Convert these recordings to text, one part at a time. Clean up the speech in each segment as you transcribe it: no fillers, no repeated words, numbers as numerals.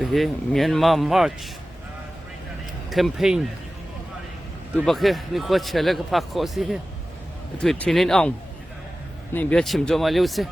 Here, Myanmar March campaign. Tu bác hè, ni qua chơi lại cái phác khó xí hè. Tu thiên nên ông, ni biết chìm cho mà liêu xí.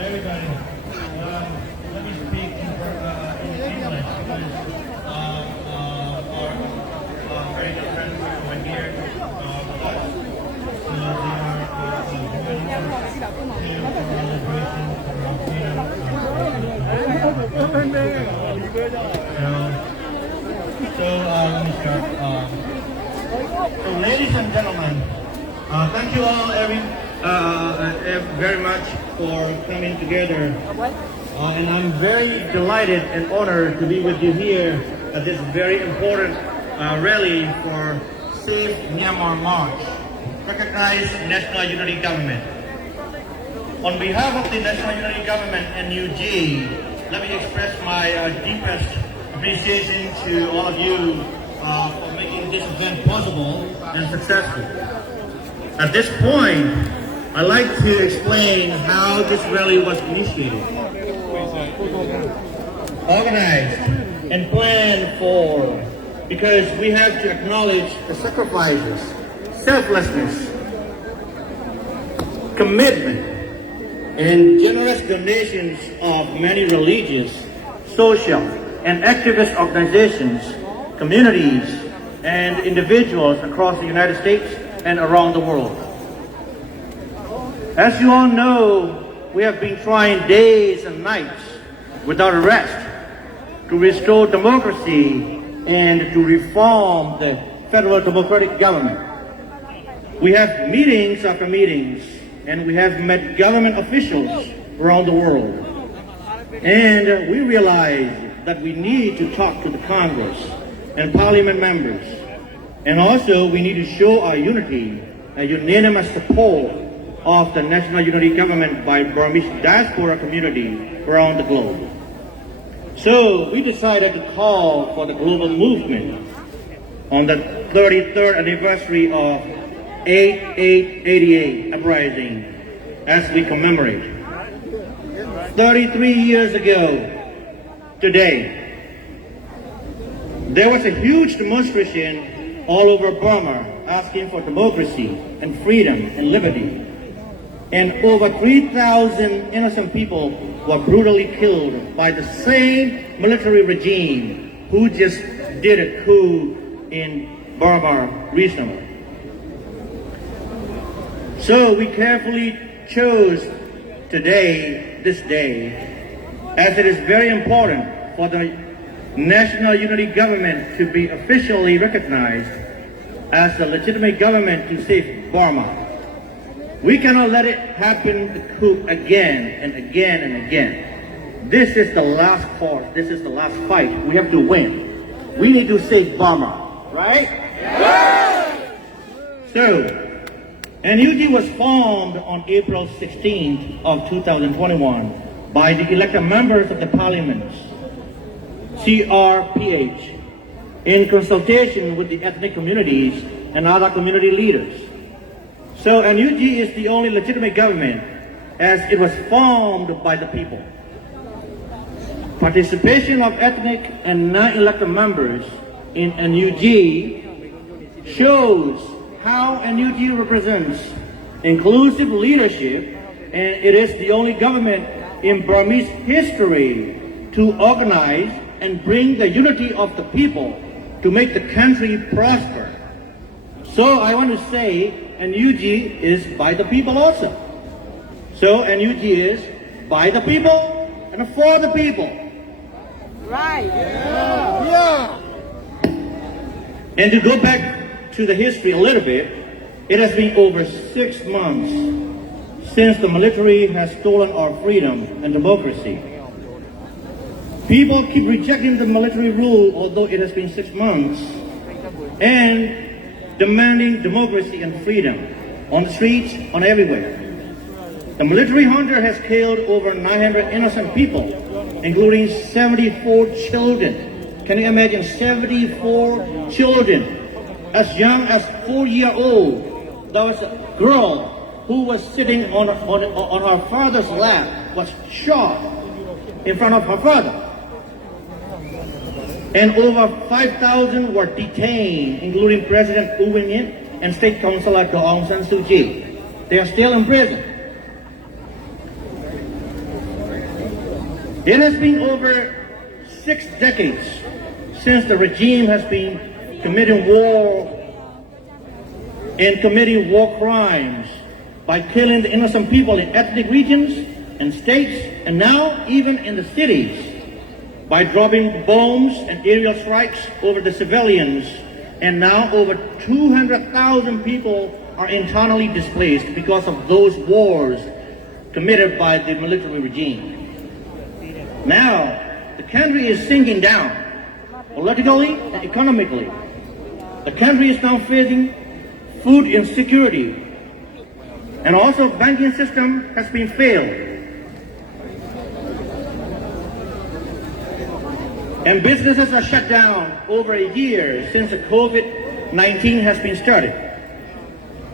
Everybody, let me speak in English because our very good friends who are here with us. They are so let me start. So ladies and gentlemen, thank you all very much for coming together. And I'm very delighted and honored to be with you here at this very important rally for Save Myanmar March, Recognize National Unity Government. On behalf of the National Unity Government NUG, let me express my deepest appreciation to all of you for making this event possible and successful. At this point, I'd like to explain how this rally was initiated, organized, and planned for, because we have to acknowledge the sacrifices, selflessness, commitment, and generous donations of many religious, social, and activist organizations, communities, and individuals across the United States and around the world. As you all know, we have been trying days and nights without rest to restore democracy and to reform the federal democratic government. We have meetings after meetings, and we have met government officials around the world. And we realize that we need to talk to the Congress and Parliament members. And also we need to show our unity and unanimous support of the National Unity Government by Burmese diaspora community around the globe. So we decided to call for the global movement on the 33rd anniversary of 8888 uprising as we commemorate. 33 years ago today, there was a huge demonstration all over Burma asking for democracy and freedom and liberty. And over 3,000 innocent people were brutally killed by the same military regime who just did a coup in Burma recently. So we carefully chose this day, as it is very important for the National Unity Government to be officially recognized as the legitimate government to save Burma. We cannot let it happen, the coup, again and again and again. This is the last course. This is the last fight. We have to win. We need to save Burma, right? Yeah! So, NUG was formed on April 16th of 2021 by the elected members of the parliaments, CRPH, in consultation with the ethnic communities and other community leaders. So NUG is the only legitimate government as it was formed by the people. Participation of ethnic and non-elected members in NUG shows how NUG represents inclusive leadership, and it is the only government in Burmese history to organize and bring the unity of the people to make the country prosper. So I want to say NUG is by the people also. So NUG is by the people and for the people. Right. Yeah. And to go back to the history a little bit, it has been over 6 months since the military has stolen our freedom and democracy. People keep rejecting the military rule, although it has been 6 months, and demanding democracy and freedom on the streets, on everywhere. The military junta has killed over 900 innocent people, including 74 children. Can you imagine 74 children as young as 4-year-old? There was a girl who was sitting on her father's lap, was shot in front of her father. And over 5,000 were detained, including President U Win Myint and State Councilor Daw Aung San Suu Kyi. They are still in prison. It has been over 6 decades since the regime has been committing war and committing war crimes by killing the innocent people in ethnic regions and states, and now even in the cities, by dropping bombs and aerial strikes over the civilians. And now over 200,000 people are internally displaced because of those wars committed by the military regime. Now, the country is sinking down, politically and economically. The country is now facing food insecurity, and also banking system has been failed. And businesses are shut down over a year since the COVID-19 has been started.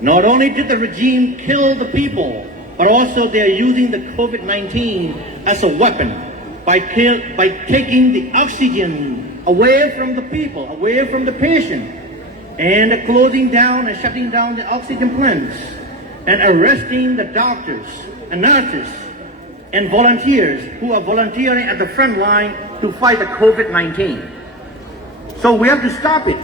Not only did the regime kill the people, but also they are using the COVID-19 as a weapon by taking the oxygen away from the people, away from the patient, and closing down and shutting down the oxygen plants, and arresting the doctors and nurses and volunteers who are volunteering at the front line to fight the COVID-19. So we have to stop it.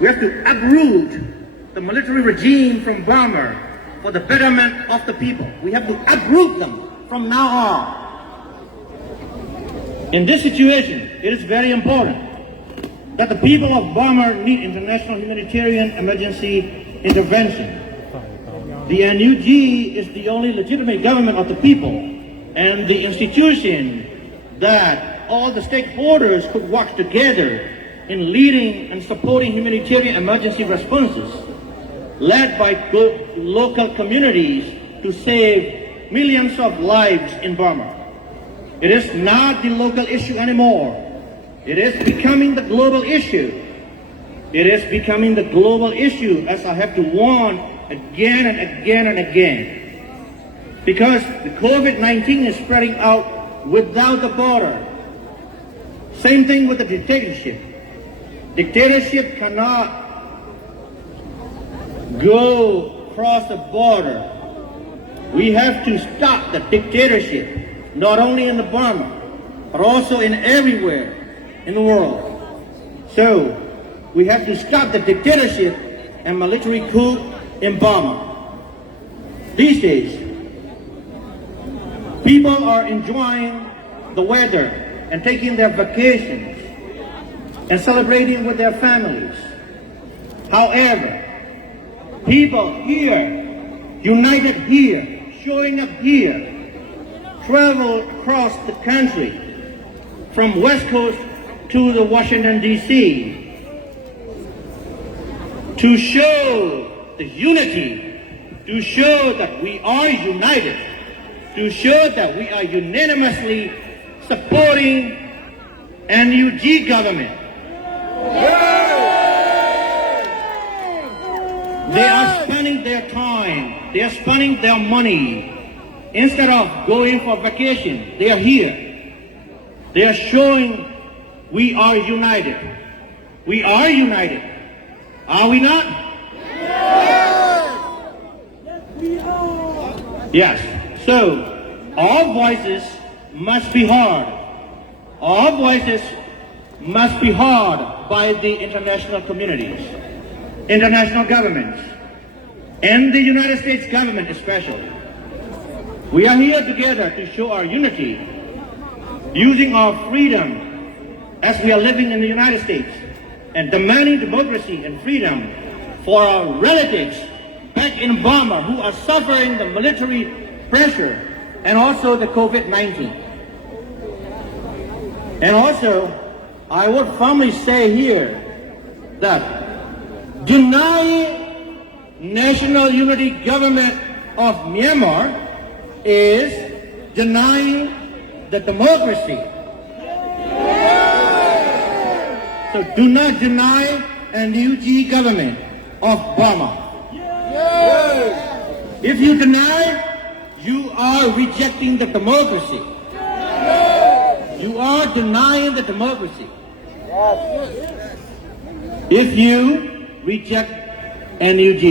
We have to uproot the military regime from Burma for the betterment of the people. We have to uproot them from now on. In this situation, it is very important that the people of Burma need international humanitarian emergency intervention. The NUG is the only legitimate government of the people and the institution that all the stakeholders could work together in leading and supporting humanitarian emergency responses led by local communities to save millions of lives in Burma. It is not the local issue anymore. It is becoming the global issue. It is becoming the global issue, as I have to warn again and again and again. Because the COVID-19 is spreading out without the border. Same thing with the dictatorship. Dictatorship cannot go across the border. We have to stop the dictatorship, not only in the Burma, but also in everywhere in the world. So we have to stop the dictatorship and military coup in Burma. These days, people are enjoying the weather and taking their vacations and celebrating with their families. However, people here, united here, showing up here, travel across the country from West Coast to the Washington, D.C. to show the unity, to show that we are united, to show that we are unanimously supporting NUG government. They are spending their time, they are spending their money. Instead of going for vacation, they are here. They are showing we are united. We are united. Are we not? Yes. So, all voices must be heard. All voices must be heard by the international communities, international governments, and the United States government especially. We are here together to show our unity, using our freedom as we are living in the United States, and demanding democracy and freedom for our relatives back in Burma who are suffering the military pressure and also the COVID-19. And also, I would firmly say here that denying national unity government of Myanmar is denying the democracy. So do not deny a NUG government of Burma. If you deny, you are rejecting the democracy. You are denying the democracy. If you reject NUG,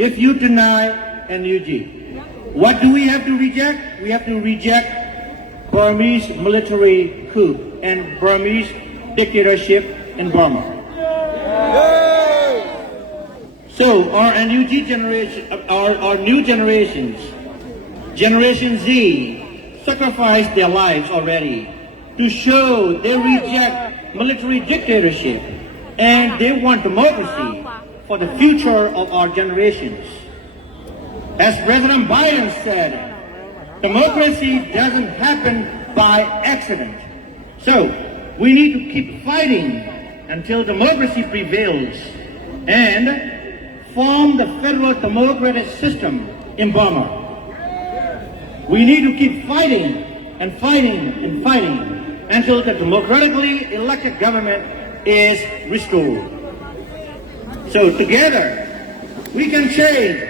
if you deny NUG, what do we have to reject? We have to reject Burmese military coup and Burmese dictatorship in Burma. So our NUG generation, our new generations, Generation Z, sacrificed their lives already to show they reject military dictatorship and they want democracy for the future of our generations. As President Biden said, democracy doesn't happen by accident. So we need to keep fighting until democracy prevails and form the federal democratic system in Burma. We need to keep fighting and fighting and fighting until the democratically elected government is restored. So together, we can change.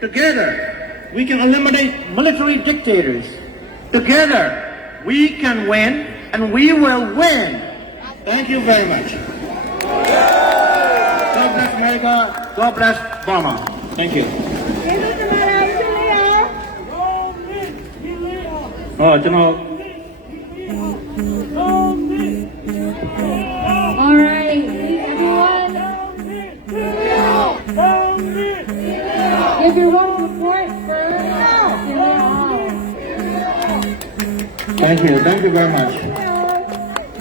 Together, we can eliminate military dictators. Together, we can win, and we will win. Thank you very much. God bless America. God bless Burma. Thank you. Oh, all right, everyone. Give your one support for Thank you very much.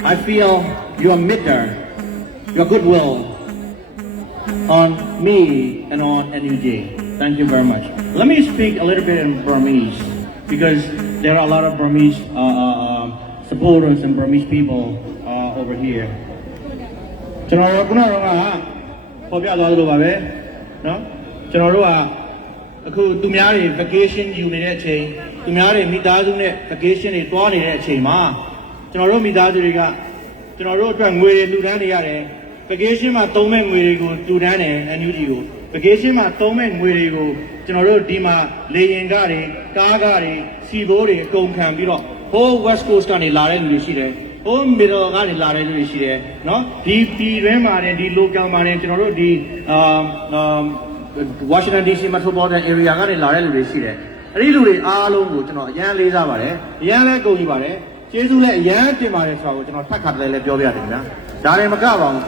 I feel your meter, your goodwill on me and on NUG. Thank you very much. Let me speak a little bit in Burmese because there are a lot of Burmese supporters and Burmese people over here. ကျွန်တော်တို့ကပေါ်ပြသွားသလိုပါပဲเนาะကျွန်တော်တို့ကအခုသူများတွေ vacation ယူနေတဲ့အချိန်သူများတွေမိသားစုနဲ့ vacation တွေတွားနေတဲ့အချိန်မှာကျွန်တော်တို့မိသားစုတွေကကျွန်တော်တို့အတွက်ငွေတွေလှူဒန်းနေရတယ် vacation မှာသုံးမဲ့ငွေတွေကိုလှူဒန်းတယ် NUG ကို vacation မှာသုံးမဲ့ငွေတွေကိုကျွန်တော်တို့ဒီမှာလေယာဉ်ကားတွေကားကားတွေစီဘိုးတွေအကုန်ခံပြီးတော့ whole west coast ကနေလာတဲ့လူတွေရှိတယ် home middle ကနေလာတဲ့လူတွေရှိတယ်เนาะဒီပြည်တွင်းမှာနဲ့ဒီ local မှာနဲ့ကျွန်တော်တို့ဒီ Washington DC metropolitan area ကနေလာတဲ့လူတွေရှိတယ်အဲ့ဒီလူတွေအားလုံးကိုကျွန်တော်အရန်လေးစားပါတယ်အရန်လည်းကုန်ကြည့်ပါတယ်ကျေးဇူးလည်းအရန်တင်ပါတယ်ဆိုတာကိုကျွန်တော်ထပ်ခါတလဲလဲပြောပြရတယ်ခင်ဗျာဒါတွေမကပါဘူး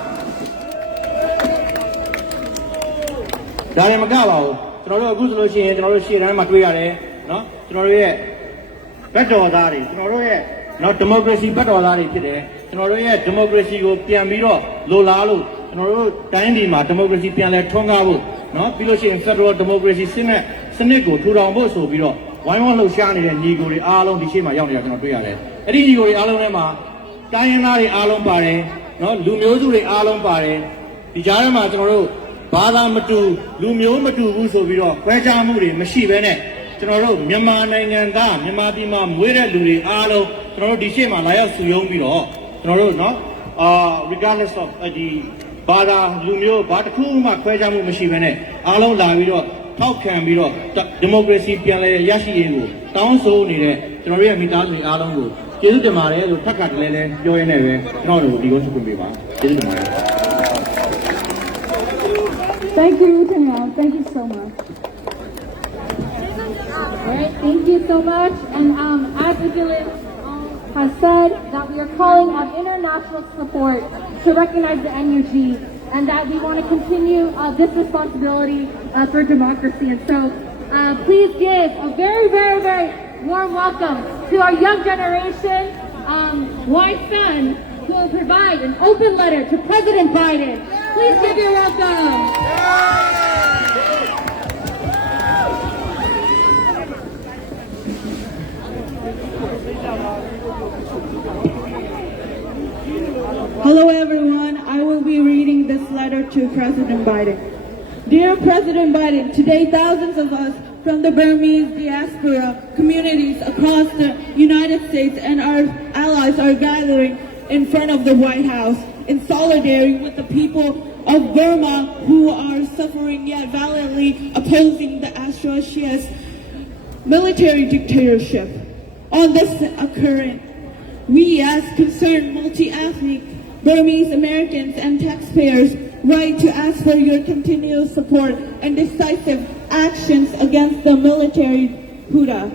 ကျွန်တော်တို့အခုဆိုလို့ရှိရင်ကျွန်တော်တို့ရှေ့တန်းမှာတွေ့ရတယ်เนาะကျွန်တော်တို့ရဲ့ဘက်တော်သားတွေကျွန်တော်တို့ရဲ့နော်ဒီမိုကရေစီဘက်တော်သားတွေဖြစ်တယ်ကျွန်တော်တို့ရဲ့ဒီမိုကရေစီကိုပြန်ပြီးတော့လိုလားလို့ကျွန်တော်တို့တိုင်းပြည်မှာဒီမိုကရေစီပြန်လဲထွန်းကားဖို့နော်ပြီးလို့ရှိရင် Federal Democracy စနစ်ကိုထူထောင်ဖို့ဆိုပြီးတော့ဝိုင်းဝန်းလှုပ်ရှားနေတဲ့ညီကိုတွေအားလုံးဒီရှေ့မှာရောက်နေတာကျွန်တော်တွေ့ရတယ်အဲ့ဒီညီကိုတွေအားလုံးထဲမှာတိုင်းရင်းသားတွေအားလုံးပါတယ်နော်လူမျိုးစုတွေအားလုံးပါတယ်ဒီကြားထဲမှာကျွန်တော်တို့ဘာသာမတူလူမျိုးမတူဘူးဆိုပြီးတော့ခွဲခြားမှုတွေမရှိဘဲနဲ့ကျွန်တော်တို့မြန်မာနိုင်ငံသားမြန်မာပြည်မှာမွေးတဲ့လူတွေအားလုံးကျွန်တော်တို့ဒီရှေ့မှာလာရောက်စုရုံးပြီးတော့ကျွန်တော်တို့เนาะregardless of ဒီဘာသာလူမျိုးဘာတစ်ခုမှခွဲခြားမှုမရှိဘဲနဲ့အားလုံးလာပြီးတော့ထောက်ခံပြီးတော့ဒီမိုကရေစီပြန်လည်ရရှိရေးကိုတောင်းဆိုနေတဲ့ကျွန်တော်တို့ရဲ့မိသားစုတွေအားလုံးကိုကျေးဇူးတင်ပါတယ်လို့ထပ်ခါတလဲလဲပြောရင်းနဲ့ပဲကျွန်တော်တို့ဒီကိုစုခွင့်ပေးပါကျေးဇူးတင်ပါတယ် Thank you, Danielle. Thank you so much. All right, thank you so much. And as Agilin has said, that we are calling on international support to recognize the NUG and that we want to continue this responsibility for democracy. And so please give a very, very, very warm welcome to our young generation, wise son, who will provide an open letter to President Biden. Please give your welcome. Hello everyone, I will be reading this letter to President Biden. Dear President Biden, today thousands of us from the Burmese diaspora communities across the United States and our allies are gathering in front of the White House in solidarity with the people of Burma who are suffering yet valiantly opposing the atrocious military dictatorship. On this occurrence, we as concerned multi-ethnic Burmese Americans and taxpayers write to ask for your continued support and decisive actions against the military junta.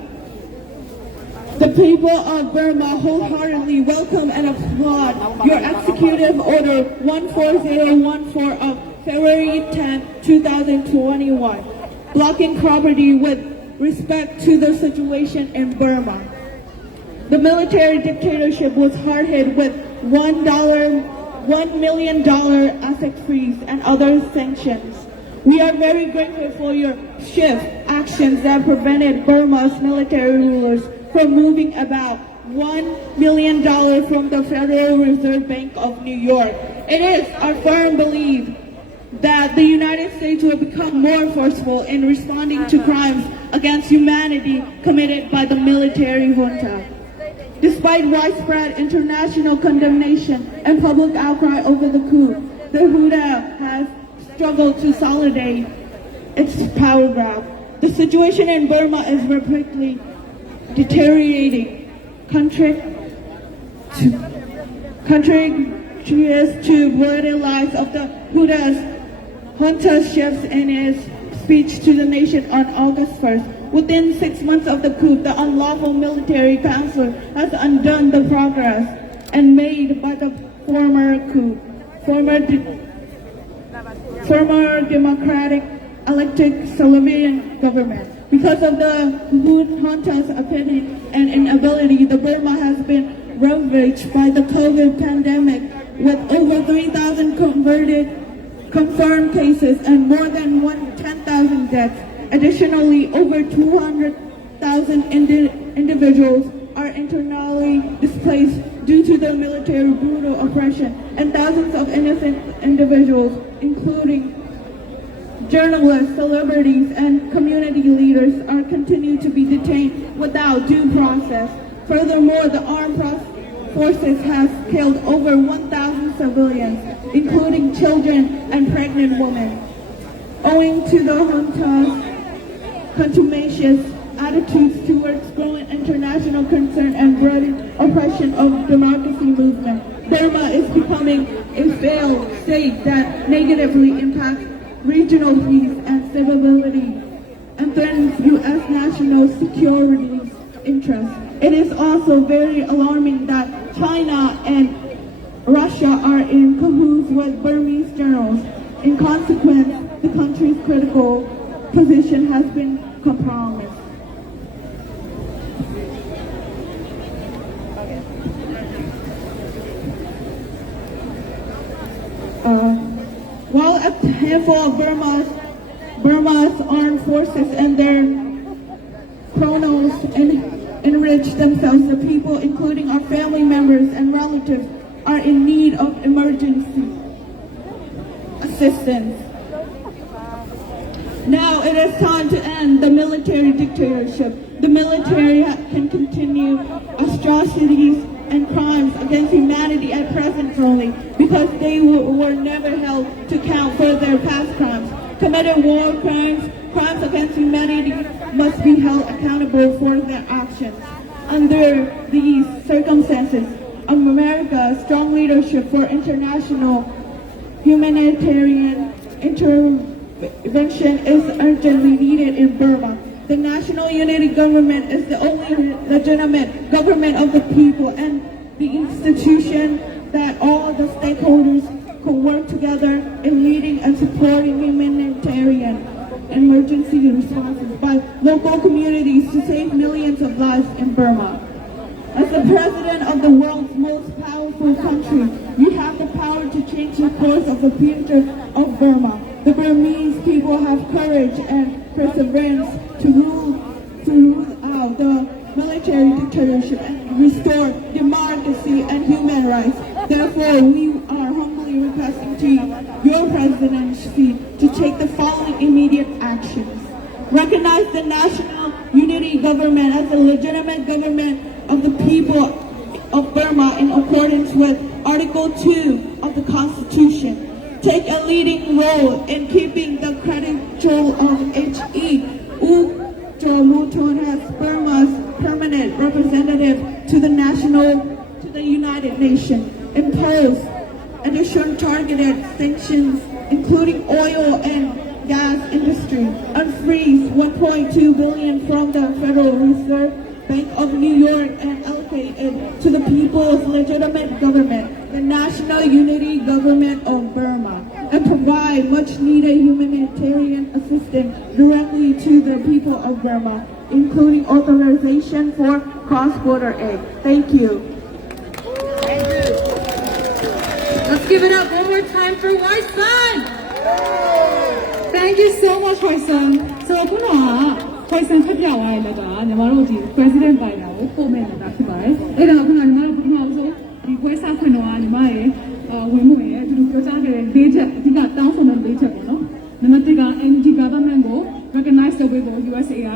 The people of Burma wholeheartedly welcome and applaud your Executive Order 14014 of February 10, 2021, blocking property with respect to the situation in Burma. The military dictatorship was hard-hit with $1 million asset freeze and other sanctions. We are very grateful for your swift actions that prevented Burma's military rulers from moving about $1 million from the Federal Reserve Bank of New York. It is our firm belief that the United States will become more forceful in responding to crimes against humanity committed by the military junta. Despite widespread international condemnation and public outcry over the coup, the junta has struggled to consolidate its power grab. The situation in Burma is rapidly deteriorating, contrary to bloody lives of the junta shifts in his speech to the nation on August 1st. Within 6 months of the coup, the unlawful military council has undone the progress and made by the former democratic elected Salvadorian government. Because of the junta's opinion and inability, the Burma has been ravaged by the COVID pandemic with over 3,000 confirmed cases and more than 10,000 deaths. Additionally, over 200,000 individuals are internally displaced due to the military brutal oppression, and thousands of innocent individuals, including journalists, celebrities, and community leaders, are continued to be detained without due process. Furthermore, the armed forces have killed over 1,000 civilians, including children and pregnant women. Owing to the junta's contumacious attitudes towards growing international concern and broadening oppression of democracy movement, Burma is becoming a failed state that negatively impacts regional peace and stability and threatens U.S. national security interests. It is also very alarming that China and Russia are in cahoots with Burmese generals. In consequence, the country's critical position has been compromised. While a handful of Burma's armed forces and their chronos enrich themselves, the people, including our family members and relatives, are in need of emergency assistance. Now it is time to end the military dictatorship. The military can continue atrocities and crimes against humanity at present only because they were never held to account for their past crimes. Committed war crimes, crimes against humanity must be held accountable for their actions. Under these circumstances, America's strong leadership for international humanitarian intervention is urgently needed in Burma. The National Unity Government is the only legitimate government of the people and the institution that all the stakeholders can work together in leading and supporting humanitarian emergency responses by local communities to save millions of lives in Burma. As the president of the world's most powerful country, you have the power to change the course of the future of Burma. The Burmese people have courage and perseverance to rule out the military dictatorship and restore democracy and human rights. Therefore, we are humbly requesting to your presidency to take the following immediate actions. Recognize the National Unity Government as a legitimate government of the people of Burma in accordance with Article 2 of the Constitution. Take a leading role in keeping the credential of H.E. U Luton as Burma's permanent representative to the United Nations. Impose additional targeted sanctions, including oil and gas industry. Unfreeze 1.2 billion from the Federal Reserve Bank of New York and allocate it to the people's legitimate government, the National Unity Government of Burma, and provide much needed humanitarian assistance directly to the people of Burma, including authorization for cross-border aid. Thank you. Let's give it up one more time for White Sun. Thank you so much, White Sun. So, ခုနက White Sun ဖတ်ပြသွားတဲ့လက်ကညီမတို့ဒီ President Biden ကိုပို့မဲ့နေတာဖြစ်ပါတယ်။အဲ့ဒါကခုနကညီမတို့ပထမဆုံးဒီပွဲစားခွင့်တော့ညီမရဲ့ဝင်မှုရဲ့သူတို့ပြောကြားခဲ့တဲ့၄ချက်အဓိကတောင်းဆိုတဲ့၄ချက်ပေါ့နော်။နံပါတ်1က NUG government ကို recognize လုပ်ပေးဖို့ USA က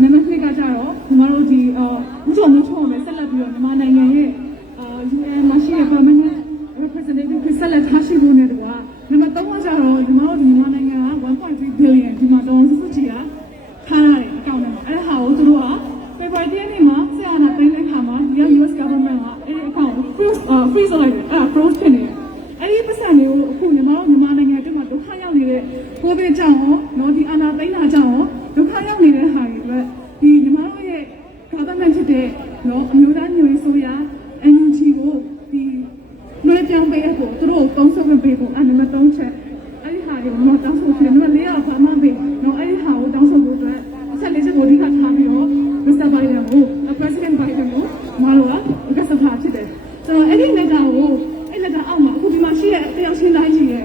နံပါတ်2ကကြတော့ညီမတို့ဒီဦးကျော်မျိုးချုံပဲဆက်လက်ပြီးတော့မြန်မာနိုင်ငံရဲ့UN မှာရှိတဲ့ permanent representative ကိုဆက်လက်ထားရှိဖို့နဲ့တော့နံပါတ်3ကကြတော့ညီမတို့ဒီမြန်မာနိုင်ငံက 1.3 billion ဒီမှာတော့စုစုချီကထားရတယ်အကောင့်ထဲမှာအဲ့ဒါကိုသူတို့က February 10 နေ့မှာဆက်အာဏာသိမ်းတဲ့အခါမှာ US government ကအဲ့ဒီအကောင့်ကို freeze လိုက်တယ်အဲ့ဒါ froze ဖြစ်နေတယ်အဲ့ဒီပတ်စံတွေကိုအခုညီမတို့မြန်မာနိုင်ငံအတွင်းမှာဒုက္ခရောက်နေတဲ့ကိုဗစ်ကြောင့်ရောနော်ဒီအာဏာသိမ်းတာကြောင့်ရောဒုက္ခရောက်နေတဲ့ဟာတွေပဲဒီညီမတို့ရဲ့ government ဖြစ်တဲ့နော်အမျိုးသားညွှန်ရေးဆိုရ NUG ကိုဒီလွှဲပြောင်းပေးဖို့သူတို့ကိုတုံးဆုပ်ပေးဖို့အဲ့နံပါတ်3ချက်အဲ့ဒီဟာတွေကိုတော့တောင်းဆိုဖြစ်တယ်နံပါတ်4ကဘာမှမပေးနော်အဲ့ဒီဟာကိုတောင်းဆိုဖို့အတွက်ဆက်လက်ချက်ကိုအဓိကထားပြီးတော့ Mr. Biden ကို President Biden ကိုမတော်ကစကားဖြစ်တယ်ဆိုတော့အဲ့ဒီလက်ကိုအဲ့လက်အောက်မှာအခုဒီမှာရှိတဲ့တယောက်ချင်းတိုင်းရှိရဲ့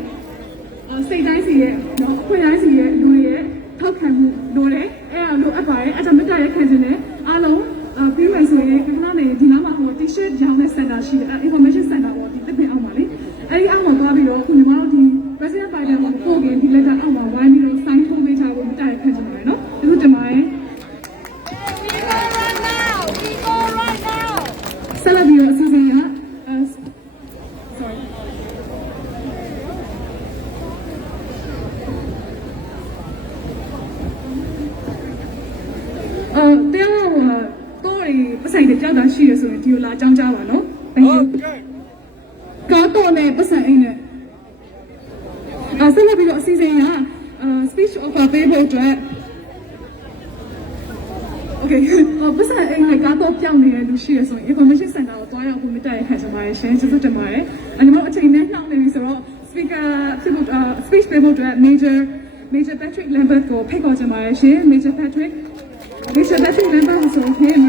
စိတ်တိုင်းစီရဲ့နော်ခွေတိုင်းစီရဲ့လူတွေရဲ့ထောက်ခံမှုလိုတယ်အဲ့ဒါလိုအပ်ပါတယ်အဲ့ဒါမေတ္တာရဲ့ခံခြင်းနဲ့အားလုံးပြီးမယ်ဆိုရင်ခဏနေဒီနားမှာဟို T-shirt ရောင်းတဲ့ center ရှိတယ် information center ပေါ့ဒီတစ်ပင်အောက်မှာလေအဲ့ဒီအောက်မှာသွားပြီးတော့ခုညီမတို့ဒီ President Biden ကိုပို့ခင်ဒီလက်အောက်မှာဝိုင်းပြီးတော့ sign ထိုးပေးချဖို့မေတ္တာရဲ့ခံခြင်းပါတယ်နော်ဒီလိုတင်ပါတယ်ဆက်လက်ပြီးတော့အစီအစဉ်ကတရားဝင်တော့ပတ်ဆိုင်တဲ့ကြောက်တာရှိရဆိုရင်ဒီလိုလာအကြောင်းကြားပါနော် Thank you ကားတော့နဲ့ပတ်ဆိုင်အိမ်နဲ့ဆက်လက်ပြီးတော့အစီအစဉ်ကspeech offer ပေးဖို့အတွက် Okay ပတ်ဆိုင်အိမ်နဲ့ကားတော့ပြောင်းနေတဲ့လူရှိရဆိုရင် information center ကိုတွားရောက်ဖို့မတက်ရခံချင်ပါတယ်ရှင်ကျေးဇူးတင်ပါတယ်ညီမတို့အချိန်နဲ့နှောင့်နေပြီဆိုတော့ speaker ဖြစ်ဖို့ speech ပေးဖို့အတွက် Major Patrick Lambert ကိုဖိတ်ခေါ်ချင်ပါတယ်ရှင် Major Patrick Lambert ဆိုရင်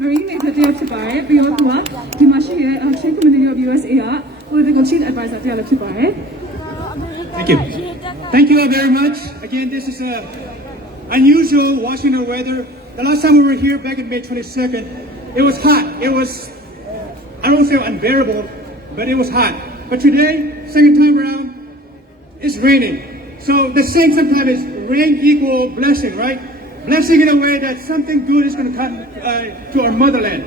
Marine Major တယောက်ဖြစ်ပါတယ်ပြီးတော့သူကဒီမှာရှိတဲ့ Chief Community of USA က Political Chief Advisor တယောက်လည်းဖြစ်ပါတယ် Thank you. Thank you all very much. Again, this is a unusual Washington weather. The last time we were here back in May 22nd, it was hot. It was, I don't say unbearable, but it was hot. But today, second time around, it's raining. So the saying sometimes is rain equal blessing, right? Blessing in a way that something good is going to come to our motherland.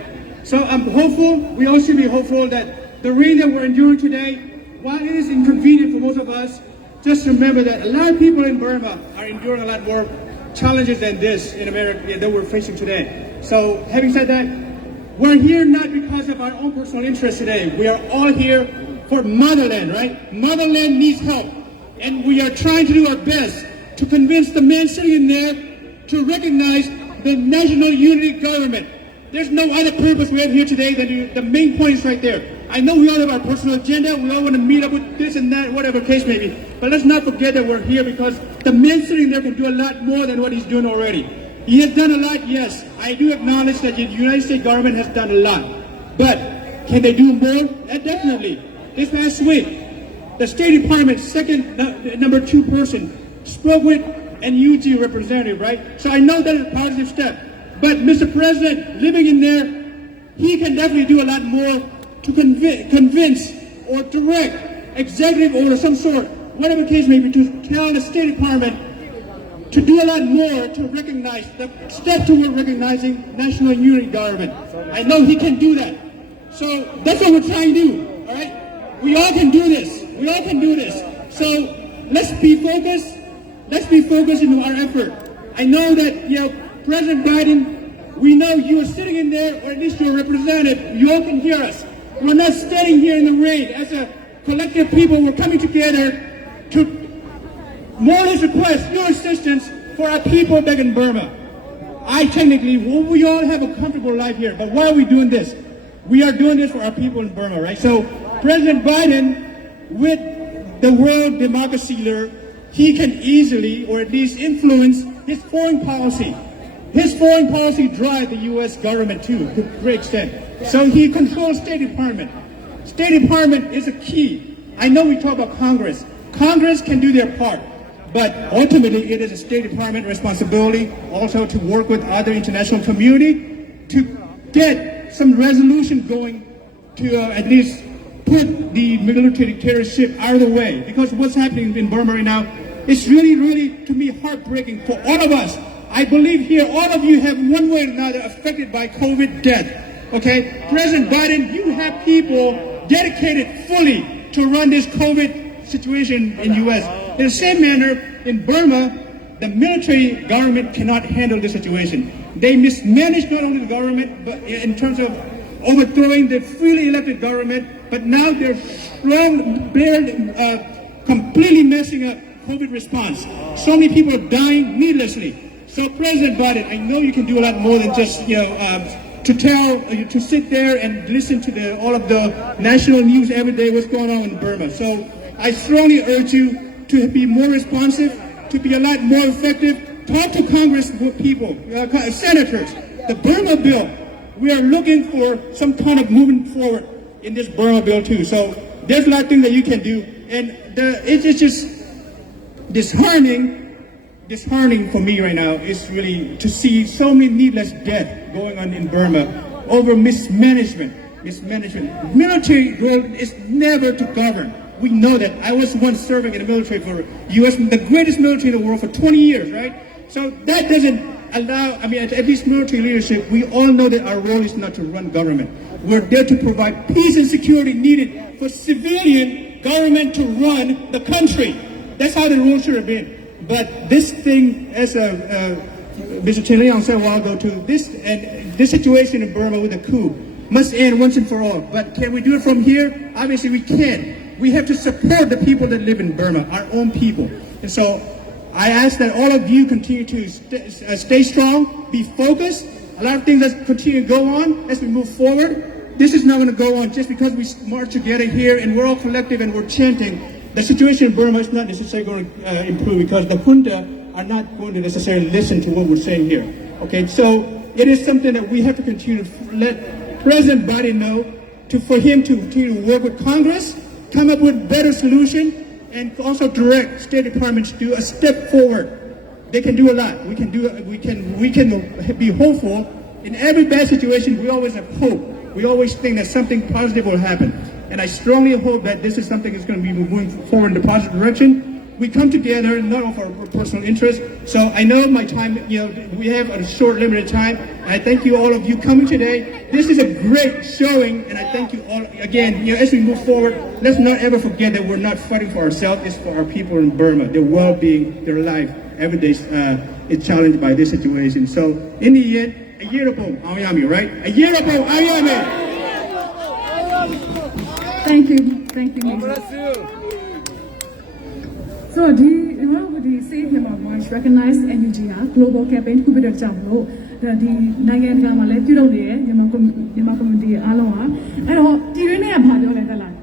So I'm hopeful, we all should be hopeful that the rain that we're enduring today, while it is inconvenient for most of us, just remember that a lot of people in Burma are enduring a lot more challenges than this in America that we're facing today. So having said that, we're here not because of our own personal interest today. We are all here for motherland, right? Motherland needs help. And we are trying to do our best to convince the men sitting in there to recognize the National Unity Government. There's no other purpose we have here today than the main point is right there. I know we all have our personal agenda, we all want to meet up with this and that, whatever case may be. But let's not forget that we're here because the man sitting there can do a lot more than what he's doing already. He has done a lot, yes. I do acknowledge that the United States government has done a lot. But can they do more? Definitely. This past week, the State Department's number 2 person spoke with an UG representative, right? So I know that is a positive step. But Mr. President, living in there, he can definitely do a lot more to convince or direct executive order, some sort, whatever the case may be, to tell the State Department to do a lot more to recognize, the step toward recognizing national unity government. I know he can do that. So that's what we're trying to do, all right? We all can do this. We all can do this. So let's be focused. Let's be focused in our effort. I know that, President Biden, we know you are sitting in there, or at least you're a representative. You all can hear us. We're not standing here in the rain. As a collective people, we're coming together to more or less request your assistance for our people back in Burma. We all have a comfortable life here, but why are we doing this? We are doing this for our people in Burma, right? So President Biden, with the world democracy leader, he can easily, or at least influence, his foreign policy. His foreign policy drives the U.S. government too, to a great extent. So he controls State Department. State Department is a key. I know we talk about Congress. Congress can do their part. But ultimately, it is a State Department responsibility also to work with other international community to get some resolution going to at least put the military dictatorship out of the way. Because what's happening in Burma right now is really, really, to me, heartbreaking for all of us. I believe here, all of you have one way or another affected by COVID death. Okay? President Biden, you have people dedicated fully to run this COVID situation in U.S. In the same manner, in Burma, the military government cannot handle the situation. They mismanage not only the government, but in terms of overthrowing the freely elected government, but now they're completely messing up COVID response. So many people are dying needlessly. So President Biden, I know you can do a lot more than just, to sit there and listen to all of the national news every day, what's going on in Burma. So I strongly urge you to be more responsive, to be a lot more effective. Talk to Congress people, senators. The Burma bill, we are looking for some kind of movement forward in this Burma bill too. So there's a lot of things that you can do. And it's just disheartening for me right now is really to see so many needless death going on in Burma over mismanagement. Military role is never to govern. We know that. I was once serving in the military for U.S., the greatest military in the world for 20 years, right? So that doesn't allow, at least military leadership, we all know that our role is not to run government. We're there to provide peace and security needed for civilian government to run the country. That's how the role should have been. But this thing, as Mr. Chen Liang said a while ago too, this situation in Burma with the coup must end once and for all. But can we do it from here? Obviously we can. We have to support the people that live in Burma, our own people. And so I ask that all of you continue to stay strong, be focused. A lot of things that continue to go on as we move forward. This is not going to go on just because we march together here and we're all collective and we're chanting. The situation in Burma is not necessarily going to improve because the junta are not going to necessarily listen to what we're saying here. Okay, so it is something that we have to continue to let President Biden know for him to continue to work with Congress, come up with better solution, and also direct State Department to do a step forward. They can do a lot. We can be hopeful. In every bad situation, we always have hope. We always think that something positive will happen. And I strongly hope that this is something that's going to be moving forward in the positive direction. We come together, not for our personal interest. So I know my time, we have a short, limited time. And I thank you all of you coming today. This is a great showing, and I thank you all again. As we move forward, let's not ever forget that we're not fighting for ourselves. It's for our people in Burma. Their well-being, their life, every day is challenged by this situation. So in the end, a year ago, right? A year ago, Thank you. Bless you. So the Save Myanmar Voice recognized NUG global campaign ခုပြတဲ့ကြောင့်လို့ဒီနိုင်ငံတကာမှာလည်းပြုလုပ်နေတယ်မြန်မာ community အားလုံးอ่ะအဲ့တော့ဒီရင်းနဲ့ကဘာပြောလဲသလား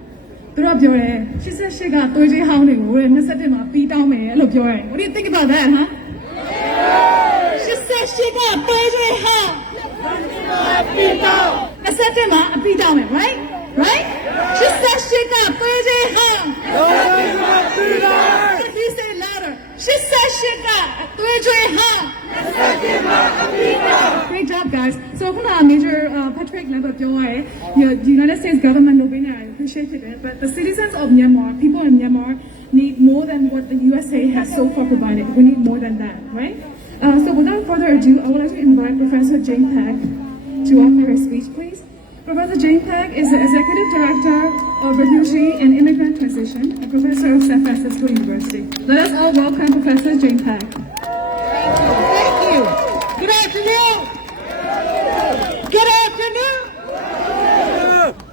သူတို့ပြောတယ်88ကသွေးကြီးဟောင်းတွေကို27မှာပြီးတောင်းမယ်လို့ပြောတယ် What do you think about that ဟာ88ကသွေးကြီးဟောင်းပြီးတောင်း27မှာအပြီးတောင်းမယ် right 88ကသွေးကြီးဟောင်းပြီးတောင်းHe said louder. She said she got a 3 Great job. up, guys. So, Major Patrick the United States government appreciated it, but the citizens of Myanmar, people in Myanmar, need more than what the USA has so far provided. We need more than that, right? So, without further ado, I would like to invite Professor Jane Pak to offer her speech, please. Professor Jane Pak is the Executive Director of Refugee and Immigrant Transition and Professor of San Francisco University. Let us all welcome Professor Jane Pak. Thank you. Good afternoon. Good afternoon.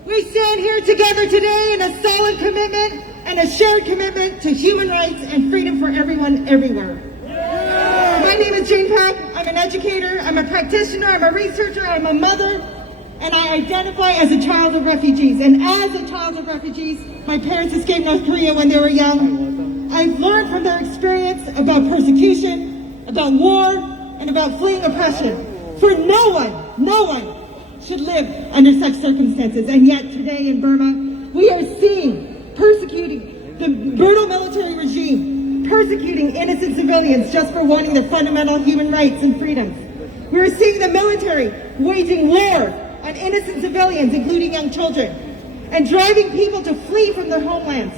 We stand here together today in a solid commitment and a shared commitment to human rights and freedom for everyone, everywhere. My name is Jane Pak. I'm an educator, I'm a practitioner, I'm a researcher, I'm a mother, and I identify as a child of refugees. And as a child of refugees, my parents escaped North Korea when they were young. I've learned from their experience about persecution, about war, and about fleeing oppression. For no one should live under such circumstances. And yet today in Burma, we are seeing persecuting the brutal military regime, persecuting innocent civilians just for wanting their fundamental human rights and freedoms. We are seeing the military waging war on innocent civilians, including young children, and driving people to flee from their homelands.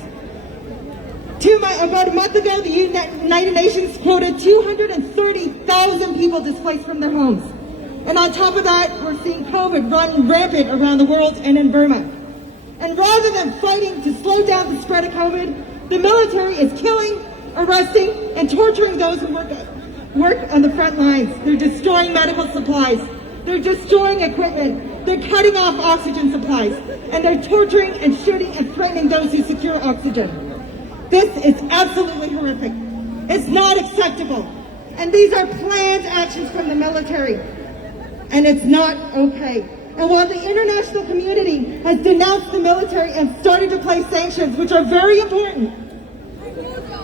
About a month ago, the United Nations quoted 230,000 people displaced from their homes. And on top of that, we're seeing COVID run rampant around the world and in Burma. And rather than fighting to slow down the spread of COVID, the military is killing, arresting, and torturing those who work on the front lines. They're destroying medical supplies. They're destroying equipment. They're cutting off oxygen supplies. And they're torturing and shooting and threatening those who secure oxygen. This is absolutely horrific. It's not acceptable. And these are planned actions from the military. And it's not okay. And while the international community has denounced the military and started to place sanctions, which are very important,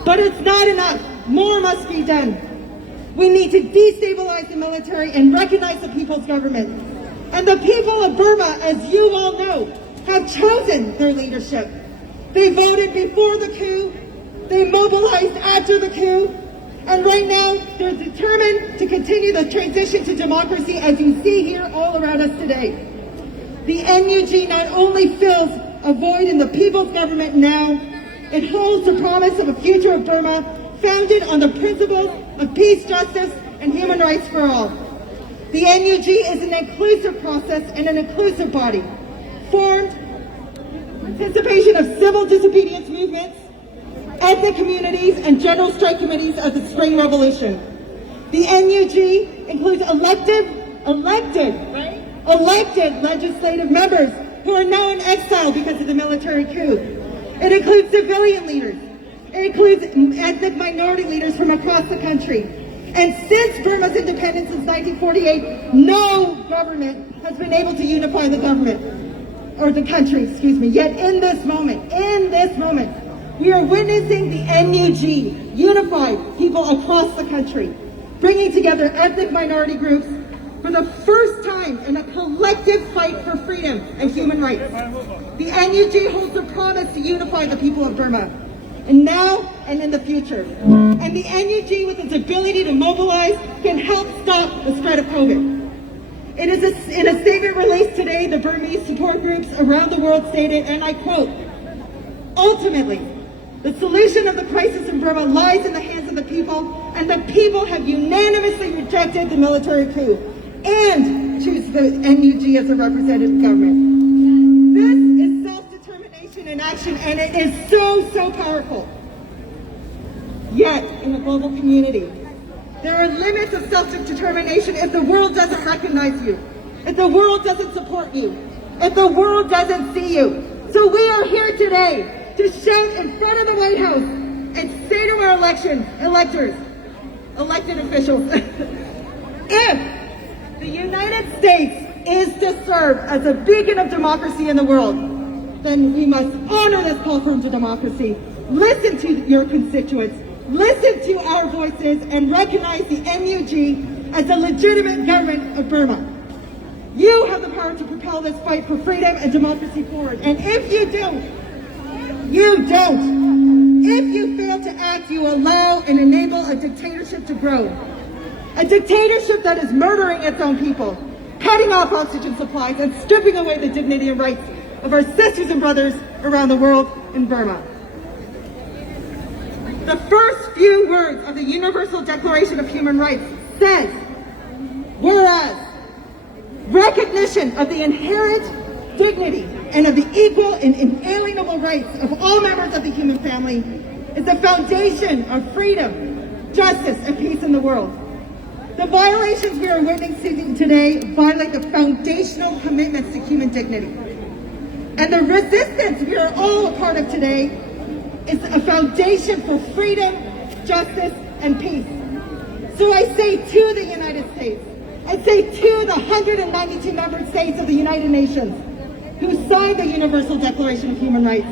but it's not enough. More must be done. We need to destabilize the military and recognize the people's government. And the people of Burma, as you all know, have chosen their leadership. They voted before the coup, they mobilized after the coup, and right now they're determined to continue the transition to democracy, as you see here all around us today. The NUG not only fills a void in the people's government now, it holds the promise of a future of Burma founded on the principles of peace, justice, and human rights for all. The NUG is an inclusive process and an inclusive body, formed participation of civil disobedience movements, ethnic communities, and general strike committees of the Spring Revolution. The NUG includes elected legislative members who are now in exile because of the military coup. It includes civilian leaders. It includes ethnic minority leaders from across the country. And since Burma's independence since 1948, no government has been able to unify the government, or the country, excuse me. Yet in this moment, we are witnessing the NUG unify people across the country, bringing together ethnic minority groups for the first time in a collective fight for freedom and human rights. The NUG holds the promise to unify the people of Burma, and now and in the future. And the NUG, with its ability to mobilize, can help stop the spread of COVID. In a statement released today, the Burmese support groups around the world stated, and I quote, "Ultimately, the solution of the crisis in Burma lies in the hands of the people, and the people have unanimously rejected the military coup and choose the NUG as a representative government." This is self-determination in action, and it is so powerful. Yet, in the global community, there are limits of self-determination if the world doesn't recognize you, if the world doesn't support you, if the world doesn't see you. So we are here today to shout in front of the White House and say to our elected officials, if the United States is to serve as a beacon of democracy in the world, then we must honor this call for democracy, listen to your constituents, listen to our voices, and recognize the NUG as a legitimate government of Burma. You have the power to propel this fight for freedom and democracy forward. And if you don't. If you fail to act, you allow and enable a dictatorship to grow. A dictatorship that is murdering its own people. cutting off oxygen supplies, and stripping away the dignity and rights of our sisters and brothers around the world in Burma. The first few words of the Universal Declaration of Human Rights says, whereas recognition of the inherent dignity and of the equal and inalienable rights of all members of the human family is the foundation of freedom, justice, and peace in the world. The violations we are witnessing today violate the foundational commitments to human dignity. And the resistance we are all a part of today is a foundation for freedom, justice, and peace. So I say to the United States, I say to the 192 member states of the United Nations who signed the Universal Declaration of Human Rights,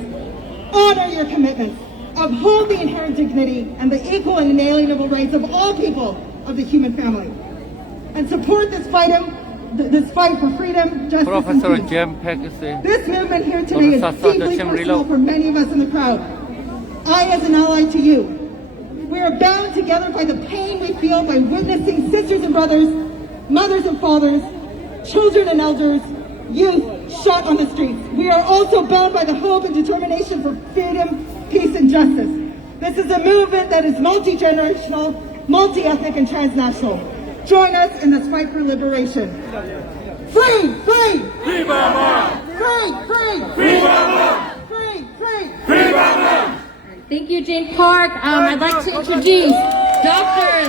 honor your commitments, uphold the inherent dignity and the equal and inalienable rights of all people of the human family, and support this fight for freedom, justice, Professor and peace. Jem Pegasi. This movement here today is deeply personal for many of us in the crowd. I, as an ally to you, we are bound together by the pain we feel by witnessing sisters and brothers, mothers and fathers, children and elders, youth shot on the streets. We are also bound by the hope and determination for freedom, peace, and justice. This is a movement that is multi-generational, multi-ethnic, and transnational. Join us in this fight for liberation. Free! Free! Free Burma! Free! Free! Free Burma! Free! Free! Free Burma! Thank you, Jane Park. I'd like to introduce Dr.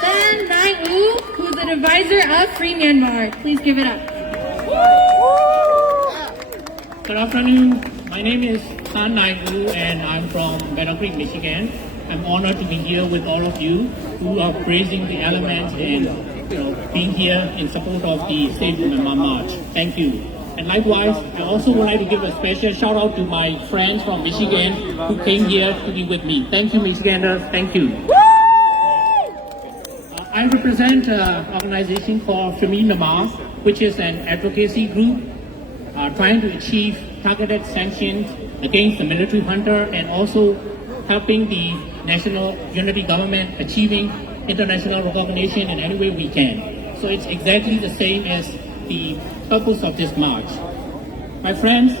Than Nai U, who's an advisor of Free Myanmar. Please give it up. Good afternoon. My name is Than Nai U, and I'm from Battle Creek, Michigan. I'm honored to be here with all of you who are praising the elements and being here in support of the Save Myanmar March. Thank you. And likewise, I also would like to give a special shout out to my friends from Michigan who came here to be with me. Thank you, Michiganders. Thank you. I represent an organization called Free Myanmar, which is an advocacy group trying to achieve targeted sanctions against the military junta and also helping the national unity government achieving international recognition in any way we can. So it's exactly the same as the purpose of this march. My friends,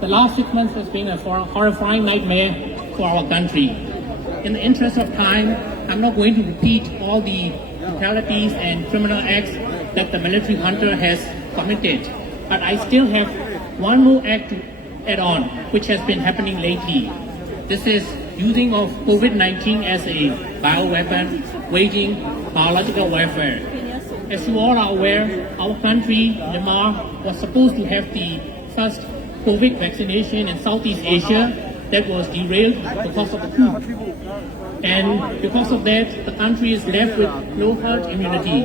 the last 6 months has been a horrifying nightmare for our country. In the interest of time, I'm not going to repeat all the brutalities and criminal acts that the military junta has committed, but I still have one more act to add on, which has been happening lately. This is using of COVID-19 as a bioweapon, waging biological warfare. As you all are aware, our country, Myanmar, was supposed to have the first COVID vaccination in Southeast Asia that was derailed because of the coup. And because of that, the country is left with no herd immunity.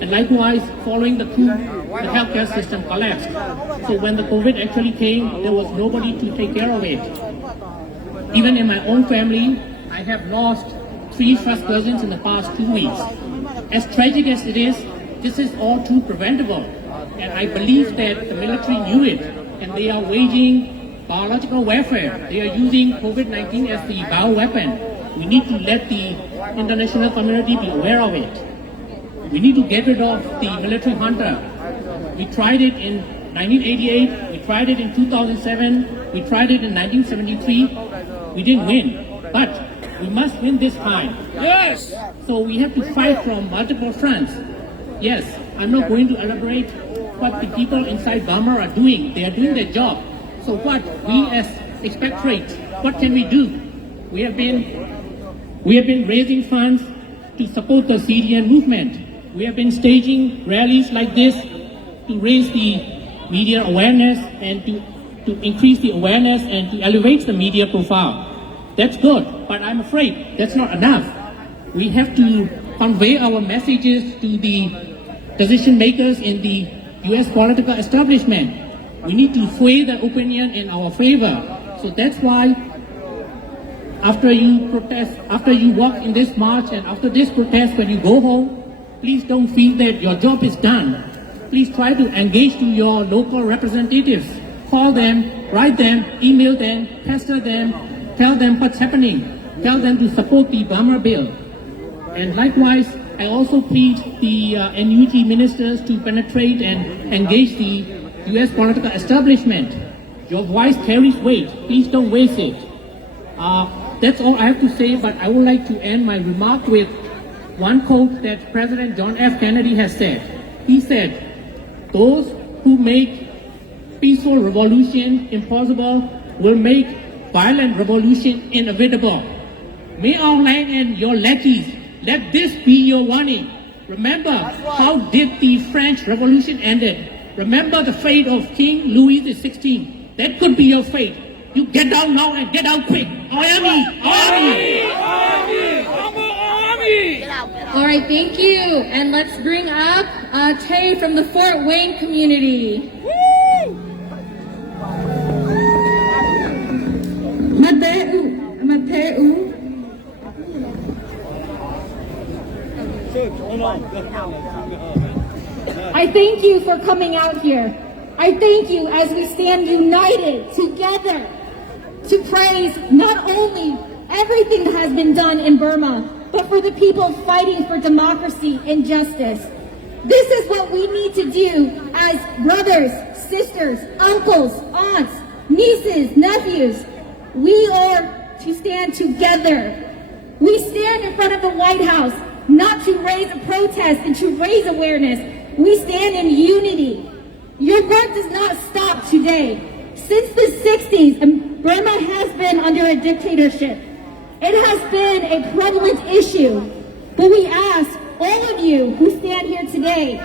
And likewise, following the coup, the healthcare system collapsed. So when the COVID actually came, there was nobody to take care of it. Even in my own family, I have lost 3 first cousins in the past 2 weeks. As tragic as it is, this is all too preventable. And I believe that the military knew it, and they are waging biological warfare. They are using COVID-19 as the bioweapon. We need to let the international community be aware of it. We need to get rid of the military junta. We tried it in 1988, we tried it in 2007, we tried it in 1973. We didn't win, but we must win this time. Yes! So we have to fight from multiple fronts. Yes, I'm not going to elaborate what the people inside Burma are doing. They are doing their job. So what we as expatriates, what can we do? We have been raising funds to support the Syrian movement. We have been staging rallies like this to raise the media awareness and to increase the awareness and to elevate the media profile. That's good, but I'm afraid that's not enough. We have to convey our messages to the decision makers in the US political establishment. We need to sway the opinion in our favor. So that's why after you protest, after you walk in this march and after this protest, when you go home, please don't feel that your job is done. Please try to engage to your local representatives. Call them, write them, email them, pester them, tell them what's happening. Tell them to support the Burma bill. And likewise, I also plead the NUG ministers to penetrate and engage the U.S. political establishment. Your voice carries weight. Please don't waste it. That's all I have to say, but I would like to end my remark with one quote that President John F. Kennedy has said. He said, "Those who make peaceful revolution impossible will make violent revolution inevitable." May our land and your lackeys, let this be your warning. Remember how did the French Revolution ended. Remember the fate of King Louis XVI. That could be your fate. You get down now and get out quick. Army! Army! All right, thank you. And let's bring up Tay from the Fort Wayne community. Mateu. I thank you for coming out here. I thank you as we stand united together to praise not only everything that has been done in Burma, but for the people fighting for democracy and justice. This is what we need to do as brothers, sisters, uncles, aunts, nieces, nephews. We are to stand together. We stand in front of the White House not to raise a protest and to raise awareness. We stand in unity. Your work does not stop today. Since the 60s, Burma has been under a dictatorship. It has been a prevalent issue. But we ask all of you who stand here today,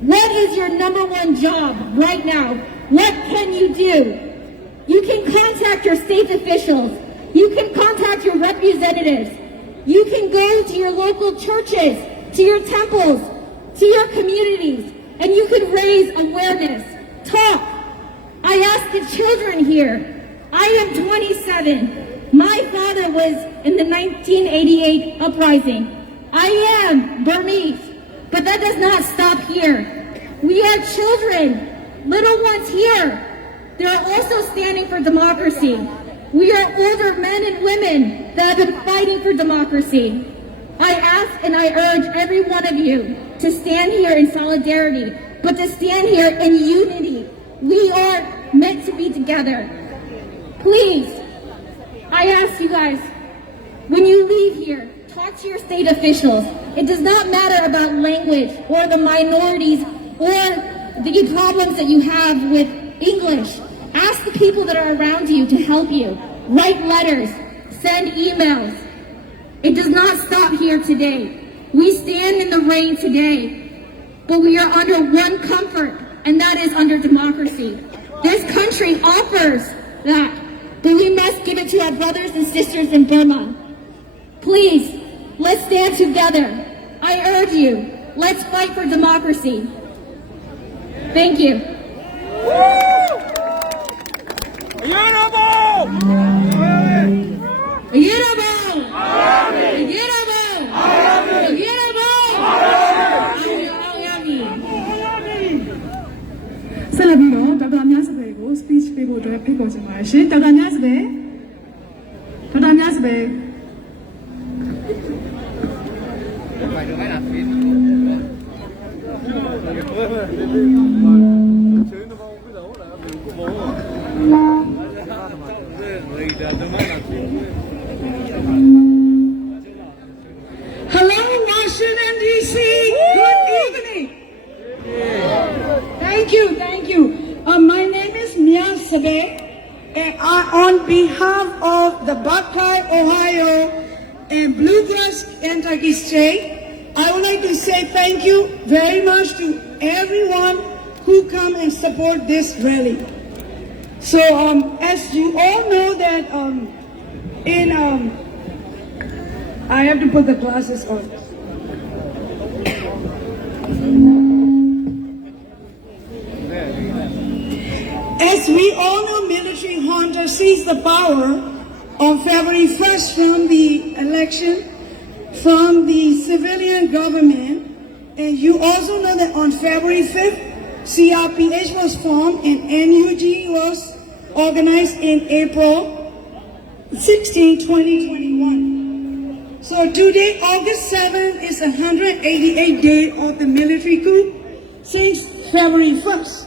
what is your number one job right now? What can you do? You can contact your state officials. You can contact your representatives. You can go to your local churches, to your temples, to your communities, and you can raise awareness. Talk. I ask the children here. I am 27. My father was in the 1988 uprising. I am Burmese, but that does not stop here. We have children, little ones here. They're also standing for democracy. We are older men and women that have been fighting for democracy. I ask and I urge every one of you to stand here in solidarity, but to stand here in unity. We are meant to be together. Please, I ask you guys, when you leave here, talk to your state officials. It does not matter about language or the minorities or the problems that you have with English. Ask the people that are around you to help you. Write letters, send emails. It does not stop here today. We stand in the rain today, but we are under one comfort, and that is under democracy. This country offers that, but we must give it to our brothers and sisters in Burma. Please, let's stand together. I urge you, let's fight for democracy. Thank you.ဆက်လက်ပြီးတော့ဒေါက်တာမြတ်စပယ်ကို speech ပေးဖို့အတွက်ဖိတ်ခေါ်ချင်ပါတယ်ရှင်ဒေါက်တာမြတ်စပယ်Hello, Washington, D.C. Good evening. Thank you. My name is Mia Sabe, and on behalf of the Buckeye, Ohio, and Bluegrass, Kentucky State, I would like to say thank you very much to everyone who come and support this rally. So, as you all know that I have to put the glasses on. As we all know, military junta seized the power on February 1st from the election from the civilian government. And you also know that on February 5th, CRPH was formed and NUG was organized in April 16, 2021. So today, August 7th, is 188th day of the military coup since February 1st.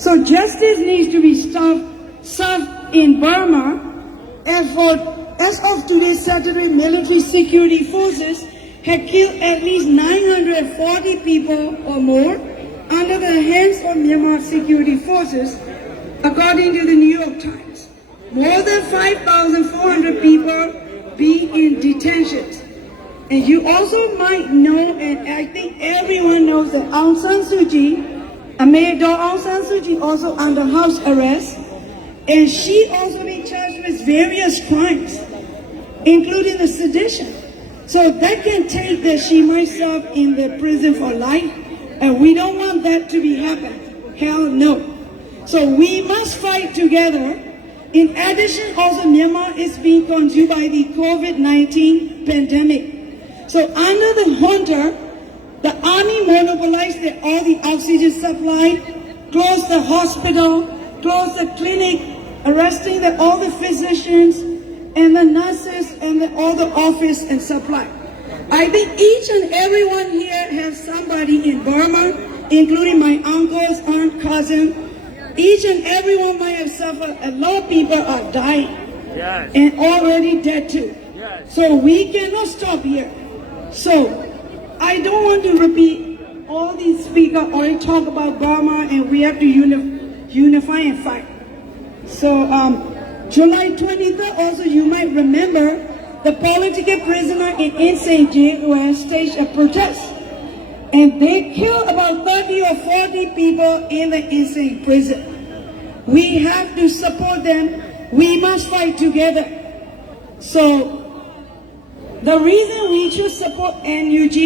So justice needs to be served in Burma, as of today, Saturday, military security forces had killed at least 940 people or more under the hands of Myanmar security forces, according to the New York Times. More than 5,400 people being in detention. And you also might know, and I think everyone knows, that Aung San Suu Kyi, Mayor Aung San Suu Kyi, also under house arrest, and she also been charged with various crimes, including the sedition. So that can take that she might serve in the prison for life, and we don't want that to be happen. Hell no. So we must fight together. In addition, also Myanmar is being consumed by the COVID-19 pandemic. So under the junta, the army monopolized all the oxygen supply, closed the hospital, closed the clinic, arresting all the physicians and the nurses and all the office and supply. I think each and everyone here has somebody in Burma, including my uncles, aunt, cousin. Each and everyone might have suffered. A lot of people are dying and already dead too. So we cannot stop here. So I don't want to repeat all these speakers already talk about Burma, and we have to unify and fight. So July 23rd, also you might remember the political prisoner in Insein jail who has staged a protest. And they killed about 30 or 40 people in the Insein prison. We have to support them. We must fight together. So the reason we should support NUG,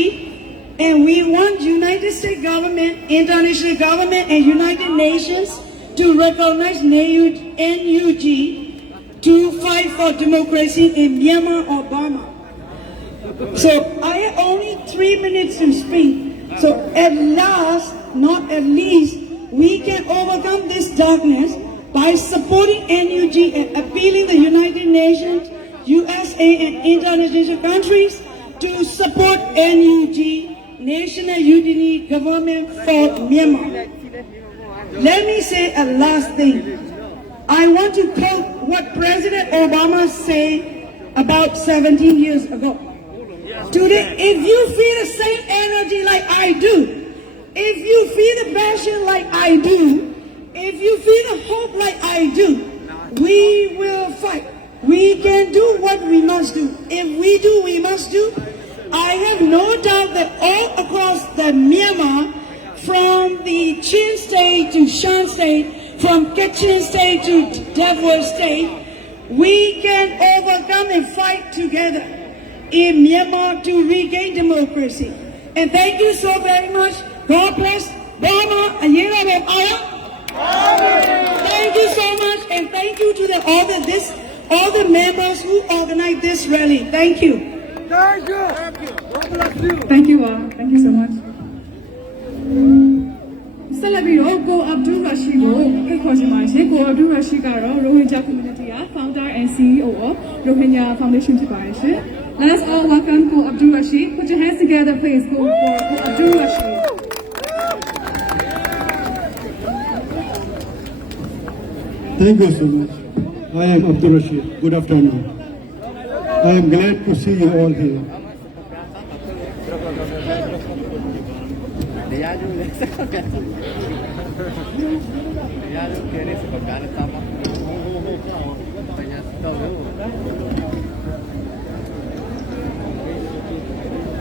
and we want United States government, international government, and United Nations to recognize NUG to fight for democracy in Myanmar or Burma. So I have only 3 minutes to speak. So at last, not at least, we can overcome this darkness by supporting NUG and appealing the United Nations, USA, and international countries to support NUG, National Unity Government for Myanmar. Let me say a last thing. I want to quote what President Obama said about 17 years ago. Today, if you feel the same energy like I do, if you feel the passion like I do, if you feel the hope like I do, we will fight. We can do what we must do. If we do, we must do. I have no doubt that all across the Myanmar, from the Chin State to Shan State, from Kachin State to Devon State, we can overcome and fight together in Myanmar to regain democracy. And thank you so very much. God bless Burma. Thank you so much, and thank you to all the members who organized this rally. Thank you. Thank you. Thank you so much. ဆက်လက်ပြီးတော့ကိုအဗ္ဒူရာရှိကိုဖိတ်ခေါ်ချင်ပါတယ်ရှင်ကိုအဗ္ဒူရာရှိကတော့ရိုဟင်ဂျာ community က founder and CEO of Rohingya Foundation ဖြစ်ပါတယ်ရှင် Let's all welcome Ko Abdul Rashid. Put your hands together please for Ko Abdul Rashid. Thank you so much. I am Abdul Rashid. Good afternoon. I am glad to see you all here.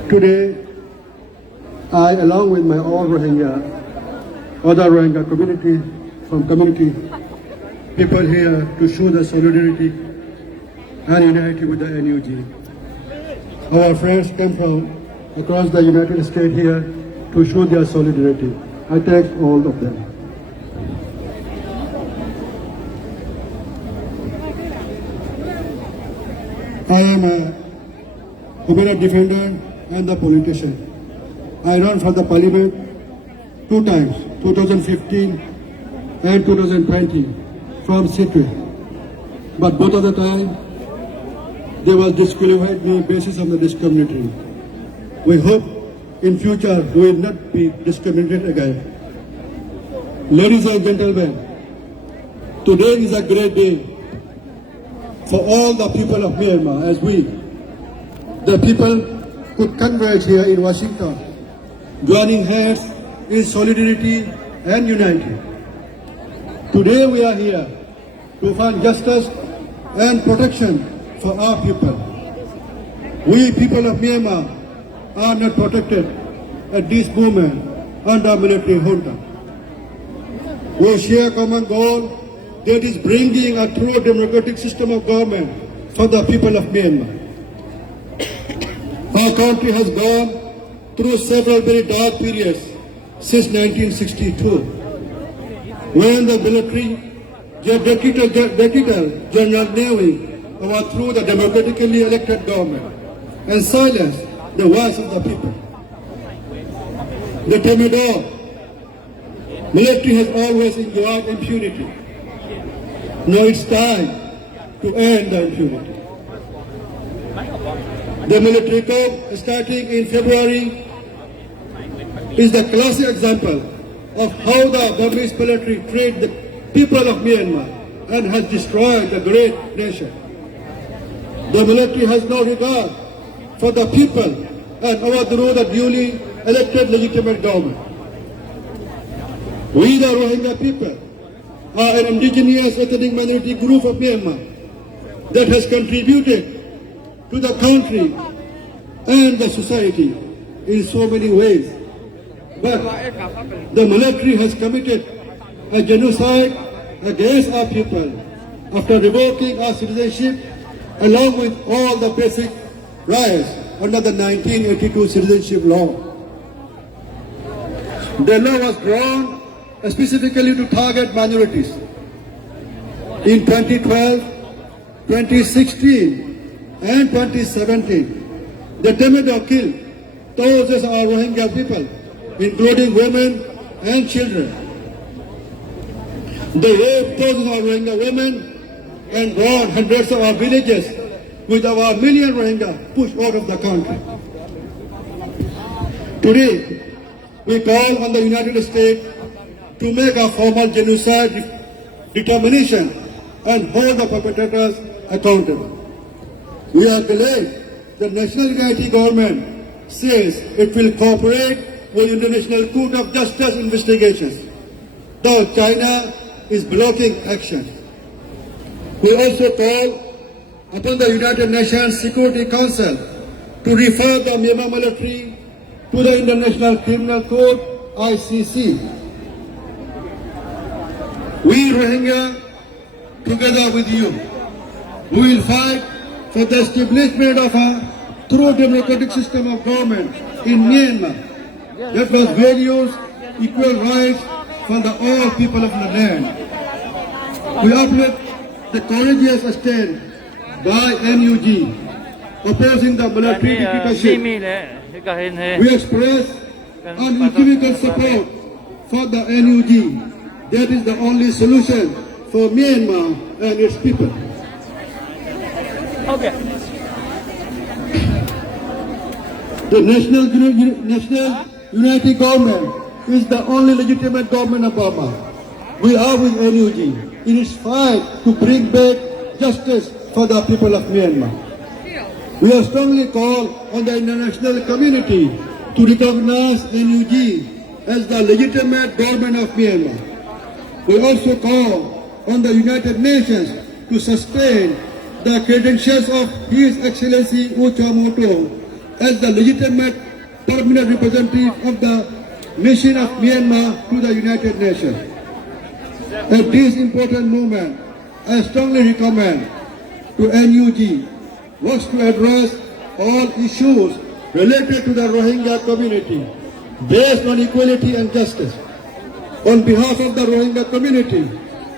Today, I, along with my all other Rohingya community people here to show the solidarity and unity with the NUG. Our friends came from across the United States here to show their solidarity. I thank all of them. I am a human defender and the politician. I ran for the parliament 2 times, 2015 and 2020 from Sitwe. But both of the time, they will disqualify me basis of the discriminatory. We hope in future we will not be discriminated again. Ladies and gentlemen, today is a great day for all the people of Myanmar as the people could converge here in Washington, joining hands in solidarity and unity. Today we are here to find justice and protection for our people. We people of Myanmar are not protected at this moment under military junta. We share common goal that is bringing a true democratic system of government for the people of Myanmar. Our country has gone through several very dark periods since 1962, when the military Deputy General Navy overthrew the democratically elected government and silenced the voice of the people. The Temedor military has always enjoyed impunity. Now it's time to end the impunity. The military coup starting in February is the classic example of how the Burmese military treated the people of Myanmar and has destroyed the great nation. The military has no regard for the people and overthrew the duly elected legitimate government. We, the Rohingya people, are an indigenous ethnic minority group of Myanmar that has contributed to the country and the society in so many ways. But the military has committed a genocide against our people after revoking our citizenship along with all the basic rights under the 1982 citizenship law. The law was drawn specifically to target minorities. In 2012, 2016 and 2017, the Temedor killed thousands of our Rohingya people, including women and children. They raped thousands of Rohingya women and burned hundreds of our villages, with our million Rohingya pushed out of the country. Today, we call on the United States to make a formal genocide determination and hold the perpetrators accountable. We are glad the National Unity Government says it will cooperate with International Court of Justice investigations, though China is blocking action. We also call upon the United Nations Security Council to refer the Myanmar military to the International Criminal Court, ICC. We Rohingya, together with you, we will fight for the establishment of a true democratic system of government in Myanmar that will values equal rights for all people of the land. We uplift the courageous stand by NUG opposing the military dictatorship. We express unequivocal support for the NUG. That is the only solution for Myanmar and its people. Okay. The National Unity Government is the only legitimate government of Burma. We are with NUG in its fight to bring back justice for the people of Myanmar. We are strongly call on the international community to recognize NUG as the legitimate government of Myanmar. We also call on the United Nations to sustain the credentials of His Excellency U Chamoto as the legitimate permanent representative of the nation of Myanmar to the United Nations. At this important moment, I strongly recommend to NUG works to address all issues related to the Rohingya community based on equality and justice. On behalf of the Rohingya community,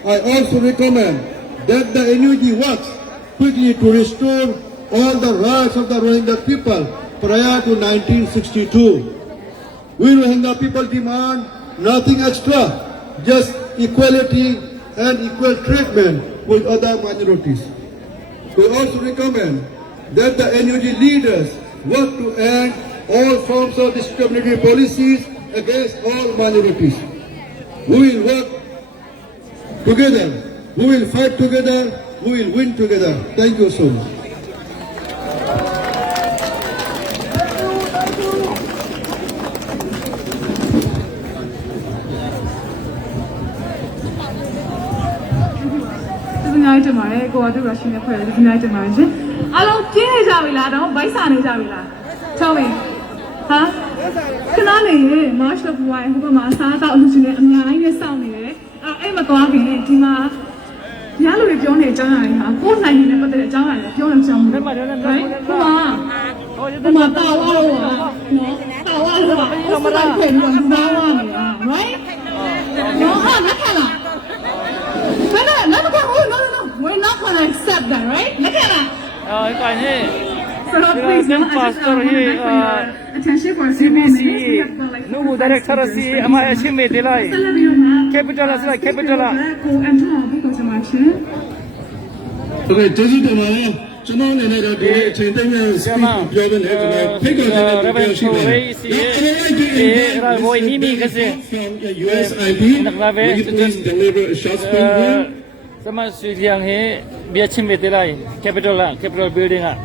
I also recommend that the NUG works quickly to restore all the rights of the Rohingya people prior to 1962. We Rohingya people demand nothing extra, just equality and equal treatment with other minorities. We also recommend that the NUG leaders work to end all forms of discriminatory policies against all minorities. We will work together. We will fight together. We will win together. Thank you so much. များကြီးတင်ပါတယ်ကိုကတို့ရရှိနေဖွဲ့တယ်ဒီများကြီးတင်ပါတယ်ရှင်အားလုံးပြင်းနေကြပြီလားတော့ဗိုက်စာနေကြပြီလားချောင်းမင်းဟာခဏနေမတ်လဘွိုင်းဟိုဘက်မှာစားတော့အလူရှင်တွေအများကြီးနဲ့စောင့်နေတယ်အဲ့မသွားခင်ဒီမှာရလူတွေပြောနေအကြောင်းအရာတွေဟာကိုယ်နိုင်နေတဲ့ပတ်သက်တဲ့အကြောင်းအရာတွေပြောနေကြအောင်ဘယ်မှာလဲဟိုမှာတာဝါတော့နော်တာဝါတော့အဲ့မလိုက်ခွင့်တော့ဘာဝါနေတာ right နော်ဟာလက်ခံလားNo, we're not going to accept that, right? Look at that. So please, no, Pastor here, attention for a few minutes. No, director, am I ashamed? Capital, capital. Okay, this is the one. ကျွန်တော်အနေနဲ့တော့ဒီအချိန်တိုင်းနဲ့ speak ပြောတယ်လေကျွန်တော်ဖိတ်ခေါ်တဲ့ပြောရှိတယ်။ Boy, Mimi kasi USIP please deliver a short film. Sama Siliang he biar chim betelai capital building ah.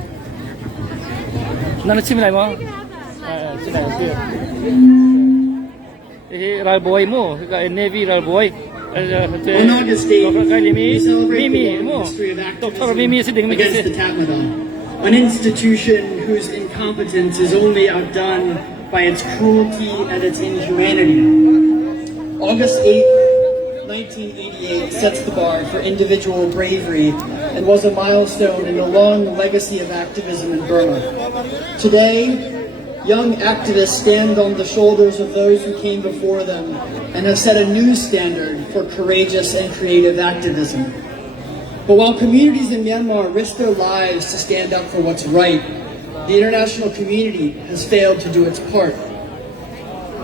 Nana chim lai mo? Chim lai sih. Ral boy mo, Navy ral boy. On August 8th, we celebrate the long history of activism against the Tatmadaw, an institution whose incompetence is only outdone by its cruelty and its inhumanity. August 8th, 1988 sets the bar for individual bravery and was a milestone in a long legacy of activism in Burma. Today, young activists stand on the shoulders of those who came before them and have set a new standard for courageous and creative activism. But while communities in Myanmar risk their lives to stand up for what's right, the international community has failed to do its part.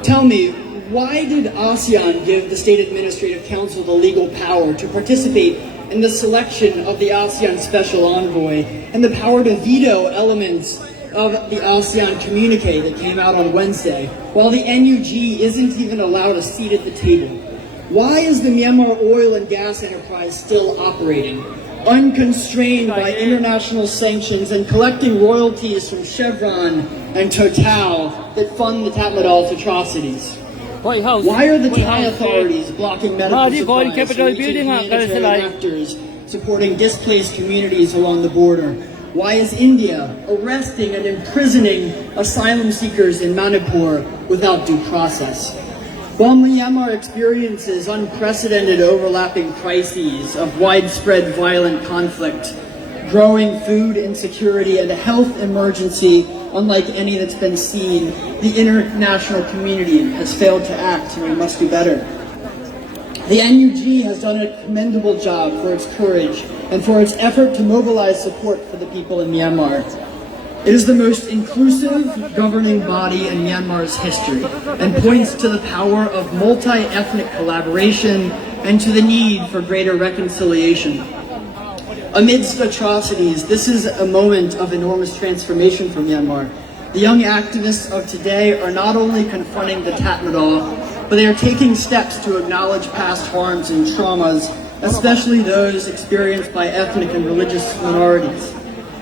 Tell me, why did ASEAN give the State Administrative Council the legal power to participate in the selection of the ASEAN Special Envoy and the power to veto elements of the ASEAN communique that came out on Wednesday, while the NUG isn't even allowed a seat at the table? Why is the Myanmar oil and gas enterprise still operating, unconstrained by international sanctions and collecting royalties from Chevron and Total that fund the Tatmadaw atrocities? Why are the Thai authorities blocking medical supplies and reaching humanitarian actors supporting displaced communities along the border? Why is India arresting and imprisoning asylum seekers in Manipur without due process? While Myanmar experiences unprecedented overlapping crises of widespread violent conflict, growing food insecurity, and a health emergency unlike any that's been seen, the international community has failed to act, and we must do better. The NUG has done a commendable job for its courage and for its effort to mobilize support for the people in Myanmar. It is the most inclusive governing body in Myanmar's history and points to the power of multi-ethnic collaboration and to the need for greater reconciliation. Amidst atrocities, this is a moment of enormous transformation for Myanmar. The young activists of today are not only confronting the Tatmadaw, but they are taking steps to acknowledge past harms and traumas, especially those experienced by ethnic and religious minorities.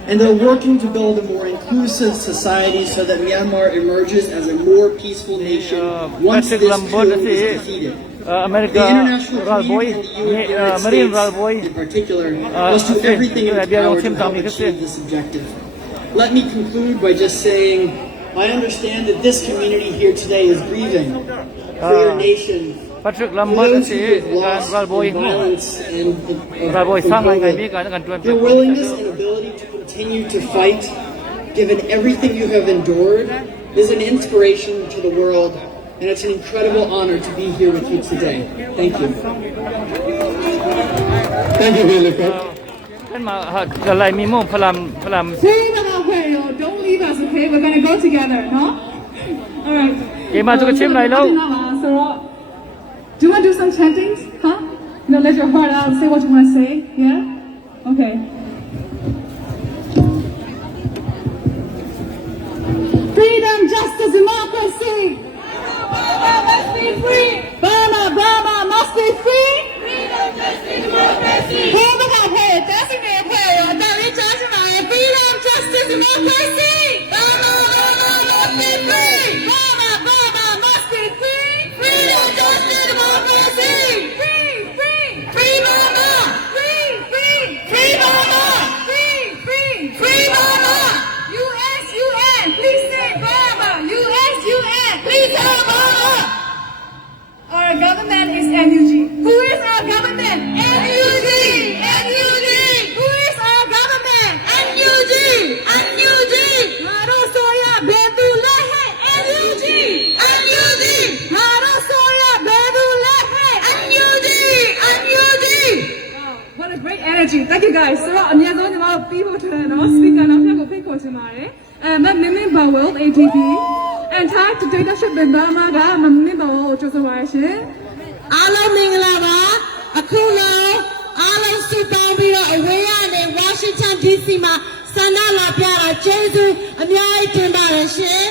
And they're working to build a more inclusive society so that Myanmar emerges as a more peaceful nation once this coup is defeated. The international community and the United States, in particular, must do everything in its power to help achieve this objective. Let me conclude by just saying, I understand that this community here today is grieving for your nation, for those who have lost in violence and your willingness and ability to continue to fight, given everything you have endured, is an inspiration to the world, and it's an incredible honor to be here with you today. Thank you. Thank you, William. Don't leave us, okay? We're gonna go together, no? All right. Do you want to do some chantings? Huh? Let your heart out and say what you want to say. Yeah? Okay. justice, democracy. Burma must be free. Burma must be free. Freedom, justice, democracy. ဘုရားကဖဲ့တာစီနေဖဲ့ရောအတော်လေးကြားချင်ပါရဲ့ freedom justice democracy Burma must be free. Burma must be free Freedom, justice, democracy. free free Free Burma. free free Free Burma. free free Free Burma. UN please say Burma UN Please help Burma. our government is NUG who is our government NUG. NUG. who is our government NUG. NUG. ငါတို့ဆိုရဘယ်သူလဲဟဲ့ NUG. NUG. ငါတို့ဆိုရဘယ်သူလဲဟဲ့ NUG. NUG. What a great energy. Thank you guys. ဆိုတော့အများဆုံးညီမတို့ပြီးဖို့ထတယ်နော် speaker နောက်ထပ်ကိုဖိတ်ခေါ်ချင်ပါတယ်မမင်းဘော်ဝဲ ATP and tag to dictatorship ဘင်ဘာမာကမမင်းဘော်ဝဲကိုကြိုဆိုပါရရှင်အားလုံးမင်္ဂလာပါအခုလည်းအားလုံးစုပေါင်းပြီးတော့အဝေးကနေ Washington DC မှာဆန္ဒလာပြတာကျေးဇူးအများကြီးတင်ပါတယ်ရှင်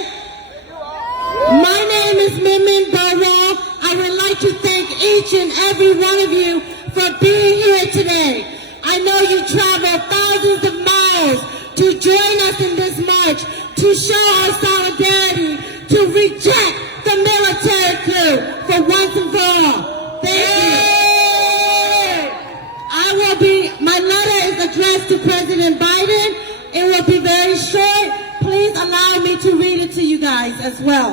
My name is Mimin Barrow. I would like to thank each and every one of you for being here today. I know you traveled thousands of miles to join us in this march to show our solidarity, to reject the military coup for once and for all. Thank you. My letter is addressed to President Biden. It will be very short. Please allow me to read it to you guys as well.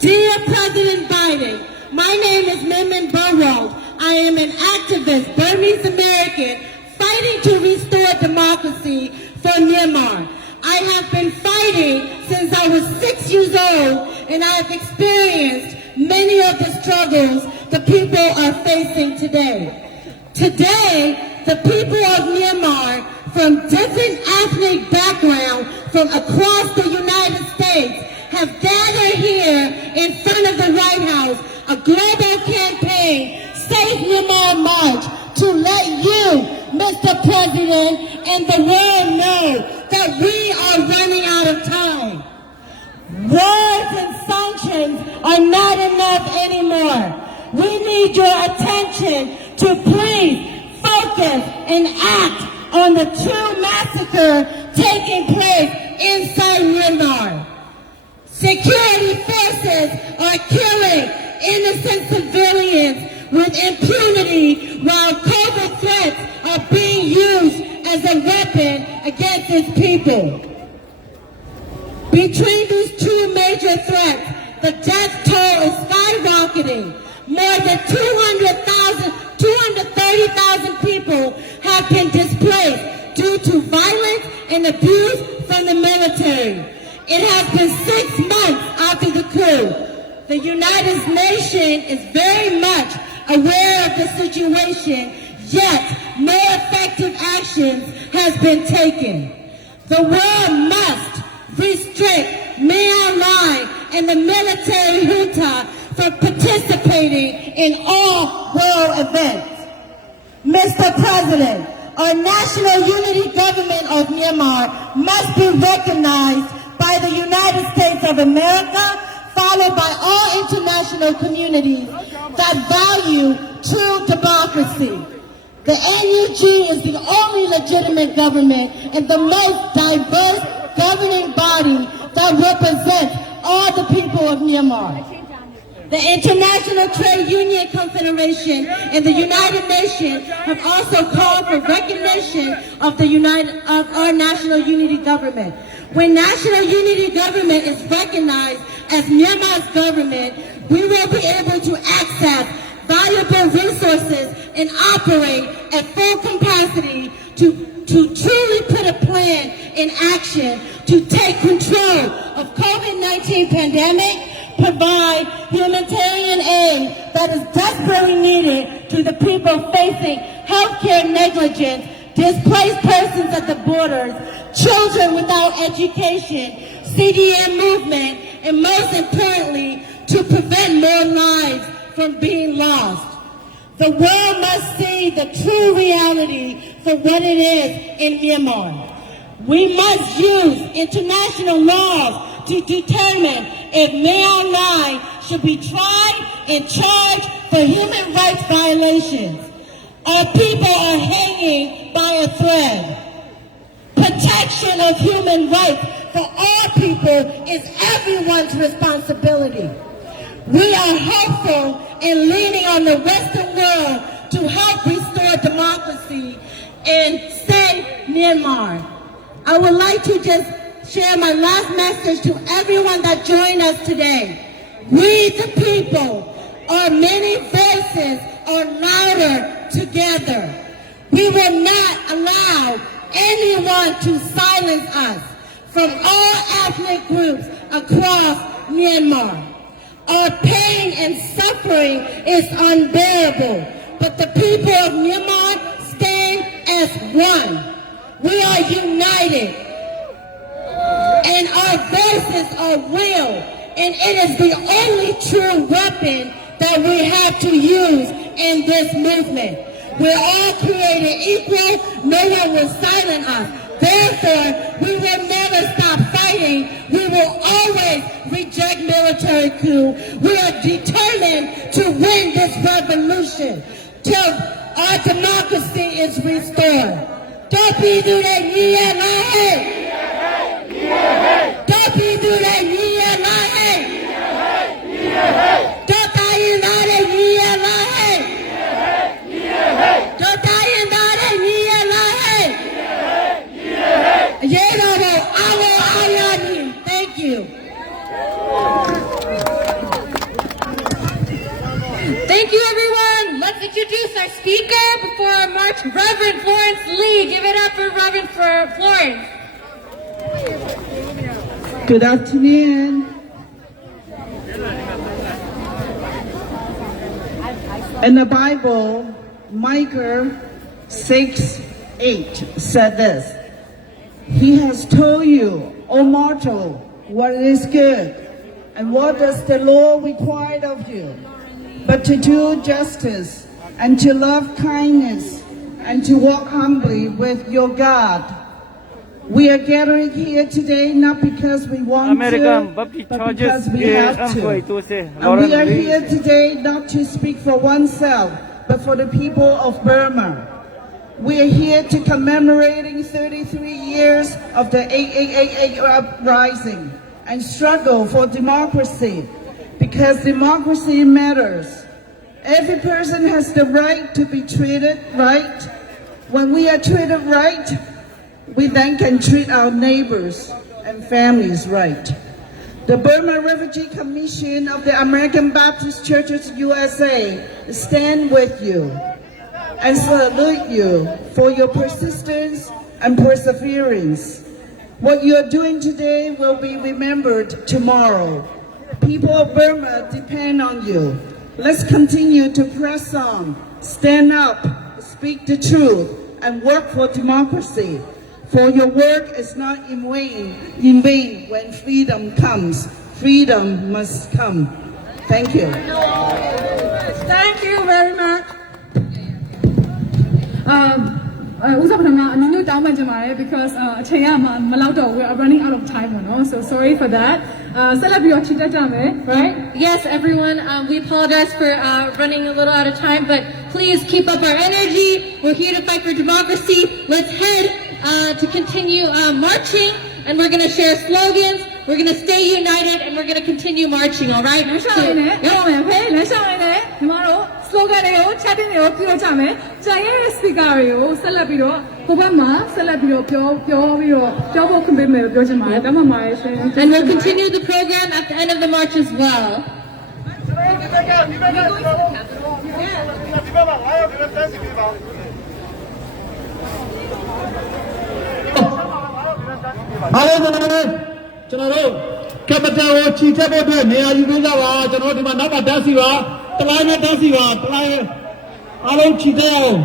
Dear President Biden, my name is Mimin Barrow. I am an activist, Burmese American, fighting to restore democracy for Myanmar. I have been fighting since I was 6 years old, and I have experienced many of the struggles the people are facing today. Today, the people of Myanmar from different ethnic backgrounds from across the United States have gathered here in front of the White House, a global campaign, Save Myanmar March, to let you, Mr. President, and the world know that we are running out of time. Words and sanctions are not enough anymore. We need your attention to please focus and act on the true massacre taking place inside Myanmar. Security forces are killing innocent civilians with impunity while COVID threats are being used as a weapon against its people. Between these two major threats, the death toll is skyrocketing. More than 230,000 people have been displaced due to violence and abuse from the military. It has been 6 months after the coup. The United Nations is very much aware of the situation, yet no effective action has been taken. The world must restrict Mein Aung and the military junta from participating in all world events. Mr. President, our national unity government of Myanmar must be recognized by the United States of America, followed by all international communities that value true democracy. The NUG is the only legitimate government and the most diverse governing body that represents all the people of Myanmar. The International Trade Union Confederation and the United Nations have also called for recognition of our national unity government. When national unity government is recognized as Myanmar's government, we will be able to access valuable resources and operate at full capacity to truly put a plan in action to take control of COVID-19 pandemic, provide humanitarian aid that is desperately needed to the people facing healthcare negligence, displaced persons at the borders, children without education, CDM movement, and most importantly, to prevent more lives from being lost. The world must see the true reality for what it is in Myanmar. We must use international laws to determine if Myanmar should be tried and charged for human rights violations. Our people are hanging by a thread. Protection of human rights for all people is everyone's responsibility. We are hopeful and leaning on the Western world to help restore democracy in Myanmar. I would like to just share my last message to everyone that joined us today. We the people, our many voices are louder together. We will not allow anyone to silence us from all ethnic groups across Myanmar. Our pain and suffering is unbearable, but the people of Myanmar stand as one. We are united, and our voices are real, and it is the only true weapon that we have to use in this movement. We're all created equal. No one will silence us. Therefore, we will never stop fighting. We will always reject military coup. We are determined to win this revolution till our democracy is restored. Don't be do that year Don't be do that year Don't die in that year Don't die in that year Thank you. Thank you, everyone. Let's introduce our speaker before our march, Reverend Florence Lee. Give it up for Reverend Florence. Good afternoon. In the Bible, Micah 6:8 said this: He has told you, O mortal, what is good, and what does the Lord require of you, but to do justice, and to love kindness, and to walk humbly with your God. We are gathering here today not because we want to, but because we have to. And we are here today not to speak for oneself, but for the people of Burma. We are here to commemorating 33 years of the 888 uprising and struggle for democracy, because democracy matters. Every person has the right to be treated right. When we are treated right, we then can treat our neighbors and families right. The Burma Refugee Commission of the American Baptist Churches USA stand with you and salute you for your persistence and perseverance. What you are doing today will be remembered tomorrow. People of Burma depend on you. Let's continue to press on, stand up, speak the truth, and work for democracy. For your work is not in vain when freedom comes. Freedom must come. Thank you. Thank you very much. Because we are running out of time, so sorry for that. Right? Yes, everyone, we apologize for running a little out of time, but please keep up our energy. We're here to fight for democracy. Let's head to continue marching, and we're going to share slogans. We're going to stay united, and we're going to continue marching, all right? slogan တွေကို chatting တွေကိုပြောကြမယ်။ကြာရဲ့ speaker တွေကိုဆက်လက်ပြီးတော့ကိုဘက်မှာဆက်လက်ပြီးတော့ပြောဖို့ခွင့်ပေးမယ်လို့ပြောချင်ပါတယ်။တောင်းပန်ပါတယ်ရှင် And we'll continue the program at the end of the march as well. Capital ကိုချီထက်ဖို့အတွက်နေရာယူပေးကြပါကျွန်တော်ဒီမှာနောက်ကဓာတ်စီပါတလိုင်းနဲ့ဓာတ်စီပါတလိုင်းအားလုံးချီတက်အောင်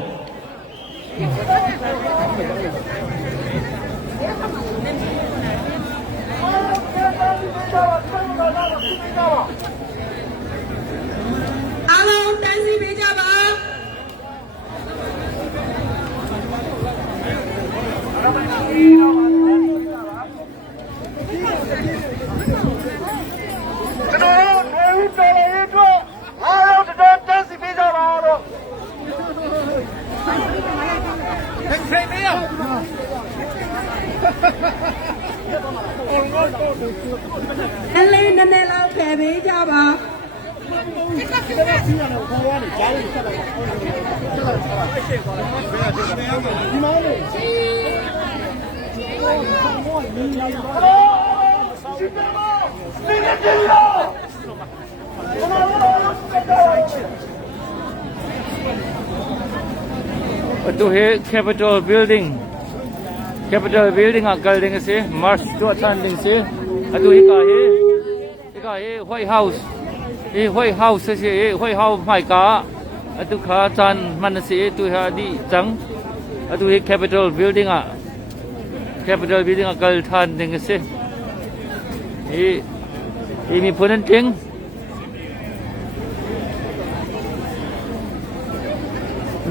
အားလုံးတန်းစီပေးကြပါ anh lên nên đây là kẻ bị cho bà tu he Capitol building akal ding se march to athan ding se atu hi ka he White House se White House mai ka atu kha chan man se tu ha di chang atu hi Capitol building akal than ding se mi phunan ting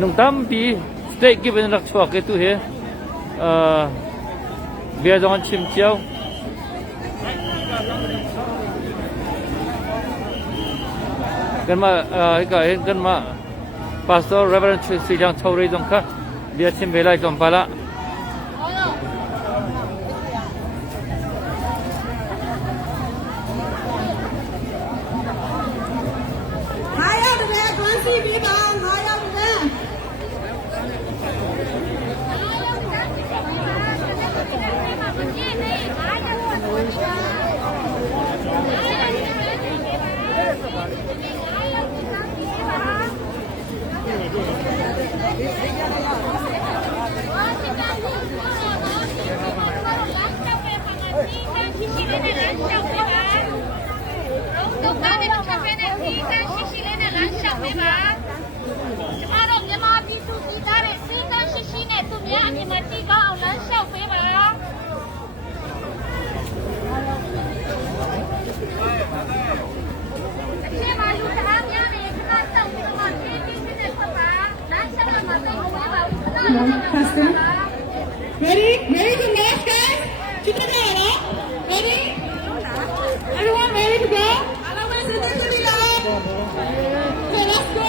nung tam pi state given rak chwa ke tu he bia dong chim chiao kan ma kan ma pastor reverend si jang chori dong kha bia chim belai dong pala Pastor. Ready? Ready to march, guys? Ready? Everyone ready to go? Okay, let's go.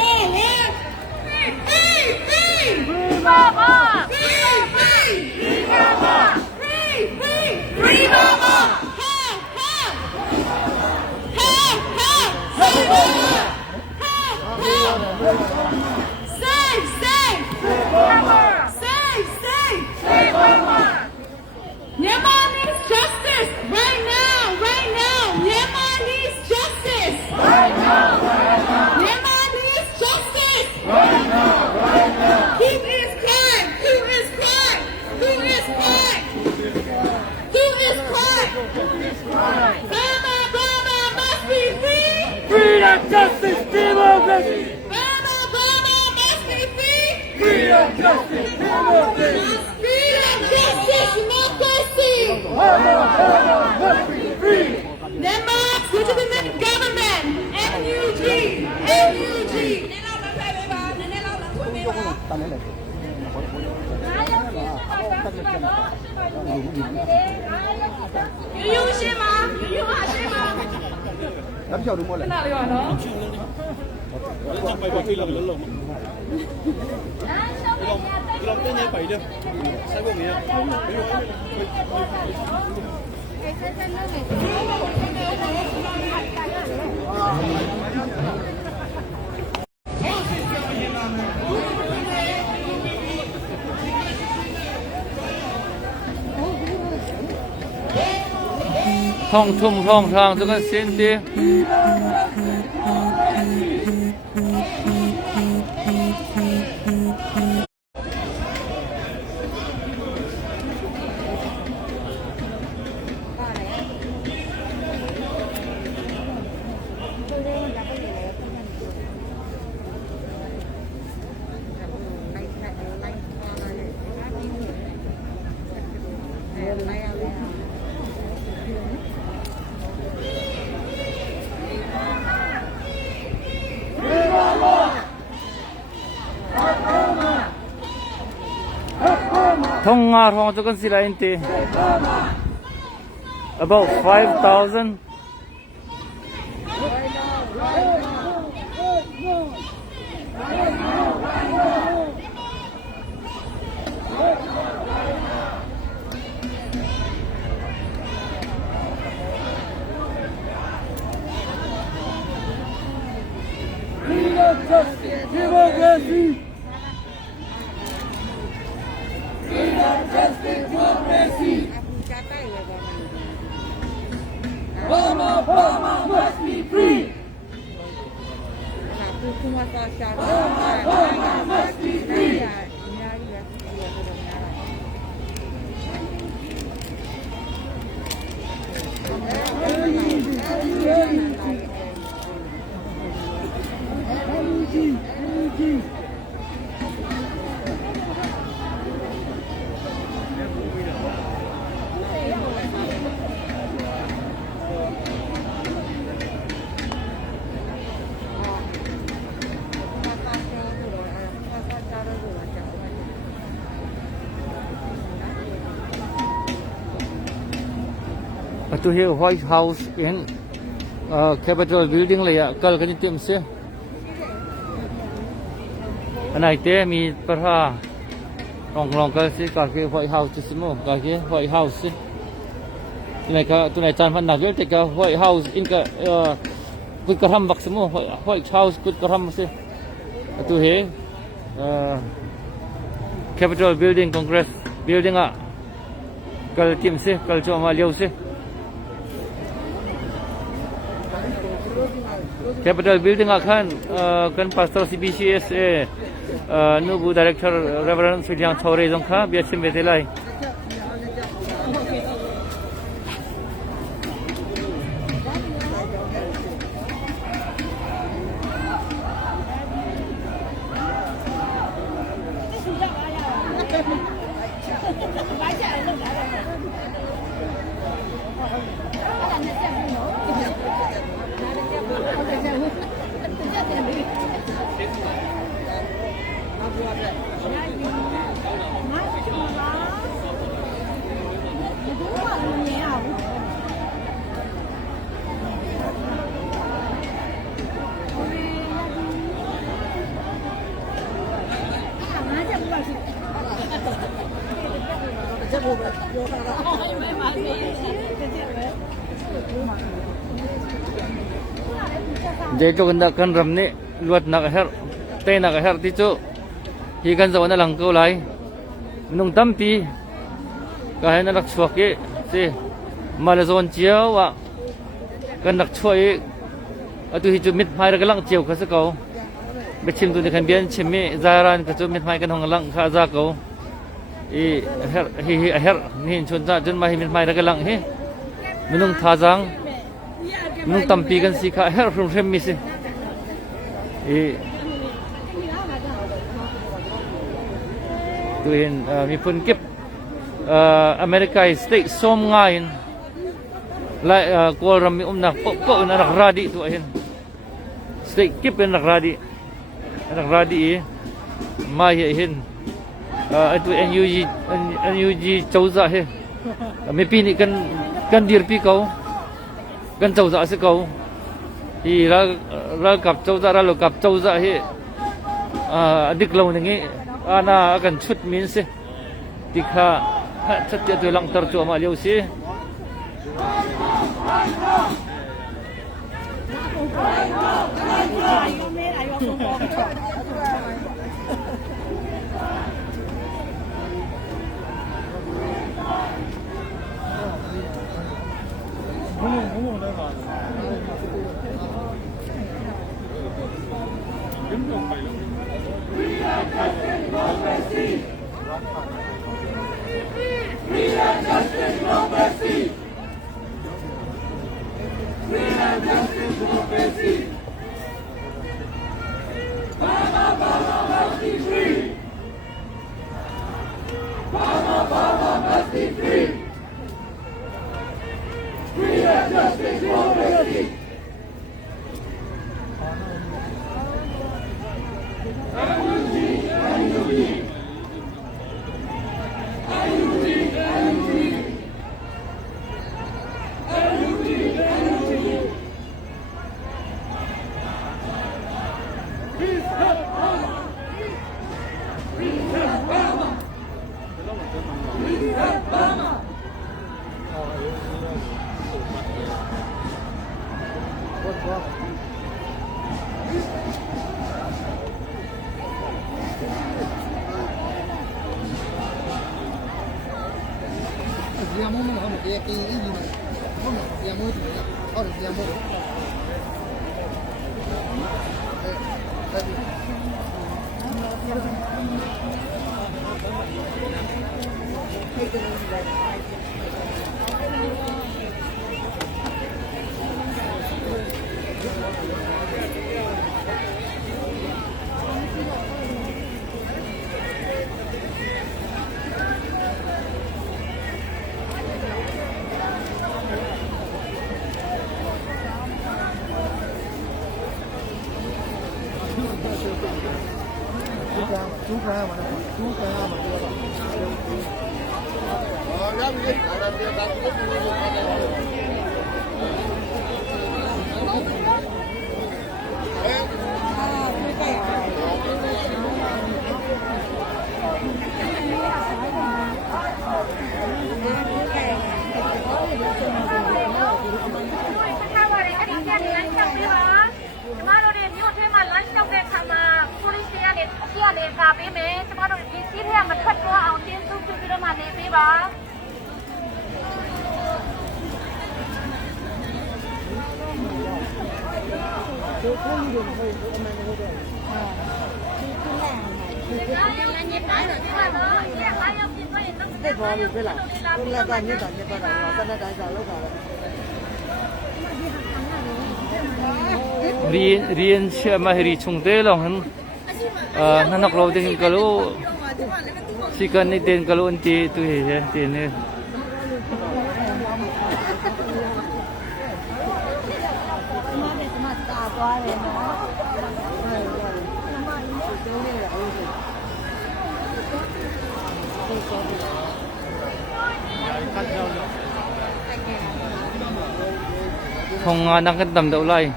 Free Mama! Free Mama! Myanmar needs justice right now. Myanmar needs justice right now. Myanmar needs justice right now. Who is crying? Burma must be free. Freedom, justice, democracy. Burma must be free. Freedom, justice, democracy. Freedom, justice, democracy. Burma must be free. Myanmar's legitimate government, NUG. thong thum thong thang cho kan sin ti thong nga thong cho kan si lain ti about 5,000 Hey! Obama must be free. To here White House in Capitol Building เลยอ่ะก็กันเต็มเสียอันไหนเต้มีประธานลองกันสิก็คือ White House สิมั้งก็คือ White House สิตัวไหนจานพันนักเยอะแต่ก็ White House อินก็กุดกระทำบักสมั้ง White House กุดกระทำสิตัวเฮCapitol Building Congress Building อ่ะก็เต็มสิก็จะมาเลี้ยวสิCapitol Building akan kan Pastor CBCSA Nubu Director Reverend Suliang Chore Jongkha biar simbetelai Jadi tu kena kan ramni luat nak her, teh nak her ticu, hikan zawana langkau lai, menung tampi, kahai nak suaki si malazon ciao wa, kan nak cuai, atu hiju mit mai ragalang ciao kasakau, becim tu dekan bian cimi zaran kacu mit mai kan hongalang kaza kau, her ni cunta jun mai mit mai ragalang he, menung thazang. Nung tampi kan si ka her from rem misi tuin mi pun kip America state som ngain lai kol ram mi nak po nak radi tu ahin state kip nak radi mai ahin itu NUG chauza he mi pi ni kan dir pi kauกันเจ้าจะสิเขาที่เรากับเจ้าจะเรากับเจ้าจะเฮดิกเราอย่างงี้น่ากันชุดมินสิดิค่ะชัดเจนตัวหลังตรจัวมาเลี้ยวสิ Diamo riêng xe mà hì chung tế lòng hắn nó nọc lâu tên cả lũ chỉ cần đi tên cả lũ anh chị tôi hiểu tiền này không đang cái tầm đậu lại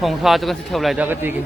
không tha cho con sẽ theo lại ra cái gì kì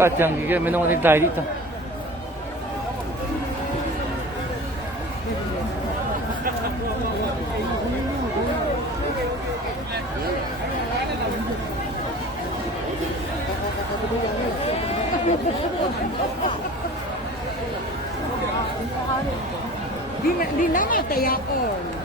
kacang gigi minum ini tadi tu. Di nama teater.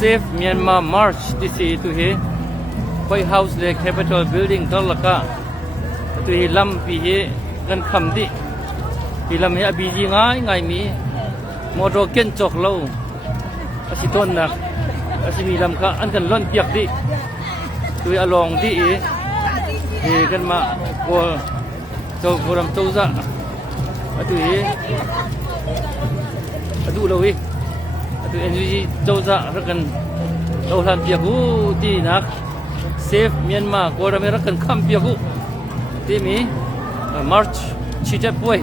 Save Myanmar March this is to he White House the Capitol Building tolaka to he lam pi he kan kham di pi lam he abi ji ngai mi motor ken chok lo asiton na asimi lam kha an kan lon piak di to along di he kan ma ko cho ram to za to he adu lo hi adu energy to za rakan lo han piak u ti nak Save Myanmar ko ram rakan kham piak u ti mi March chita poi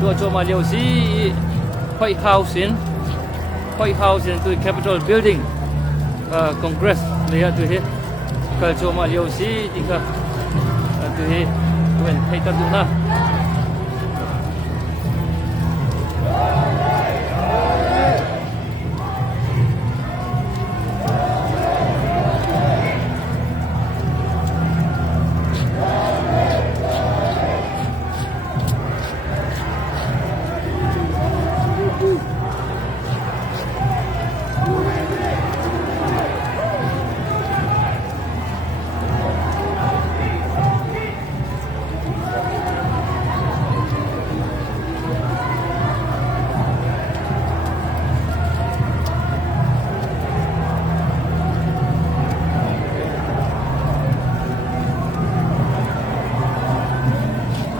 to cho ma leo si White House in to Capitol Building Congress le ya to he ka cho ma leo si ti ka to he when hai ta du na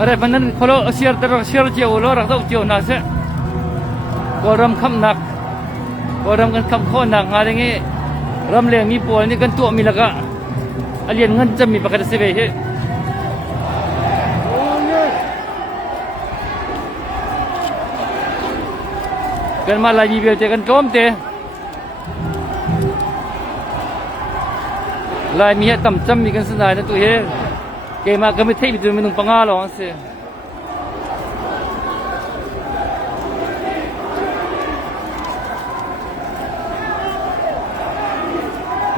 Are banan kholo share je ulo rak dau je na se koram kham nak koram kan kham kho nak nga nge ram le mi pol ni kan tu mi laka alien ngan jam mi pakat se ve he kan ma la ni bel te kan tom te lai mi he tam cham mi kan sanai na tu he ke ma ka mi thei bi tu mi nung panga lo se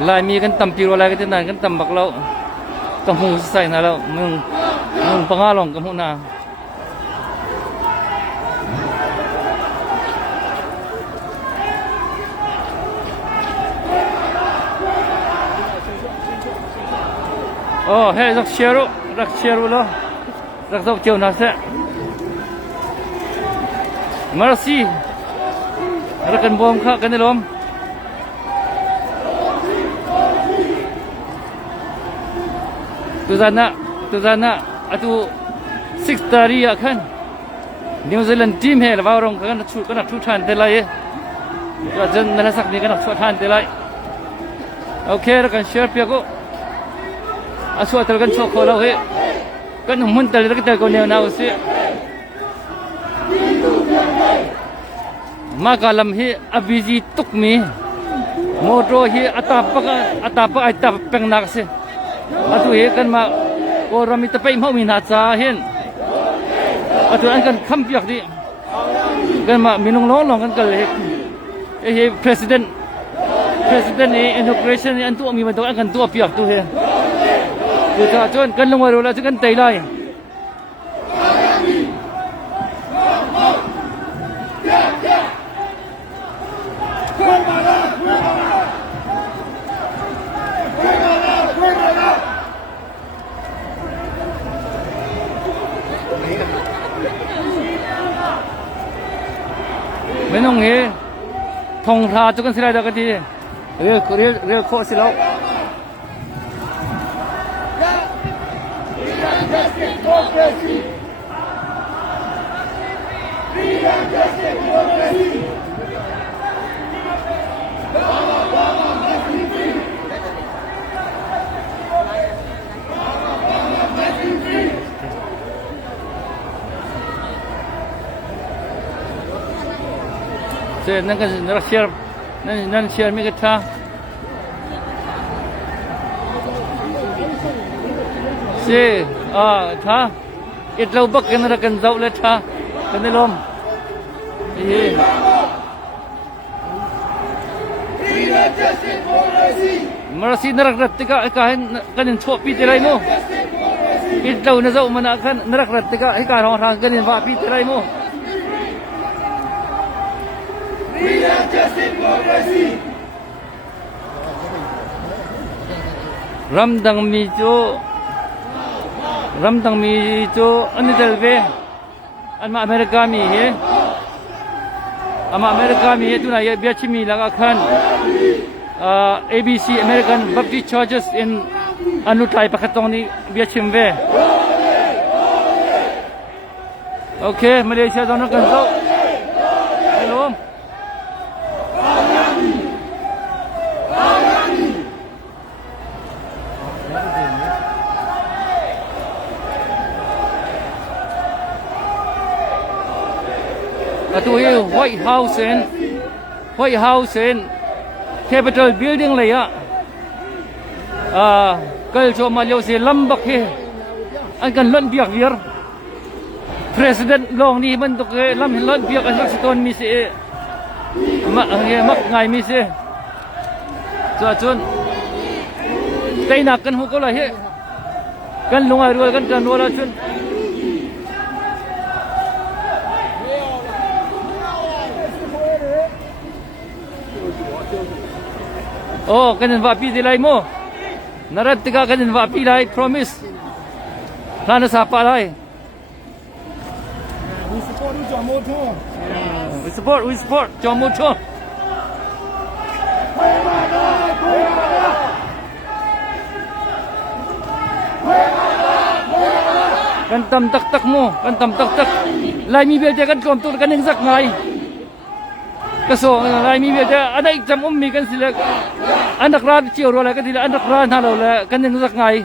lai mi kan tam pi ro lai ka tin nan kan tam bak lo ka hu sai na lo nung panga long ka mu na oh hey rak share lo rak dau chiu na se merci rakan bom kha kan lom tu zana atu 6:30 akan New Zealand team he lawa rong kan thu than te lai ka jan na sak ni kan thu than te lai okay rakan share pia ko aswa tal kan chok lo he kan mun tal rak tal ko ne na usi magalam hi abiji tukmi moto hi atapa ai tap peng nak se atu he kan ma ko rami ta pai mau mi na cha hen atu an kan kham piak di kan ma minung lo long kan kal he president inauguration an tu mi ma to an kan tu piak tu he tu ta chon kan lung ro la chu kan tai lai menong he thong tha chu kan silai da ka ti re kho silo se nan kan nan share nan share mi ka tha se tha it lo bak kan zau le tha kan lom Mercy narak ratika kahin kanin chho pi telai mo it lo na zau mana kan narak ratika ka rong rang kanin wa pi telai mo Ramdang mi cho ani dalve anma America mi he ama America mi he tuna ye biachimi laga khan ABC American Baptist Churches in Anutai pakatong ni biachimve. Okay, Malaysia dono kanso. Hello. Atu White House and Capitol Building le ya. Kal cho Malaysia se lambak he. An kan lon biak wir. President long ni man tok lam lon biak an ston mi se mak ngai mi se. Cho chun. Kai nak kan hu ko la he. Kan lungai rual kan tan wala chun. Oh, kanin vapi dilay mo. Narad tiga kanin vapi lay, promise. Lana sa palay. We support John Motor. We support John Motor. Kan tam tak mo, kan tam tak. Lay mi bel kan kom tu kan ning sak ngai. Kaso lay mi bel ada jam mi kan sila anak ran chiu ro la kan sila anak ran ha lo la kan ning sak ngai.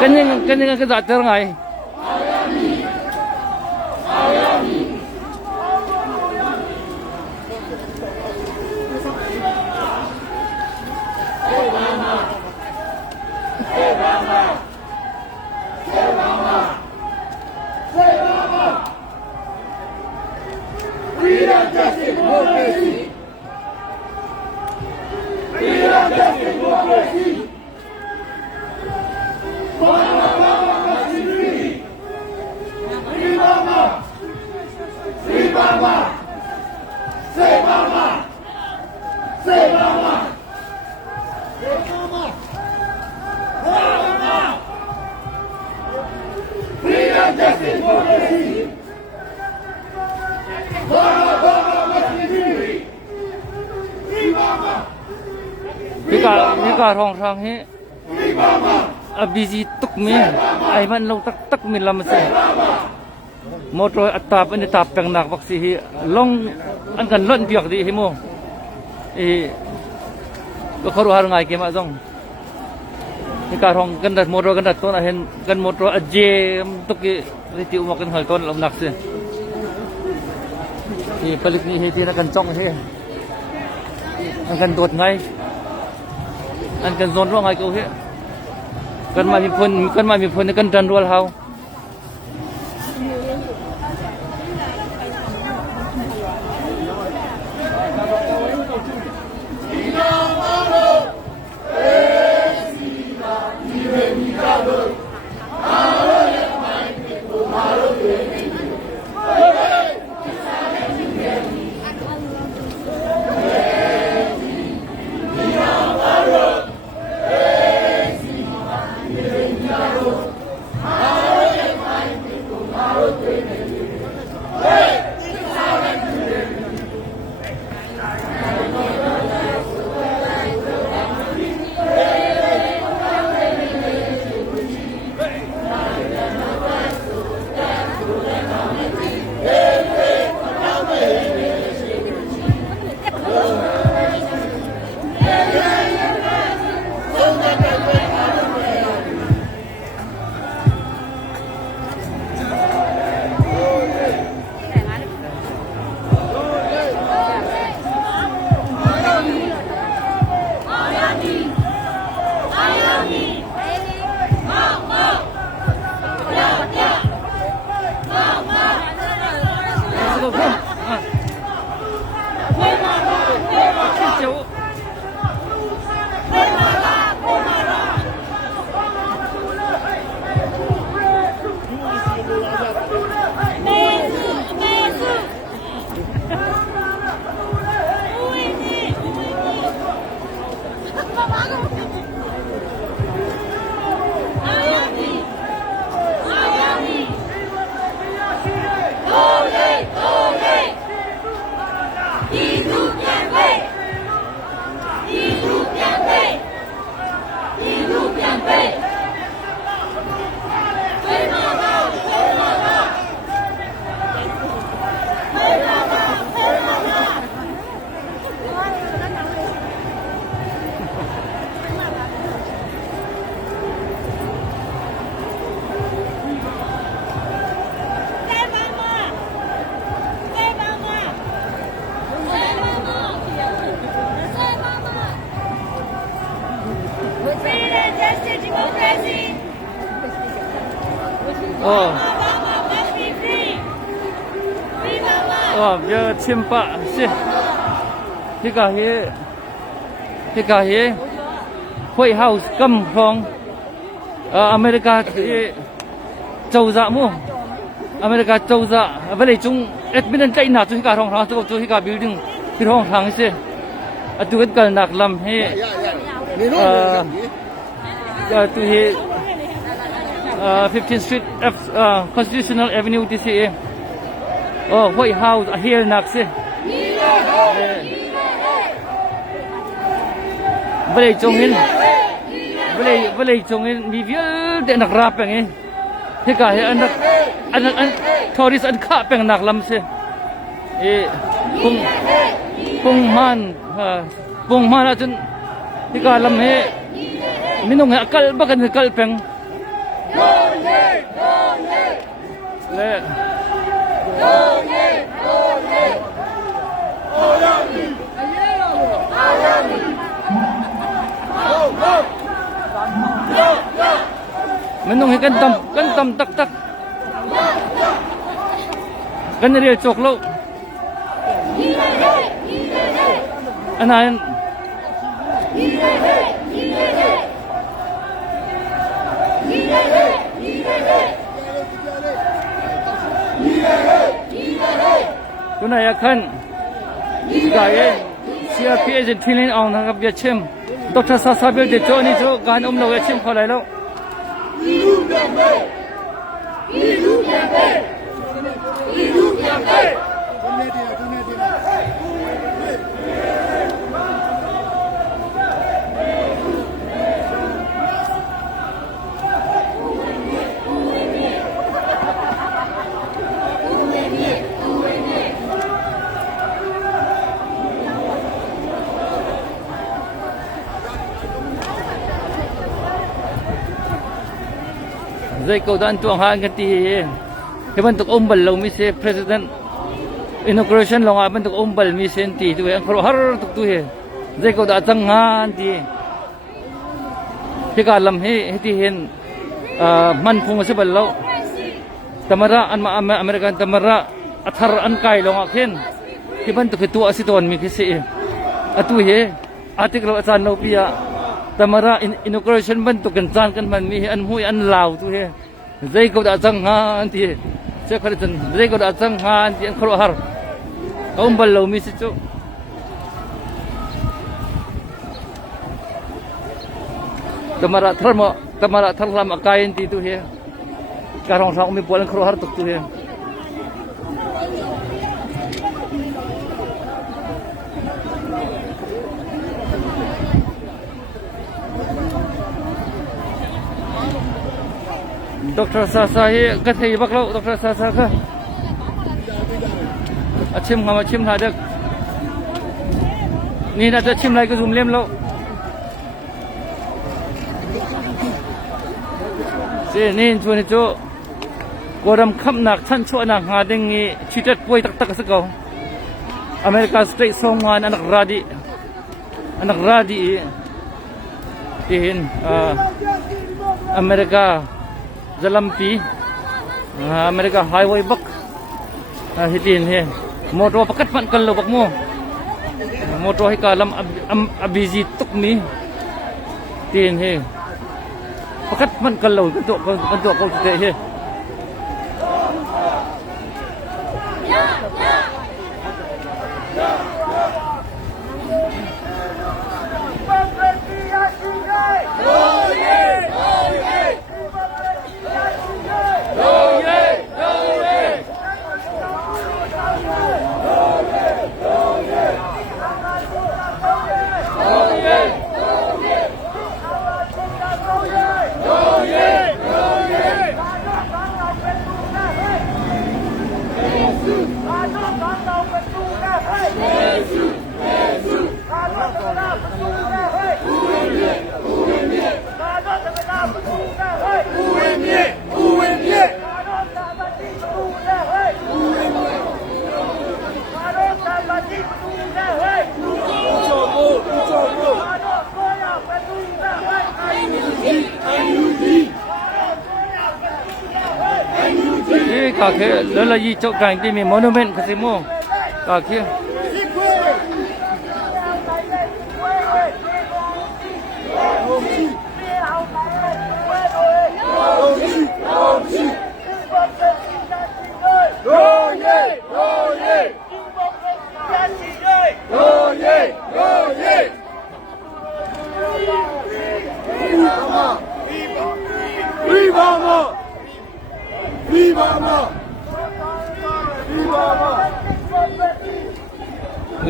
Kan ning ka za ter ngai. Freedom, justice, democracy. Freedom, justice, democracy. Mama must be free. Free mama. Free mama. Say mama. Say mama. Say mama. Mama. Freedom, justice, democracy. Mama must be free. Free mama. Ni ka rong rang he. Free mama. Busy tuk mi ai man lo tak mi lam se motor atap ani tap peng nak vaksi hi long an kan lon piak di hi mo ko kharu har ngai ke ma jong ni ka rong kan dat motor kan dat ton a hen kan motor aje tuk ki ri u ma kan hal ton lam nak se ni palik ni he ti na kan chong he an kan dot ngai an kan zon ro ngai ko he kan ma mi phun kan tan rual hau Mama. Oh. Oh, biar cimpak sih. Hika he. White House cầm phong. America thì châu dạ mu. America châu dạ. Với lại chúng admin chạy nào chúng hika hong hang chúng hika building thì hong hang sih. Tu kan kal nak lam he. Tu he 15th Street Constitutional Avenue TCA. Oh, White House here nak sih. Boleh jongin. Boleh jongin bibir dek nak rapeng eh. Hika he anak tourist an kapeng nak lam sih. Pung man atun hika lam he. Minong akal bakan akal peng. Le. Menung kan tam tak. Kan real coklo. Anan. Kunaya kan gaya CRP agent filin ang nangap ya chim Dr. Sasabil de Johnny Jo gan lo ya chim kholai lo Zai kau dan tuang hang kati ke bentuk umbal lo mi se president inauguration lo nga bentuk umbal mi senti tu yang har tuk tu he zai kau da changan ti ke kalam he ti hen man phung se bal lo tamara an ma American tamara athar an kai lo nga khen ke bentuk tu asiton mi ke se atu he article asan lo pia tamara inauguration bentuk kan chan kan man mi an hui an lao tu he zai ko da chang han ti se khari chan zai ko da chang han ti an khro har kaum bal lo mi si chu tamara tharlam akain ti tu he karong sa mi polan khro har tuk tu he Dr. Sasa hi kathei baklo Dr. Sasa kha achim hadak ni na achim lai ko zoom lem lo se nin chuni chu koram kham nak chan chu na nga ding ni chitat poi tak sa ko America State Songwan anak radi in America Zalampi America highway bak hitin he motor pakat pan kallo bak mo motor hi kalam abizi tuk mi tin he pakat man kallo kanto ko te he ka ke la yi chok kan ti mi monument ka simo ka ke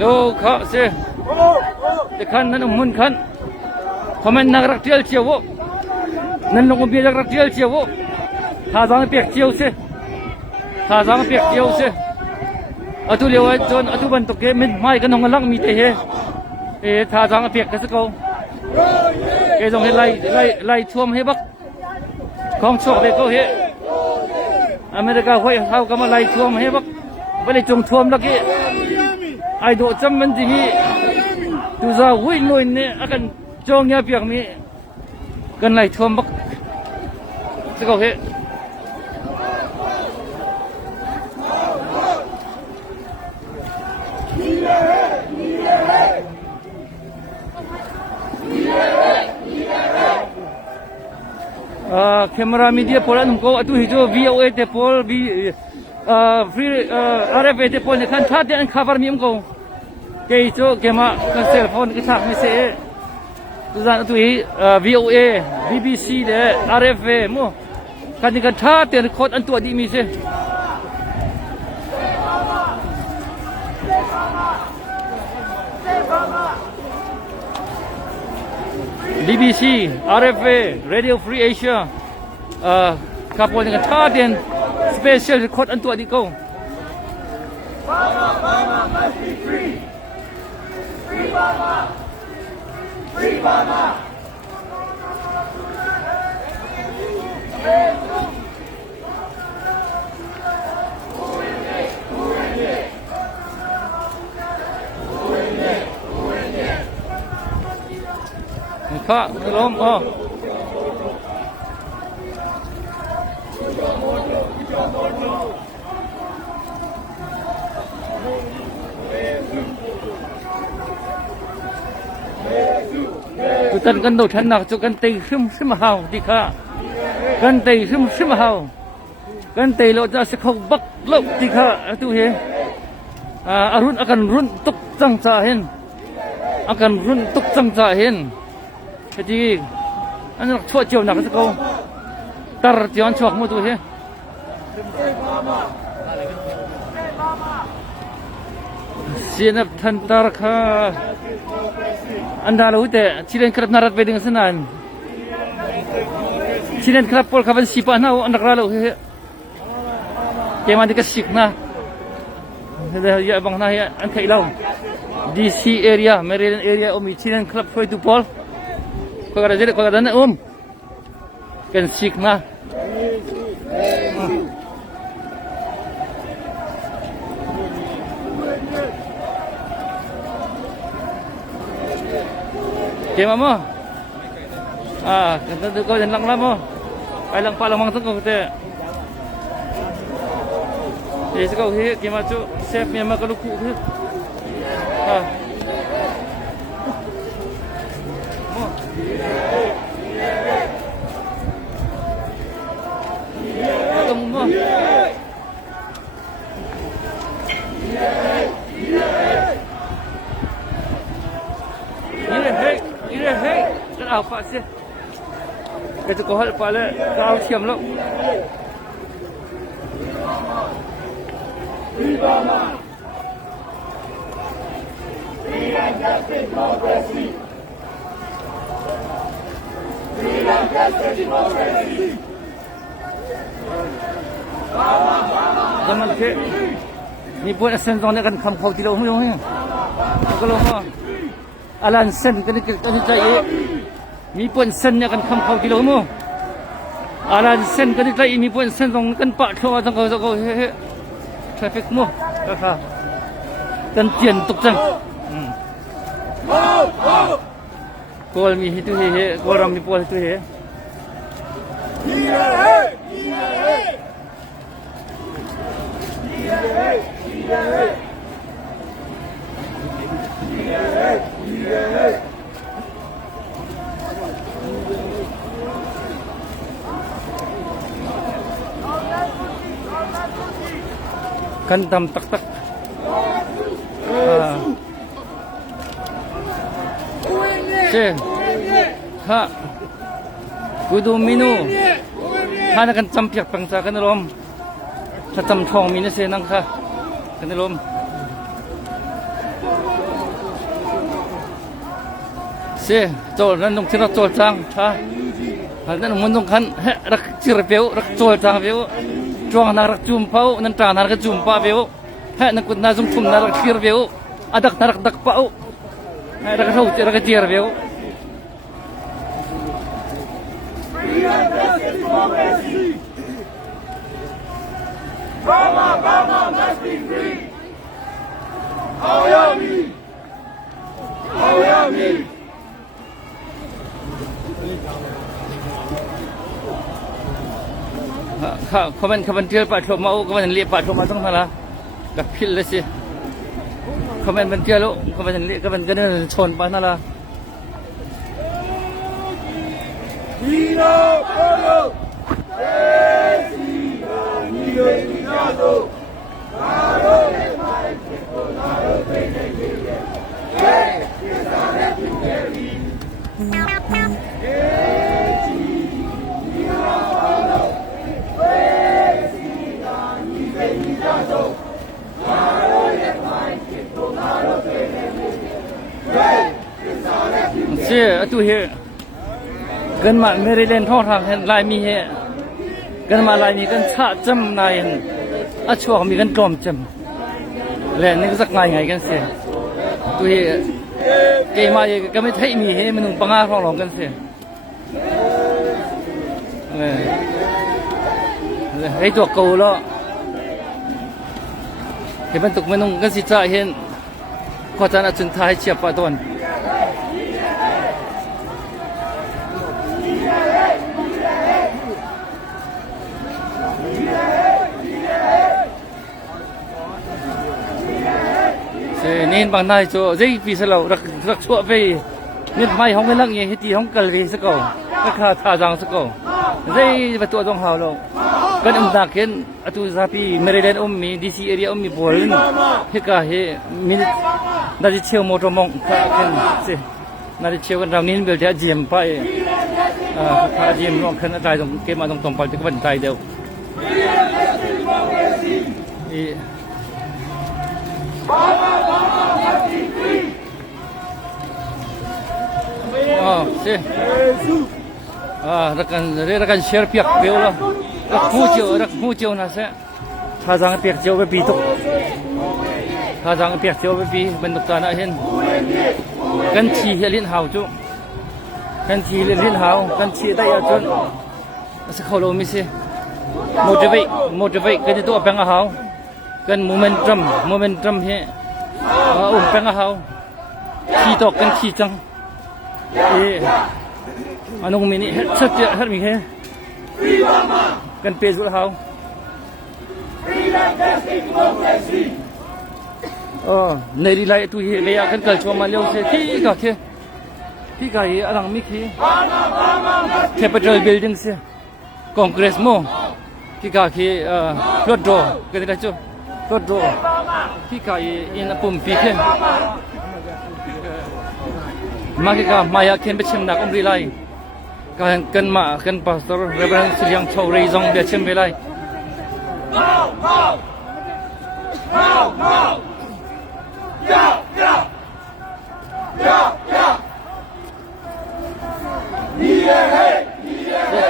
Yo kha se de khan nan mun khan comment nak rak tial chiawo nan lo bi rak tial chiawo tha jang pek chiaw se tha jang pek chiaw se atu lewa jon atu ban to ke min mai kan hong lang mi te he e tha jang pek ka se ko ke jong he lai thuam he bak khong chok be ko he America hoi hau ka ma lai thuam he bak bale chung thuam la ke ai độ trăm vấn gì mi từ giờ vui nuôi nè akan cho nghe việc mi gần này thơm bắc sẽ có hết camera media pola nungko atu hijo VOA te pol free RFA te pol ne kan tha de an cover mi ko ke cho ke ma kan cell phone ke thak mi se tu zan tu VOA BBC de RFA mo kan ni kan tha te record an tu di mi se BBC RFA Radio Free Asia kapol ni kan tha den special record an tu di ko Burma must be free. Free Burma. Free Burma. Kha lom Tutan kan do than nak chu kan tei hrim hau ti kha kan tei hrim hau kan tei lo ja se khok bak lo ti kha tu he arun akan run tuk chang cha hen akan run tuk chang cha hen jadi an nak chua chiu nak se ko tar tion chuak mu tu he sinap than tar kha anda lo te chilen krap narat beding senan chilen krap pol kaban sipa na anak ralo he keman dik sikna ya bang na ya an kai law DC area Maryland area omi chilen krap foi tu pol ko kada jere ko kada na kan sikna Kema mo? Kanta tu kau jangan lang mo. Ay lang pa lang mang tengok te. Yes kau he kema tu chef ni mak lu ku he. Mo. Kamu mo. Hey, kenapa apa sih? Kita kau hal pala kau siam lo. Zaman ke ni pun asan zon kan kam kau tidak umum ya. Kalau mah alan sen kan cai mi pun sen nya kan kham khau kilo mo alan sen kan cai mi pun sen dong kan pa thlo jang ko he traffic mo ka kan tian tuk jang kol mi hitu he koram mi pol tu he kan tam tak tak se ha kudu minu ha na kan champiak pangsa kan rom sa tam thong mi na se nang kha kan rom se chol nan dong thira chol chang ha ha nan mun dong khan rak chir peu rak chol chang peu chuang na rak chum pau nan tra na rak chum pa peu ha nan kut na zum thum na rak chir peu adak na rak dak pau ha rak thau rak chir peu Burma must be free. Aoyami. Aoyami. Kaman tir pa thom mau kaman li pa thom ma tong thala ka phil le si kaman ban tir lo kaman li kaman kan chon pa na la Nino Polo. se tu he kan ma Maryland thong thang hen lai mi he kan ma lai mi kan cha cham nai hen a chuak mi kan trom cham le ni sak ngai ngai kan se tu he ke ma ye ka mai thai mi he manung panga thong long kan se le hei tu ko lo he ban tuk manung kan si cha hen ko ta na chun thai chia pa don nên bằng này cho dây vì sao lâu rắc chua về nên mai không cái lăng gì thì không cần về sao cầu các thà rằng sao cầu dây và tụi trong hào lâu cái ông ta kiến tụi ra pi Maryland mi DC area mi Bolin hết cả hết mình đã đi chiều một trong mong cái gì đã đi chiều cái rau nín biểu đã diêm phải thà diêm nó khăn trái trong cái mà trong phải cái vấn trái đều si rekan share piak beo la rak mu chiu na se tha jang piak chiu be bi tok tha jang piak chiu be bi ben tok ta na hen kan chi helin hau chu kan chi helin hau kan chi dai a chon se kholo mi se motivate cái tu apang a hau kan momentum he pang a hau chi tok kan chi chang anong mini set hat mi he kan pe zu hau nei ri lai tu hi le ya kan kal chwa ma leo se ki ka hi alang mi khi Capitol building se Congress mo ki ka khi flood draw ke da chu flood draw ki ka hi in apum pi khen Makika maya ken bechem nak umri lai kan ma kan pastor Reverend Sriang Chau Rei Zong bechem belai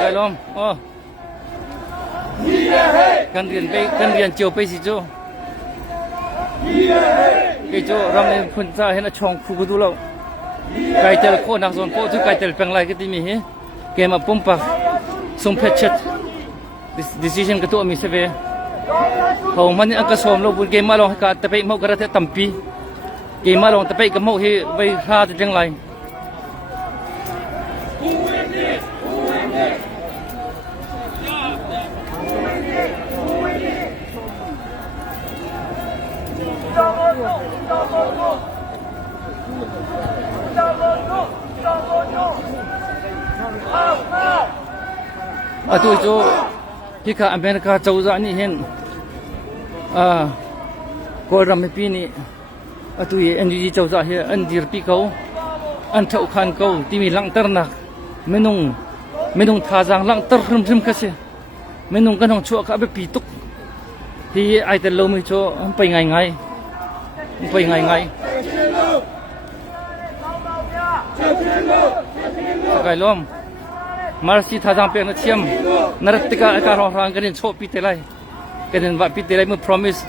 kai lom kan rian chiu pe si chu ke chu ram len phun cha hena chong khu du lo cái tel ko nak zon ko chu cái tel peng lai cái ti mi he ke ma pum pa sum phet chet decision ka to mi se ve ho man an ka som lo bun ke ma lo ka ta pe mo ka te tampi ke ma lo ta pe ka mo he vai kha te teng lai tu cho hi kha America chauza ni hen ko ram pi ni tu ye NUG chauza he an dir pi ko an thau khan ko ti mi lang tar nak menung tha jang lang tar rum rum ka se menung kan hong chu ka be pi tuk hi ai te lo mi cho pai ngai ngai kai lom marsi tha jang pe na chiam naratika ka rong rang kan cho pi te lai kan va pi te lai mo promise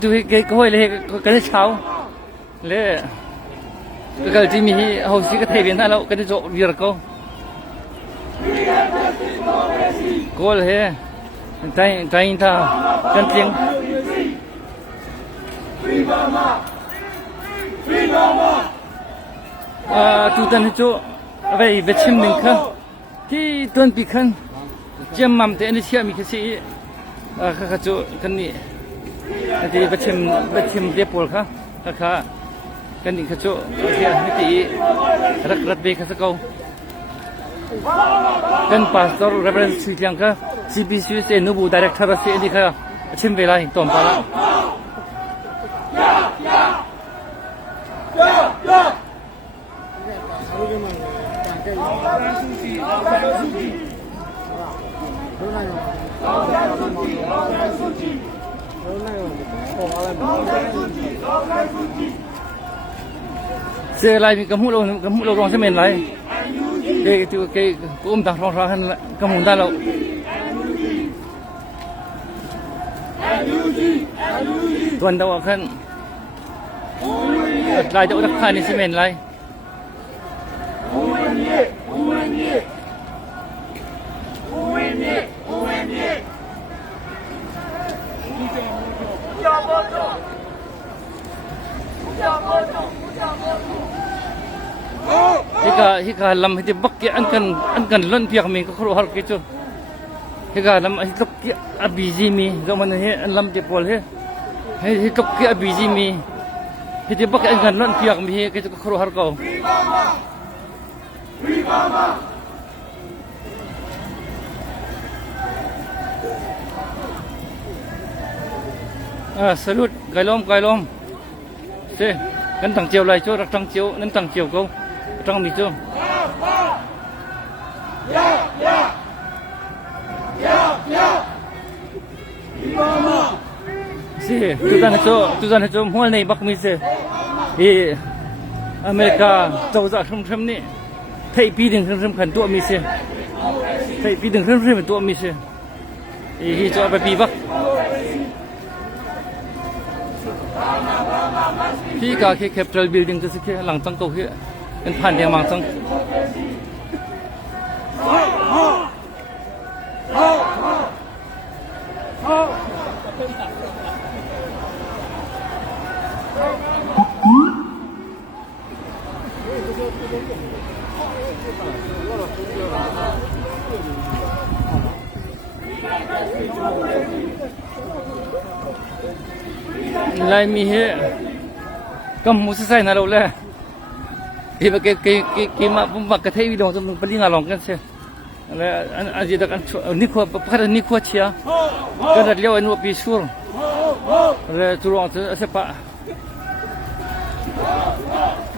tu cái hồi là cái cháu lẽ cái gì mình hầu như cái thầy biến thái lâu cái chỗ việc cô là tay ta chân tiếng tu tân chỗ về về chim mình không thì tuần bị khăn chim mầm thì anh chị mình cái gì cái chỗ cái này thì về chim đẹp bol khá khá cái này cái chỗ thì rất về cái câu kan pastor reverend Sitiang ka CBC se nubu director se ni ka chim velai tom pala se lai mi kamu lo rong se men lai cái tang rong rong kamu da lo tuan đâu kan lai đâu đặc khai ni se men lai hika lam hiti bakki an kan lon piak mi ko khro har ke chu hika lam hi tok ki abiji mi zaman he an lam te pol he hi tok ki abiji mi hiti bakki an kan lon piak mi he ke ko khro har ko salute kai lom se kan tang chiều lại cho rak tang chiều nên tang chiều câu trong mi chu si tu dan cho hol nei bak mi se e America chau za thum ni thei pi ding thum khan tu mi se thei pi ding thum tu mi se e hi cho ba pi bakพี่กาเค Capital Building จะสิเคหลังจังเก่าเคเป็นผ่านเดียงมังจังไลมีเฮก็มุสใส่นาเราเลยที่ว่าเกมาผมว่ากระเทยวิดีโอจะไปลิงาลองกันเสียแล้วอันนี้ดักอันนี้ขวบพัดนี้ขวบเชียก็ได้เลี้ยวอันว่าปีสูรแล้วจุลองจะเสพะ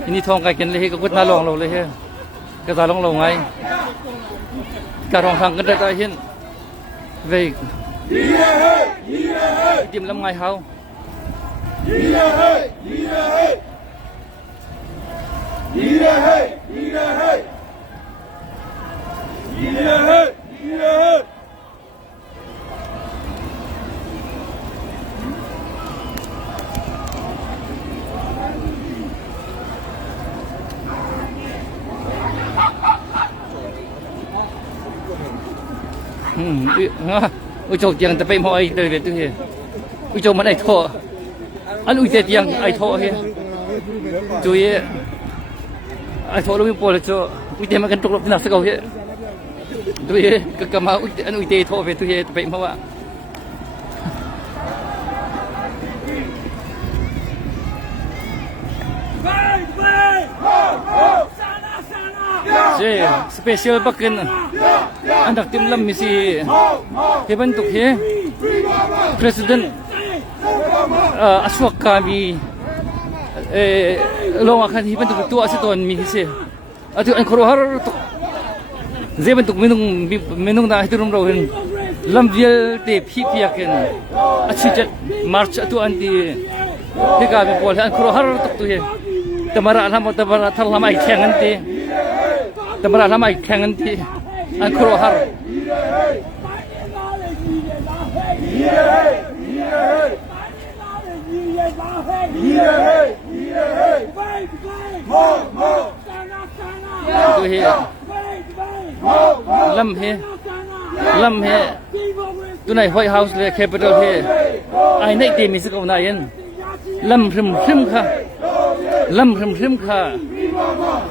อันนี้ทองไก่กินเลยก็กดนาลองเราเลยเฮก็จะลองเราไงการลองทางก็ได้เห็นเวกจิ้มลำไงเขา อุจกยังแต่ไปมอไอ้เดือดตัวเฮอุจกมันไอ้ท่ออันอุจเตียงไอ้ท่อเฮจุยไอ้ท่อเราไม่พอเลยจ้ะอุจเตียงมันกันตกลงนักสักเอาเฮตัวเฮก็มาอุจอันอุจเตียท่อเฮตัวเฮไปมาว่าเจ้ special bakken andak tim lam misi heban tuk he president Ashok kami long akan heban tuk tu asiton mi se atu an khoro har tuk zeban tuk minung da hitum ro hen lam vial te phi piaken achijat march atu anti he ka bi pol an khoro har tuk tu he tamara thalamai khengan te tamara lamai khengan ti an khoro har tu he lam he tu nai White House le capital he ai nei ti mi se ko na yen lam hrim kha lam hrim kha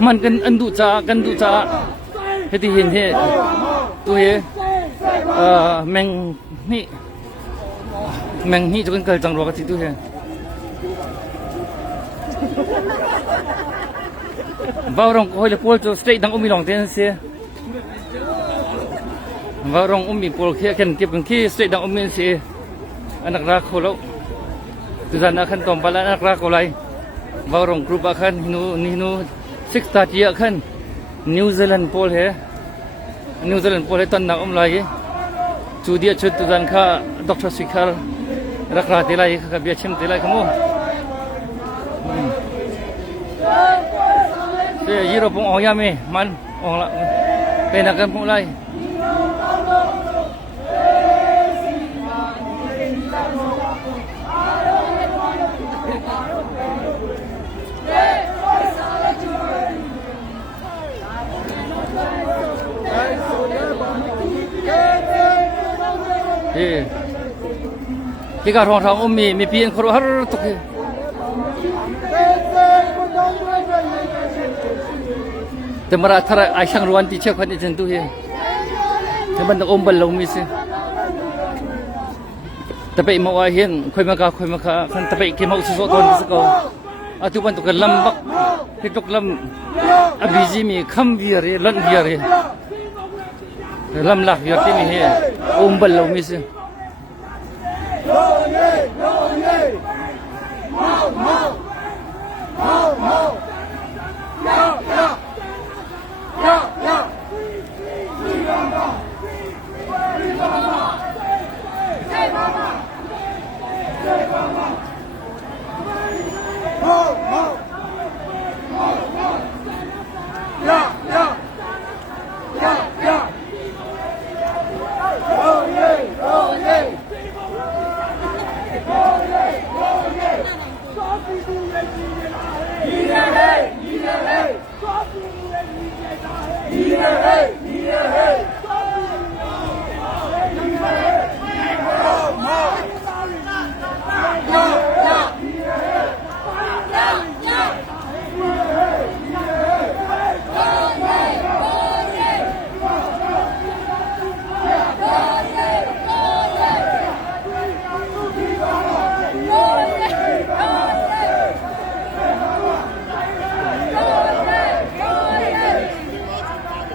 มันกันดูจ้าเฮติเห็นเฮตัวเฮแมงนี่จะกันเกิดจังรอกันที่ตัวเฮว่ารองคอยเลยพูดจะสเตย์ดังอุ้มมีหลงเต้นเสียว่ารองอุ้มมีพูดเขียนเก็บกันขี้สเตย์ดังอุ้มมีเสียอันนักรักเขาแล้วตุจันนักขันตอมปลานักรักเขาเลยว่ารองกรุ๊ปขันนี่นู6:30 akan New Zealand pol he New Zealand pol he tan na lai chu dia chu tu dan kha Dr. Sikhar rakra tilai kha bia chim tilai khamu te yiro pong oya me man ong la pe na kan pong lai Jika orang ummi mipian koro har tuk he. Temara thara aisang ruan ti chek khani chen tu he. Teman nak ombal lo mi se. Tapi mau ahin khoi maka kan tapi ke mau susu ton se ko. Atu ban tu kan lambak hitok lam abiji mi kham biare lan biare. Lam lak biar ti mi he. Ombal lo mi se.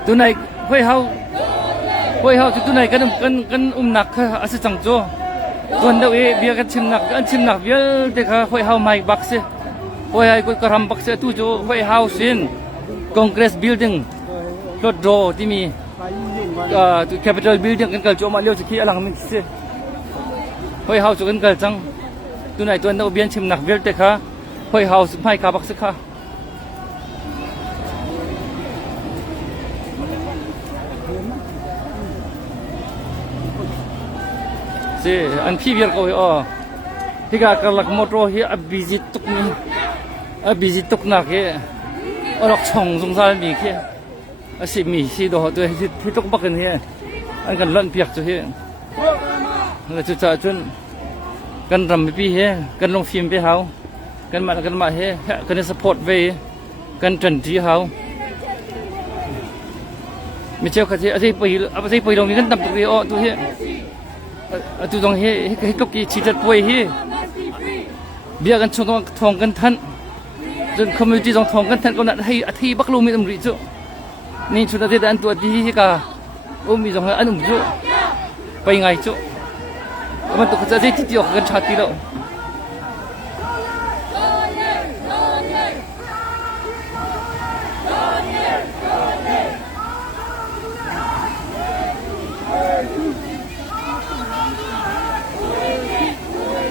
Tu này White House tu này kan nak asa changjo tuan dau e bia kan chim nak bia te kha White House mai bak se White House ko karam bak se tu jo White House in Congress building lot do ti mi tu Capitol building kan kal jo ma leo chi alang mi se White House kan kal chang tu này tuan dau bian chim nak bia te kha White House mai ka bak se kha an phi vier ko higa kalak motor hi abizit tuk na ke orok chong sung sal mi ke asi mi si do to hi tuk bakan he อันกันลั่นเปียกจุเฮแล้วจุจ่าจนกันรำปีเฮกันลงฟิล์มไปเฮากันมาเฮกันสปอร์ตเวกันจันทีเฮาไม่เชื่อเขาจะอะไรไปลงนี้กันตั้มตัวอ้อตัวเฮตัวตรงเฮลูกกี่ชีจัดป่วยเฮเบียกันชงทองกันทันจนคอมมิวนิตี้ทองกันทันก็นัดให้อธิบักลูมีตำริจุนี่ชุดนั้นอันตัวดีกาโอ้มีสองอันนุ่มจุไปไงจุมันตัวจะได้ที่เดียวกันชาติแล้ว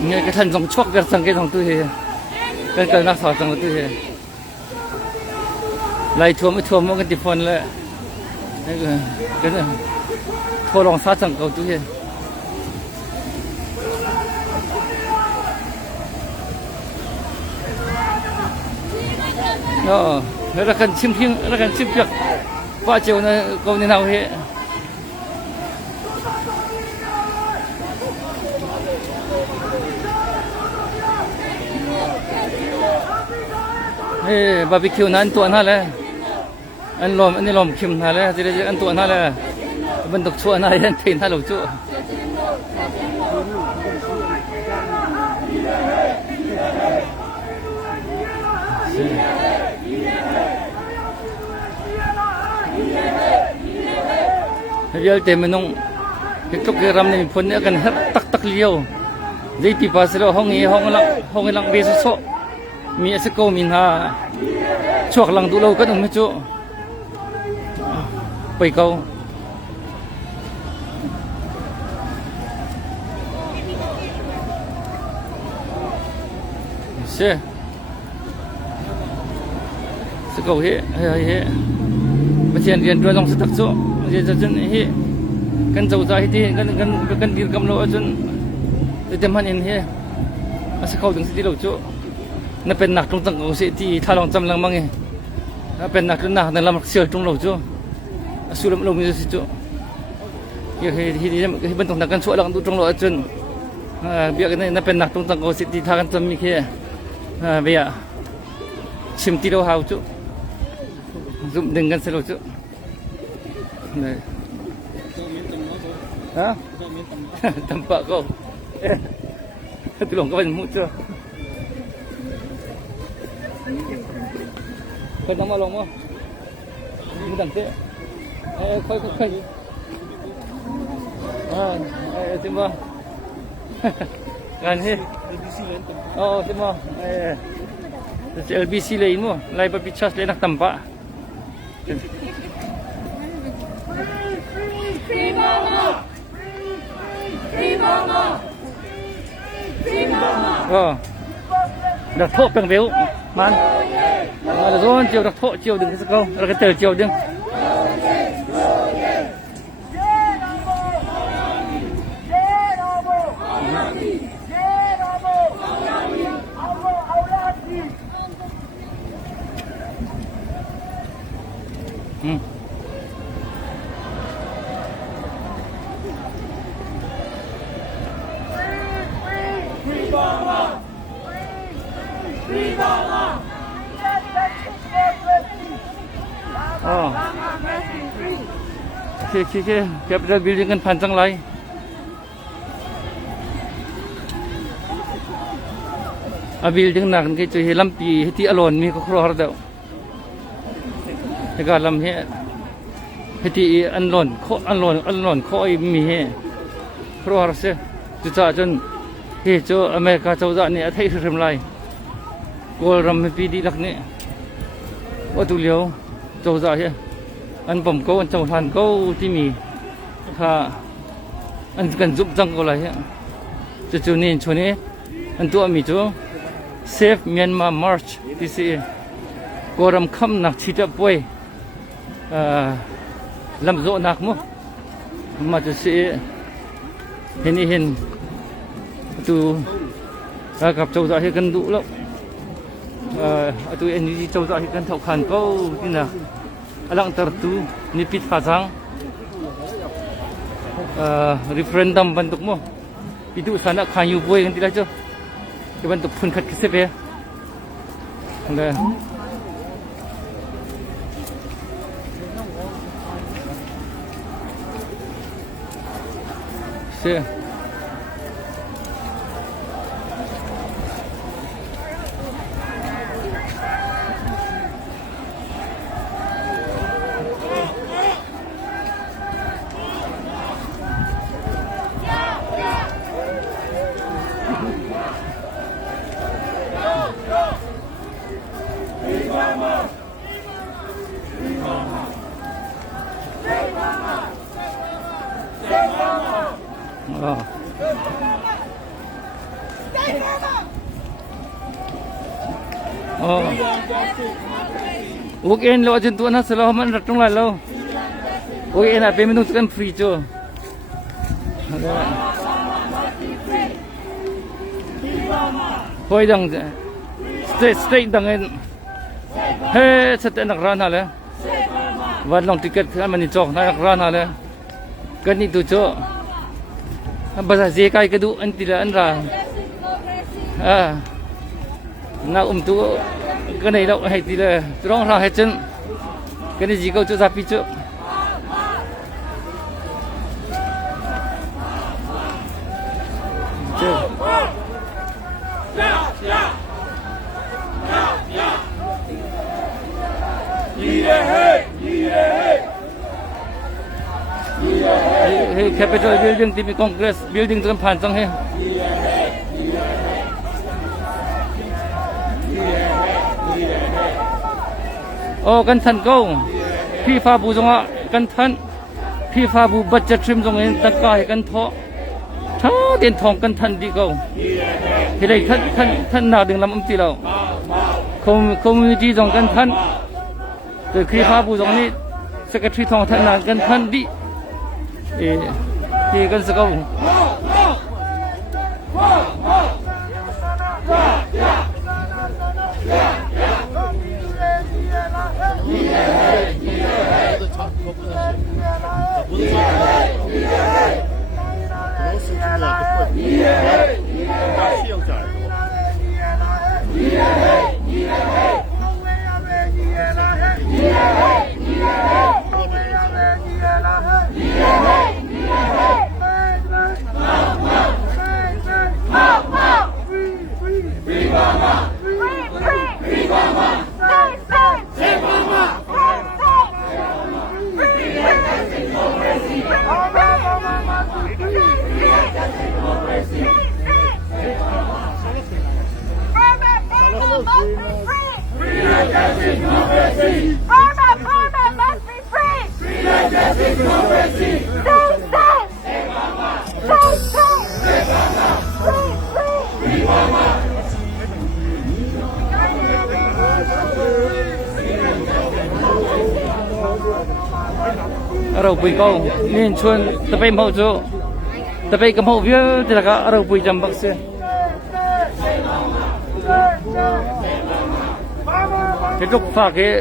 เนี่ยก็ท่านส่งชกกันสังเกตของตัวเองกันนักสอนสังเกตตัวเองไล่ทัวร์ไม่ทัวร์มันกันติดฟันเลยนี่ก็ทัวร์ลองซาสังเกตตัวเองแล้วกันชิมพิงแล้วกันชิมเปียกว่าเจ้าเนี่ยก็ในนาเฮบาร์บีคิวนั้นตัวนั่นแหละอันนี้ลมคิมนั่นแหละที่เรียกอันตัวนั่นแหละมันตกชั่วนั่นยันทิ้งท่าหลุดชั่วเรียลเต็มมันน้องทุกรำนี่พ้นเนี่ยกันตักเลี้ยวได้ปีปัสแล้วห้องหลังเบสโซมีสกมินฮาช่วงหลังดูเราก็ต้องไม่จู่ไปเกาเช่สกเฮมาเชียนเรียนด้วยต้องสตักจู่มาเชียนจนเฮกันเจ้าใจที่กันดีกำลังจนเต็มพันเองเฮมาสกถึงสิเราจู่นั่นเป็นนักตรงตั้งของสิที่ถ้าลองจำลังมั้งไงนั่นเป็นนักในลำเสือตรงเราจู่สุดลงมีสิจู่ยังที่เป็นตรงนักกันช่วยเราดูตรงเราจนเบียกันนั่นเป็นนักตรงตั้งของสิที่ถ้ากันจำมีแค่เบียชิมที่เราหาจู่ซุ่มดึงกันสิเราจู่นี่ฮะตั้มปะก็ตุลงก็เป็นมุ้งจู่เคยทำมาลงมั้ยมีตั้งแต่ค่อยสิมากันเฮ้สิมาLBC เลยมั้งไล่ไปพิชาเลยนักตั้มปะดักโทษเป็นเวลมันเราโดนเจียวดักโทษเจียวดึงสักเก้าเราก็เตะเจียวดึงCapital building kan panjang lai. Building nak kan cuy lampi hiti alon mi ko khro har dau. Tega lam he hiti anlon kho ai mi he. Khro har se chu cha jon he cho America chau za ni athai rim lai. Kol ram pi di lak ni. Wa tu liao chau za he. อันผมก็อันจังหวัดก็ที่มีค่ะอันกันจุบจังก็เลยจุดนี้ช่วงนี้อันตัวมีจู Save Myanmar March ที่สิก็รำคำนักชิดป่วยลำโซนักมั้งมาจุดสิเห็นตัวกับเจ้าจ่าให้กันดูแล้วตัวอันนี้เจ้าจ่าให้กันเท่าขันก็ที่น่ะalang tertu nipit pasang referendum bentuk mo itu sana kayu boy kan tidak jo bentuk pun kat kesep ya enggak se weekend lo aja tuan hasil man ratung lah lo weekend apa minum kan free jo hoi dang straight dang he sete nak ran hale wan long tiket kan mani chok nak ran hale kan itu jo bahasa zekai kedu antila anra na tu cái này đâu hay thì là trong ra hết chân cái này gì câu cho ra pi chứ hey Capitol building TV Congress building tu kan panjang he kan thân câu phi pha bù giống ạ kan thân phi pha bù bật chặt trim giống ấy tất cả kan thọ tháo tiền thòng kan thân đi câu thì đây thân nào đừng làm âm ti đâu không đi giống kan thân từ khi pha bù giống này secretary thòng thân nào kan thân đi thì kan sẽ câu Arau pui kau nên chuan tapi mau jo tapi kamu view tidak arau pui jambak se itu pakai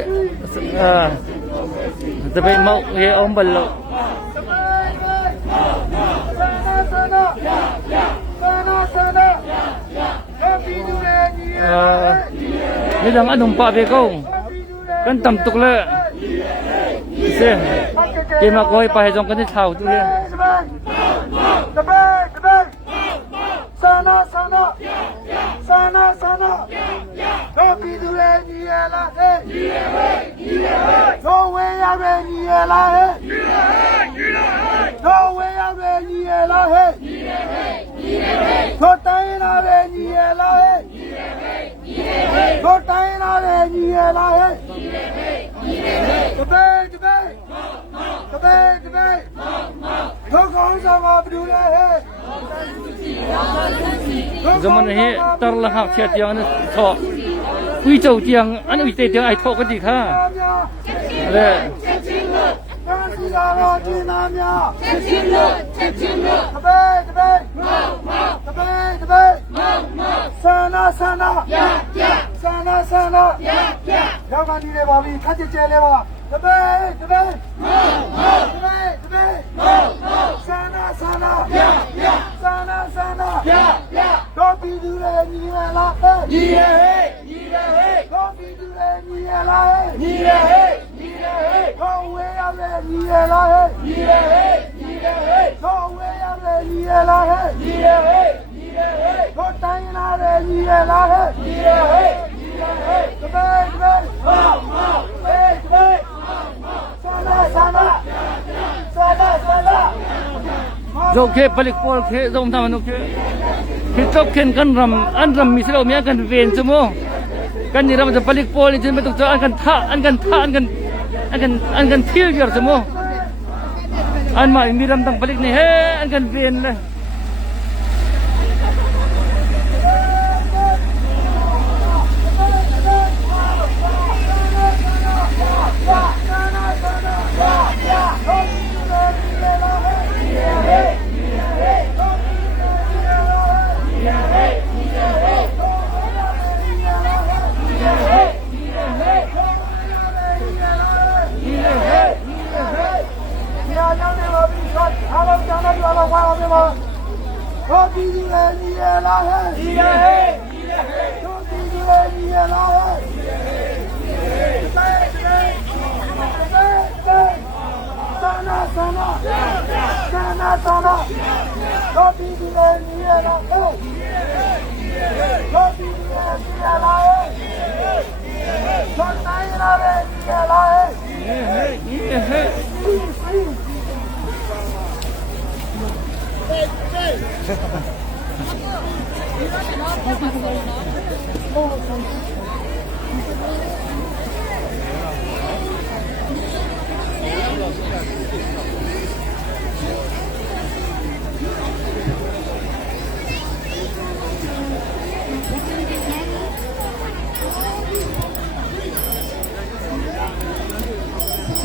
tapi mau ye om ballo ni dang anum pa be kau kan tam tuk le se ke ma koi pa jong kan thau tu le sana no pidu le ni la he no we ya re ni la he no we ya re ni la he no tai na re ni la he no tai na re ni la he debate no kong sa ma pidu le he zaman ini terlahak siat yang thọ quy châu tiếng anh uy tê tiếng ai thọ cái gì kha le sana ညီရဲ့ဟဲ့ညီရဲ့ဟဲ့ကောပြည်သူတွေညီရဲ့လားဟဲ့ညီရဲ့ဟဲ့ညီရဲ့ဟဲ့ကောဝေးရမယ်ညီရဲ့လားဟဲ့ညီရဲ့ဟဲ့ညီရဲ့ဟဲ့ကောဝေးရမယ်ညီရဲ့လားဟဲ့ညီရဲ့ဟဲ့ညီရဲ့ဟဲ့ကောတိုင်းလာတယ်ညီရဲ့လားဟဲ့ညီရဲ့ဟဲ့ညီရဲ့ဟဲ့ကပဲကပဲဟာဟာကပဲကပဲဆန္ဒဆန္ဒဆန္ဒဆန္ဒ dok ke balik pol ke zong tam no ke tok ken kan ram an ram mi selo mia kan ven chumo kan ni ram da balik pol ni chen betuk an kan tha an kan thil jar chumo an ma mi ram tang balik ni he an kan ven le Có đi đi về đi về la hết đi về có đi đi về đi về la hết sana sana sana sana có đi đi về đi về la hết có đi đi về đi về la hết có tay ra về đi về la hết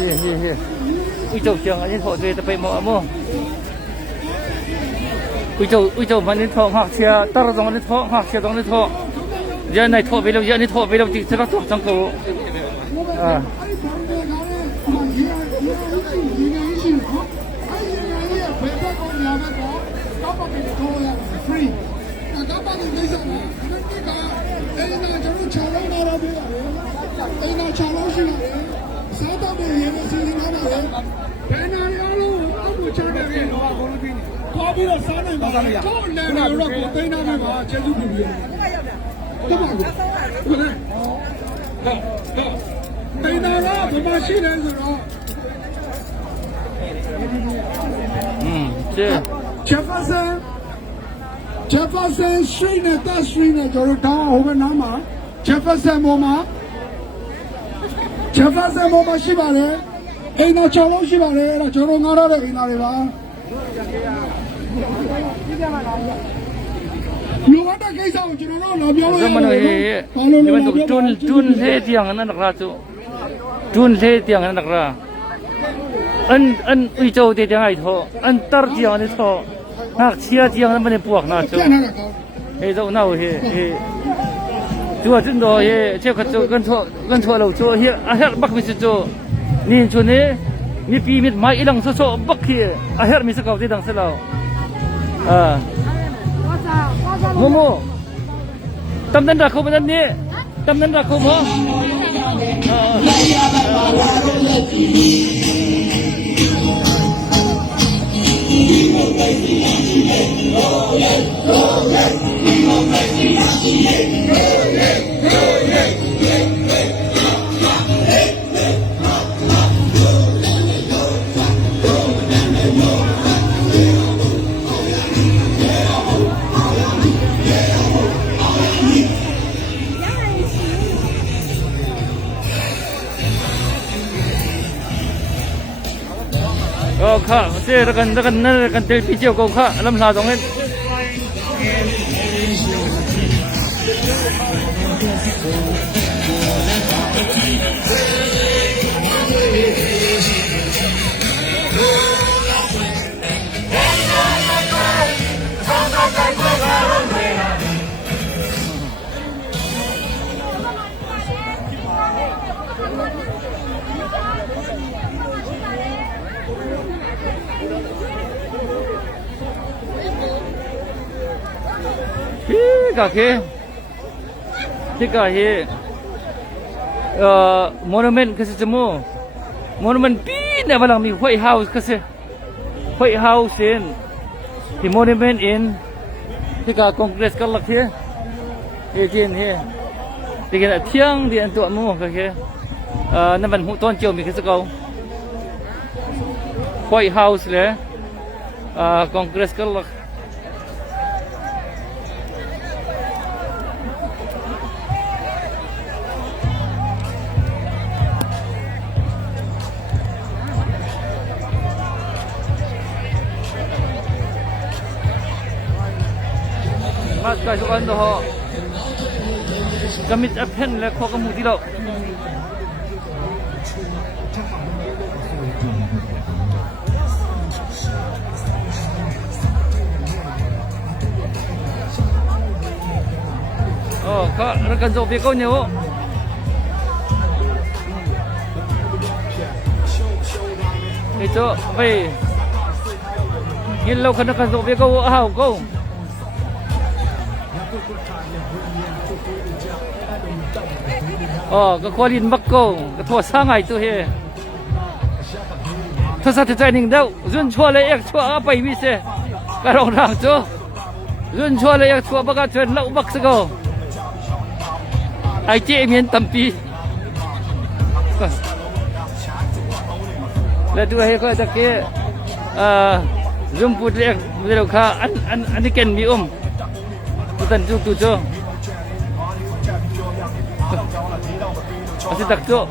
Here. Ui chầu trường anh thọ về tập bậy mọ mua. Ui chầu mà nên thọ hoặc chia tao giống nên thọ hoặc chia giống nên thọ. Giờ này thọ về đâu giờ này thọ về đâu thì sẽ có thọ trong cổ. À. Có biết là sáng này mà có này là của Tây Nam này mà chế giúp được các bạn của đây Tây Nam đó của ba sĩ này rồi đó Jefferson Street này ta Street này cho nó đau hồ bên Nam mà Jefferson mô mà sĩ bà đấy ấy nó cho nó sĩ bà đấy là cho nó ngã ra đấy nào đấy bà Zaman ini, ni bentuk tun le tiang anak ratu, tun le tiang anak ra. An ui châu ti tiang ai tho, an tar tiang ni tho, nak chia tiang an mana puak na chu. Hei dau nau hei, chua chân do hei, ceo kat chu kan thua lau chu hei, aher bak mi chu, ni chu ni pi mit mai ilang so bak hei, aher mi se kau ti dang se lau. Momo, tâm nhân ra không bênนี้tâm nhân ra không hả? Kha, saya rekan televisi kau kha, alam lah dong kan. Kaki Tika he monument kasi semua monument pin apa lang mi White House kasi White House in the monument in tika Congress kalak here again here tika thiang di antu mu kasi naman hu ton chiu mi kasi kau White House le Congress kalak mas kasukan tu ho kamit apen le kho kamu ti lo oh kak rekan zo be kau nya ho itu về nhìn lâu khăn rekan zo be kau hao kau cái khoa liên bắc cô cái thua sang ngày tôi he thật sự thì ninh đâu duyên chua lấy ek chua ở bảy mươi xe cái rong ràng chỗ duyên chua lấy ek chua bác chuyện lậu bắc sẽ go ai chế miền tầm pi là tôi hay coi cái zoom put ek video kha anh đi ken mi tận chung tu cho đặc chỗ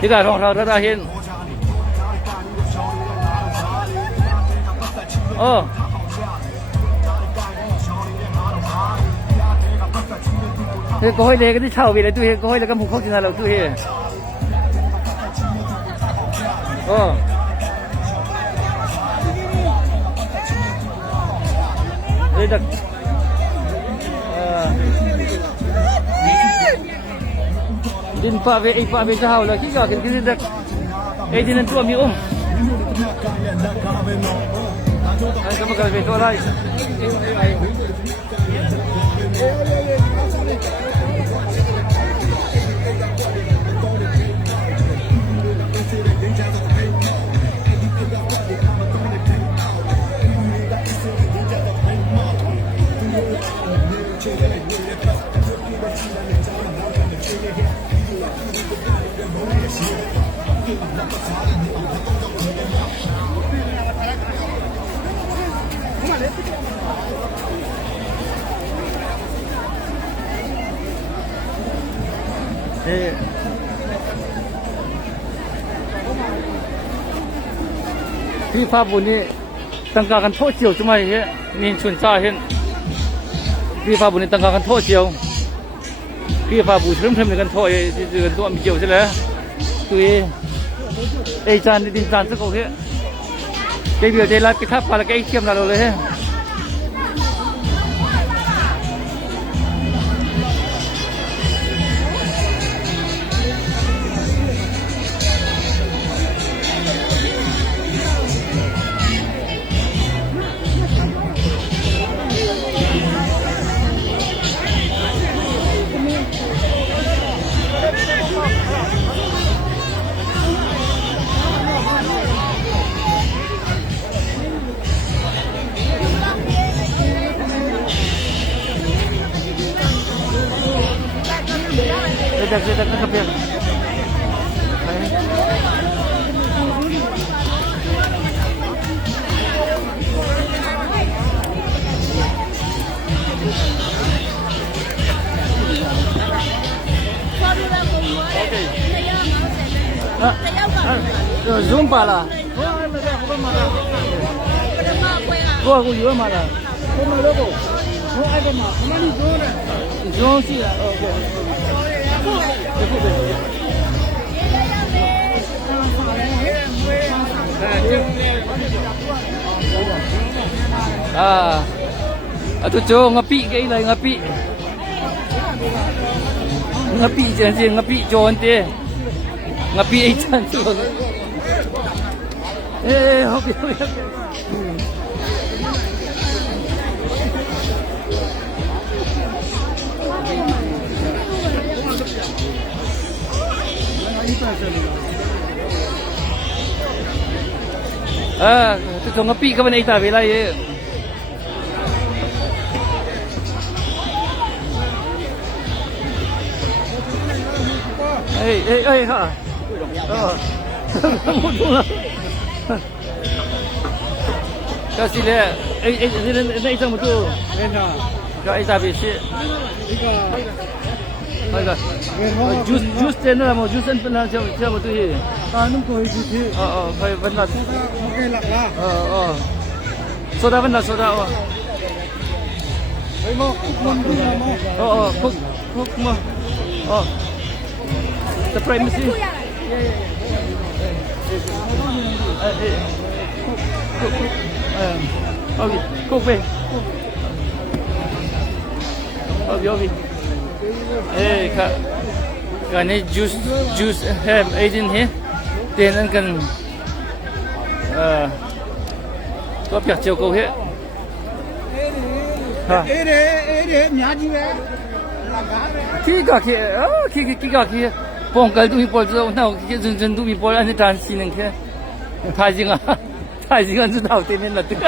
thì cả rong rau ra hiện thế có hơi lấy cái đi chào về đấy tôi có hơi là cái mục không chỉ là lâu tôi here đây đặc din pa ve chao la ki ka kin dak e din tu mi ai ka ka ve to laiพี่ฟ้าบุญนี่ตั้งการโทษเจียวจุไหมเฮ้มีชุนซาเห็นพี่ฟ้าบุญนี่ตั้งการโทษเจียวพี่ฟ้าบุญเริ่มในการโทษที่กันตัวมีเจียวใช่ไหมตัวไอ้จานดินจานสักโอเคไอ้เบียร์เจริญพิทักษ์ปาละไอ้เทียมเราเลยเฮ้Dekat ke tepi. Zoom pala. Gua aku jual mana? Kau mana logo? Kau ada mana? Mana ni zoom? Zoom sih lah. Okay. Atu jo ngapi ke ilai ngapi je ngapi jo ante ngapi ai chan tu hobi tu tong api ka mana ita belai ye. Ha. Kasih le. Ini ita betul. Ka ita besi. Jus ten lah mau jus ten pernah siapa tu ye. Kanum ko hiji. Kai benar. Okay lak lah. Soda benar soda. Mo kukman ko na mo. Cook mo. The primacy. Cook về. Yogi. Cái này juice have agent here. Tiền anh cần có việc chiều cầu hết. Ê, nhà gì vậy? Khi cả kia, bông cái tụi mình rồi, nào cái dân tụi mình bỏ anh ta xin những cái, thay gì ngân rất đau tiền là tức.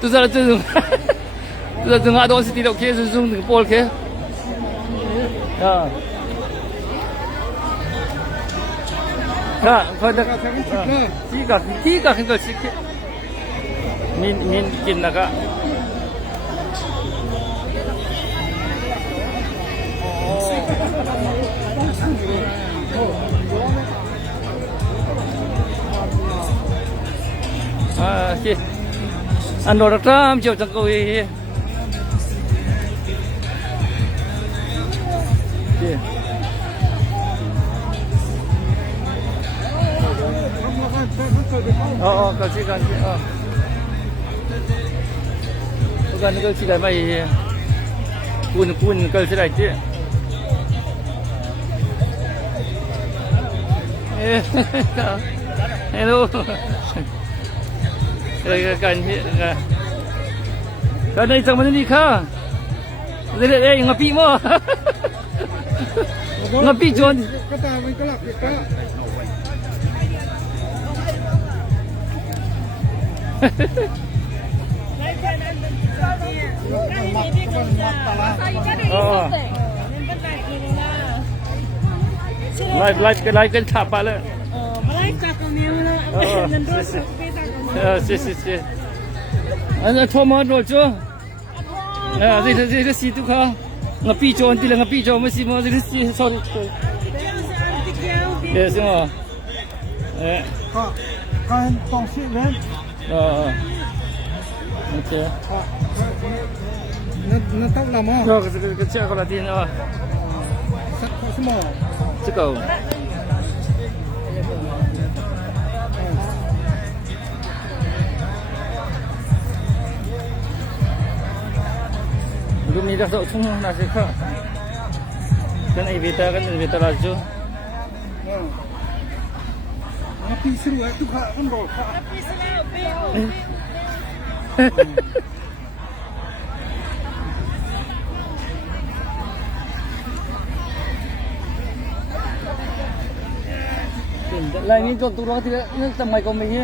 Tu ra chân ngã đó thì đâu kia dùng những bol kia. Phải được. Khi cả cái gì kia. Min kin na ka. Si. Ano ra tam chiều chẳng coi. Si. Kasi. Bukan kau sidai mai kun kau sidai je. Hello. Kan đây chẳng mana ni kah? Lihat ngapi mo. Ngapi John. Kata mình kelak kita. Live kan tak apa lah. Live tak kami lah. Si. Anh thua mất rồi chưa? Đây xí tu kha. Ngapi John ti lah ngapi John mesti mau đây xí sorry. Yes mà. Kan tong si ven. Okay. Nó tóc làm không? Rồi cái chiếc con là tiền rồi. Semua. Chứ cầu. Belum ni dah tak semua nasi kah? Kan evita laju. Ngapi seru tu kak kan bol. Ngapi seru. Lain ni tu orang tidak ni sampai kau ni.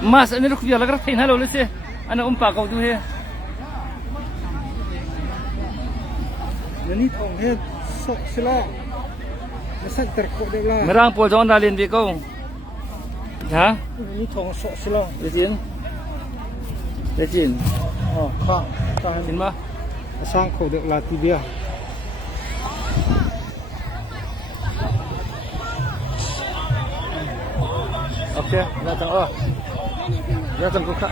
Mas ini lu kerja lagi rapi halo lese. Anak umpak kau tu he. Ini thong he sok sila. Masak terkok dia lah. Merang pol John dah lian kau. Hả? Ini thong sok sila. Để chín. Kha. Chín mà. Sang khẩu được là tibia. Okay, datang buka.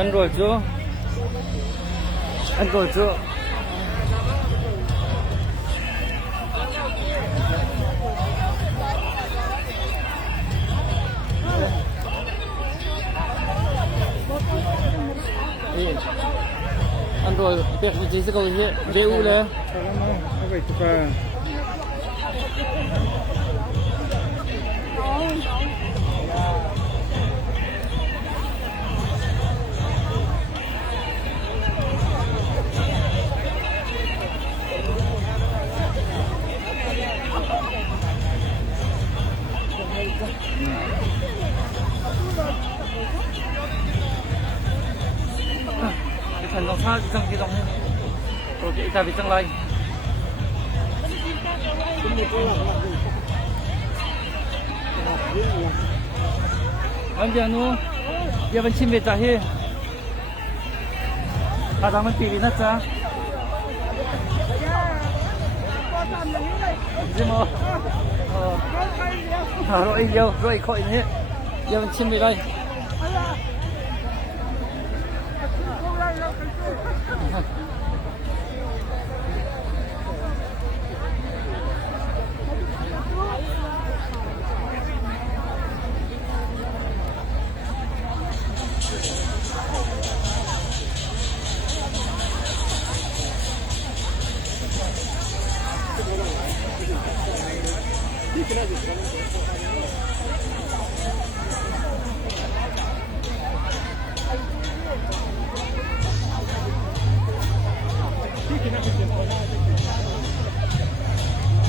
Ăn rồi chưa? Pek ni jisi kau ni, beu le. Apa itu kan? Thành long xa trong cái dòng này, rồi cái ta bị trong lại. Anh giờ nu, giờ vẫn chim về trả hết. À đang vẫn tỉ nát ra. Gì mà? Rồi khỏi nữa. Giờ vẫn chim về đây.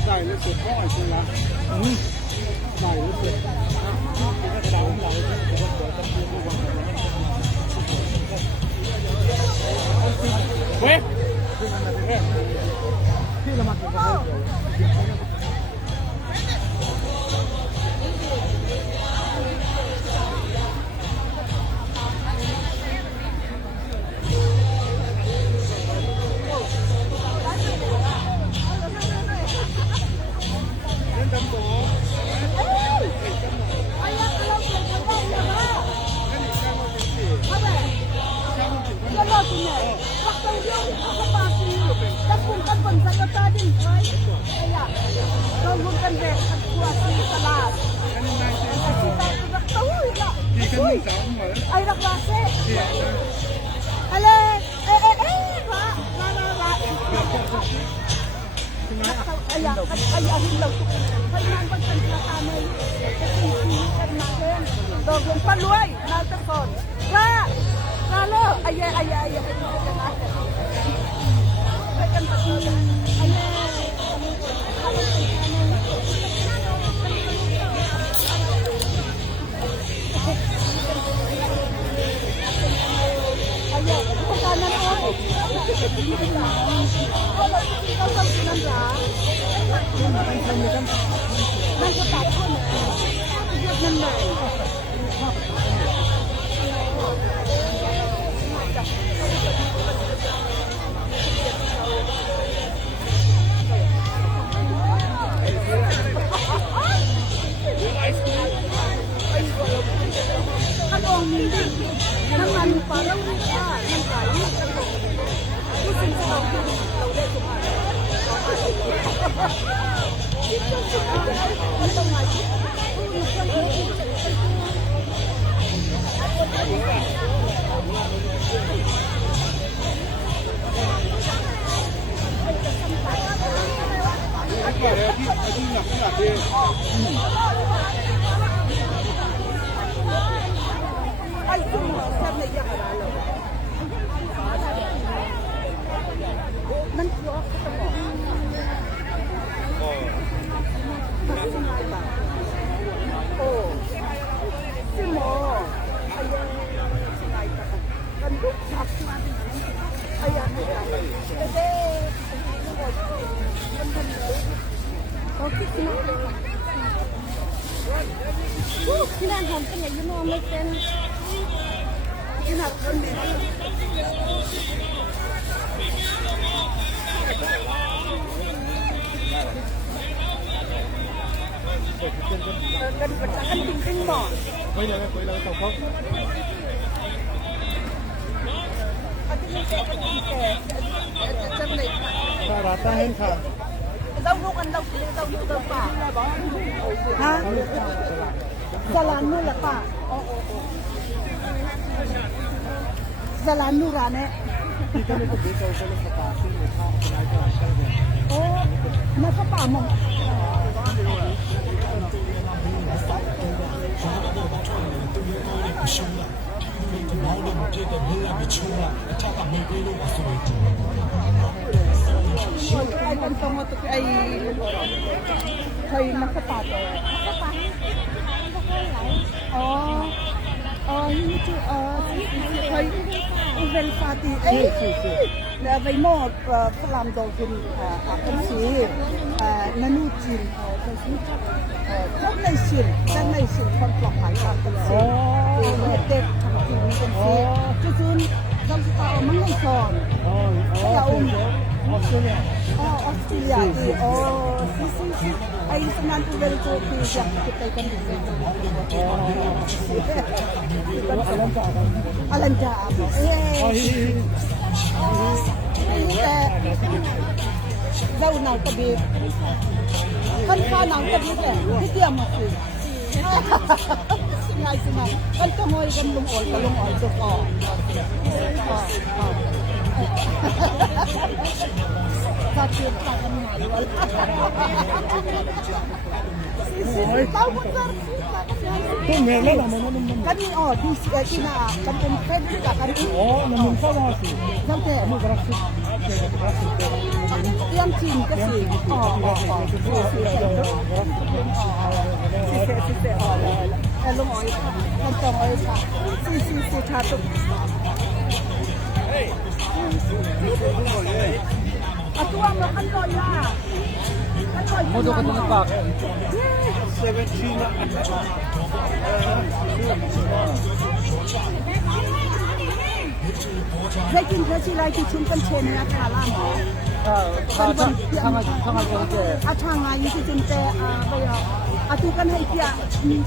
Đại nó sụt có ai chưa là? Đại nó sụt. Cái đầu nó quét. Khi là mặt ay naklase. Ale, ba? Ayahin lang. Kailan ba sa kanay? Kasi natin. Dogon paluay, naltason. Ralo, ay. Kailan ba sila? Rata hen kha. Dâu lúc ăn dâu phả. Hả? Jalan nu là phả. Jalan nu ra nè. nasa pa mo. Ay, kantong mo to ay nakapato. Hindi ko'y uvelfati. Vậy mo làm đầu tiên con sĩ nanu chín các này xỉn con plọc hải sản con sĩ để tết thằng chín con sĩ cho nên trong sự tạo mang ngay sòn cái ông Australia thì ay senan uvel ko pizza kita kan alanja dâu nào tập biệt con pha nào tập biệt này cái tiệm mà gì ngay xin nào con có ngồi con lùng ỏi được sao chuyện ta không nói luôn tao cũng ra tôi nghe nó là nó cái đi đi nào cái bên cái cả cái đi nó mình sao mà gì không thể mua cái gì em chìm cái gì em luôn hỏi con chồng ơi xì thà tụi aku ang kanloy na. Kanloy. Mo do ka ng bak. 17 na. Zai kin ka chi lai ki chum kan chen na kha la mo. Thang ke. A thang ai ki chum te ba ya. A tu kan hai pia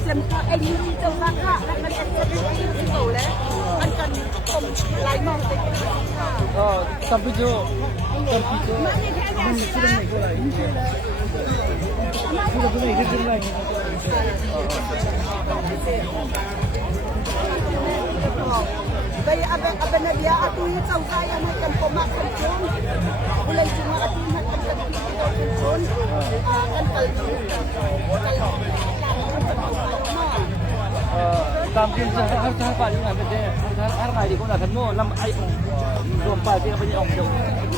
chen ka ai ni to la kha la kan ke to le. An kan kom lai mo te. Tapi jo Bây giờ bên dia atu trong cái anh cần có mặt cần chốn, ulai cuma atu nak cần chốn, kan kalau tampil sa har pa yung abete har ngai di ko na thanmo lam ai rom pa ti pa ni ong do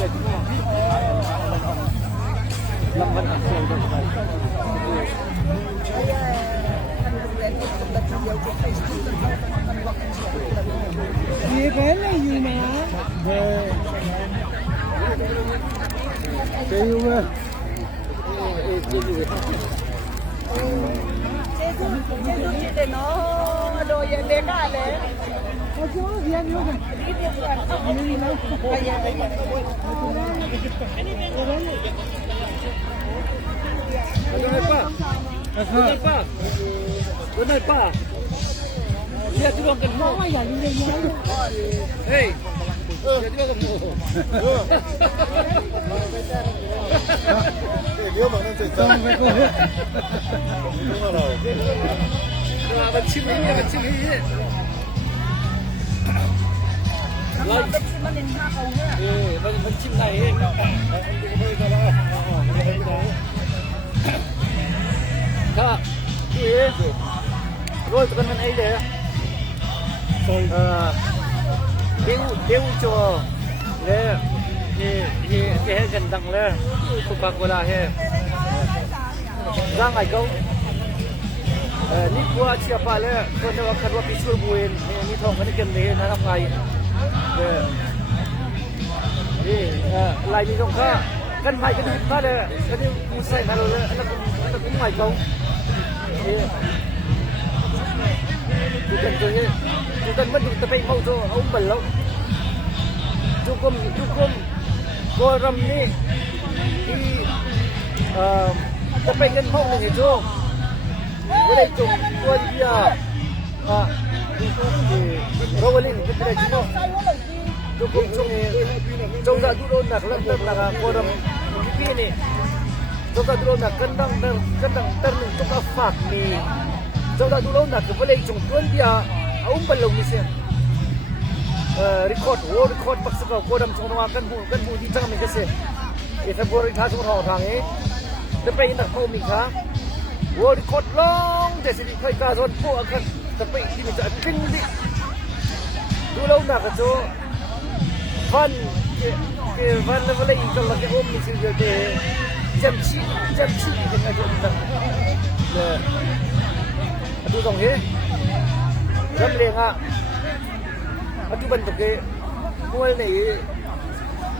le ti mo lam ban ang sel do pa ये बहन है you ना Kaya ba? Đồ vậy để cả đấy. Có chú viên luôn rồi. Benar pa. Dia turun ke mau. Hey. Dia turun ke mau. Dia mana cakap? Macam ni. Macam này. Kak, rồi tụi mình ấy để đeo cho để thì gần đằng lên Coca-Cola he ra ngày câu ni qua chia pa le con nó khát qua pisul buin ni thong cái kem này nó làm ngày lại đi trong kha kan mai cái đi kha le cái đi musai malo le anh cũng ngày câu bukan mendung tapi mau tu belok cukup koram ni di tapi kan mau ni tu boleh tu buat dia rolling kita cuma cukup coba dulu nak lantar nak koram ini coba dulu nak kendang terling coba fak ni coba dulu nak boleh cuma dia belum ni sih. record paksa ko kodam chung wa kan bu di chang mi kase e February tha chung thang e te pe na ko mi kha wo record long de si khai ka zon po akan te pe di mi ja ping di du lo na ka cho van ke van le vale i ka la ke om mi si de jam chi de ka jo ta le du dong he ram le nga atu ban to ke mual nei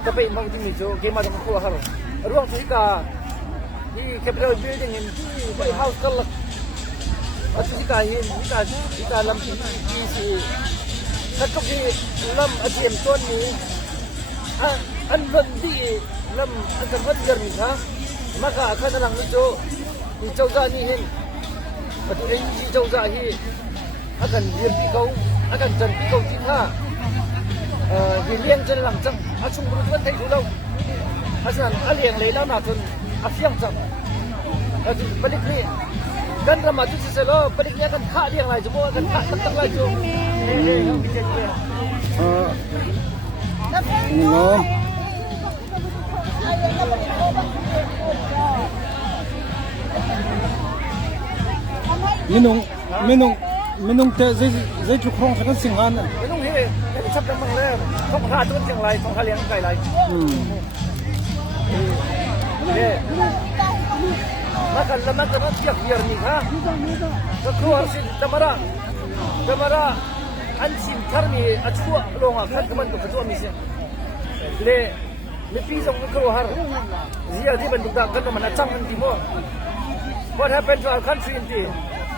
ka pe mang ti mi cho ke ma dong ko ha ro ruang tu ka ni capital building in White House kal atu ka hin ka lam ti si ka to ki lam atiem ton ni an ban di lam an kan ban jar ni ha maka akan lang ni cho za ni hin atu ai ji cho za hi akan diam pi kau akan jan pi kau ti ha vì liêng trên làng trăng, chung bút vẫn thấy đủ đâu, rằng liêng lấy lao nào thun, phiang trăng, balik ni, kan ramah tu sisa lo, baliknya kan khak liêng lại, cuma kan khak tetap lại tu, no. Minung te zai chu khong kan singan minung he kan chap mang le khong kha tu tiang lai khong kha liang kai lai le makan tiak biar ni ha ke keluar si tamara ansim karmi achua longa kan kaman tu ketua misi le pi song ke keluar zia di bentuk dak kan mana chang kan timo what happened to our country in the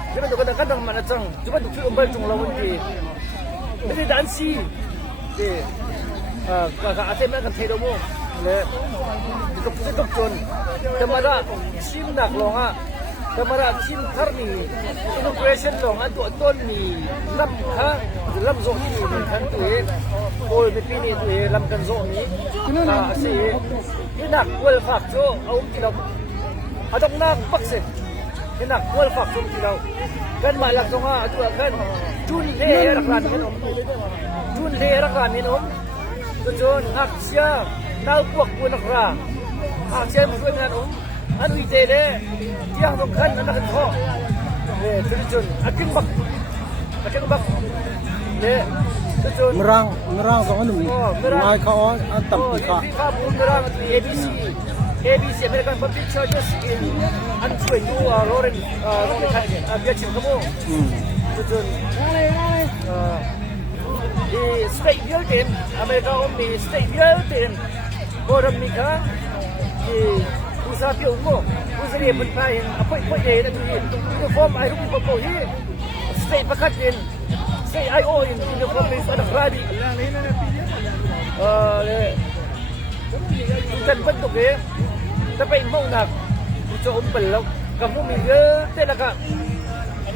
cuma tu kata kadang mana cang, cuma tu cuci umbal cung lawan di, jadi dansi, di, kakak atem nak kena domo, le, tutup cun, temara sim nak longa, temara sim karni, immigration longa tu aton ni, lam ha, lam zon ni kan tu ol ni tu lam kan zon ni, si, ni nak wal fak tu, awak tidak, adok nak pakse. Nak kual fak sum ti daw kan malak songa atu kan jun le rakran minom tu jon hak sia nau puak pu nakra hak sia mu kan anu ite de tiang dong kan anak tho le tu jon akin bak le tu jon merang song anu mai kha an tam ti kha fi fa bu merang ABC American Public Charges in Antwerp to Lauren Biachin kamu tujuan di state building Amerika di state building orang nikah di usaha piungmu usaha berkain apa dia nanti uniform air rumput bau ini state pakatin state IO in uniform itu ada radi dan bentuk tapi mau nak ucap umpel kamu minggu telaka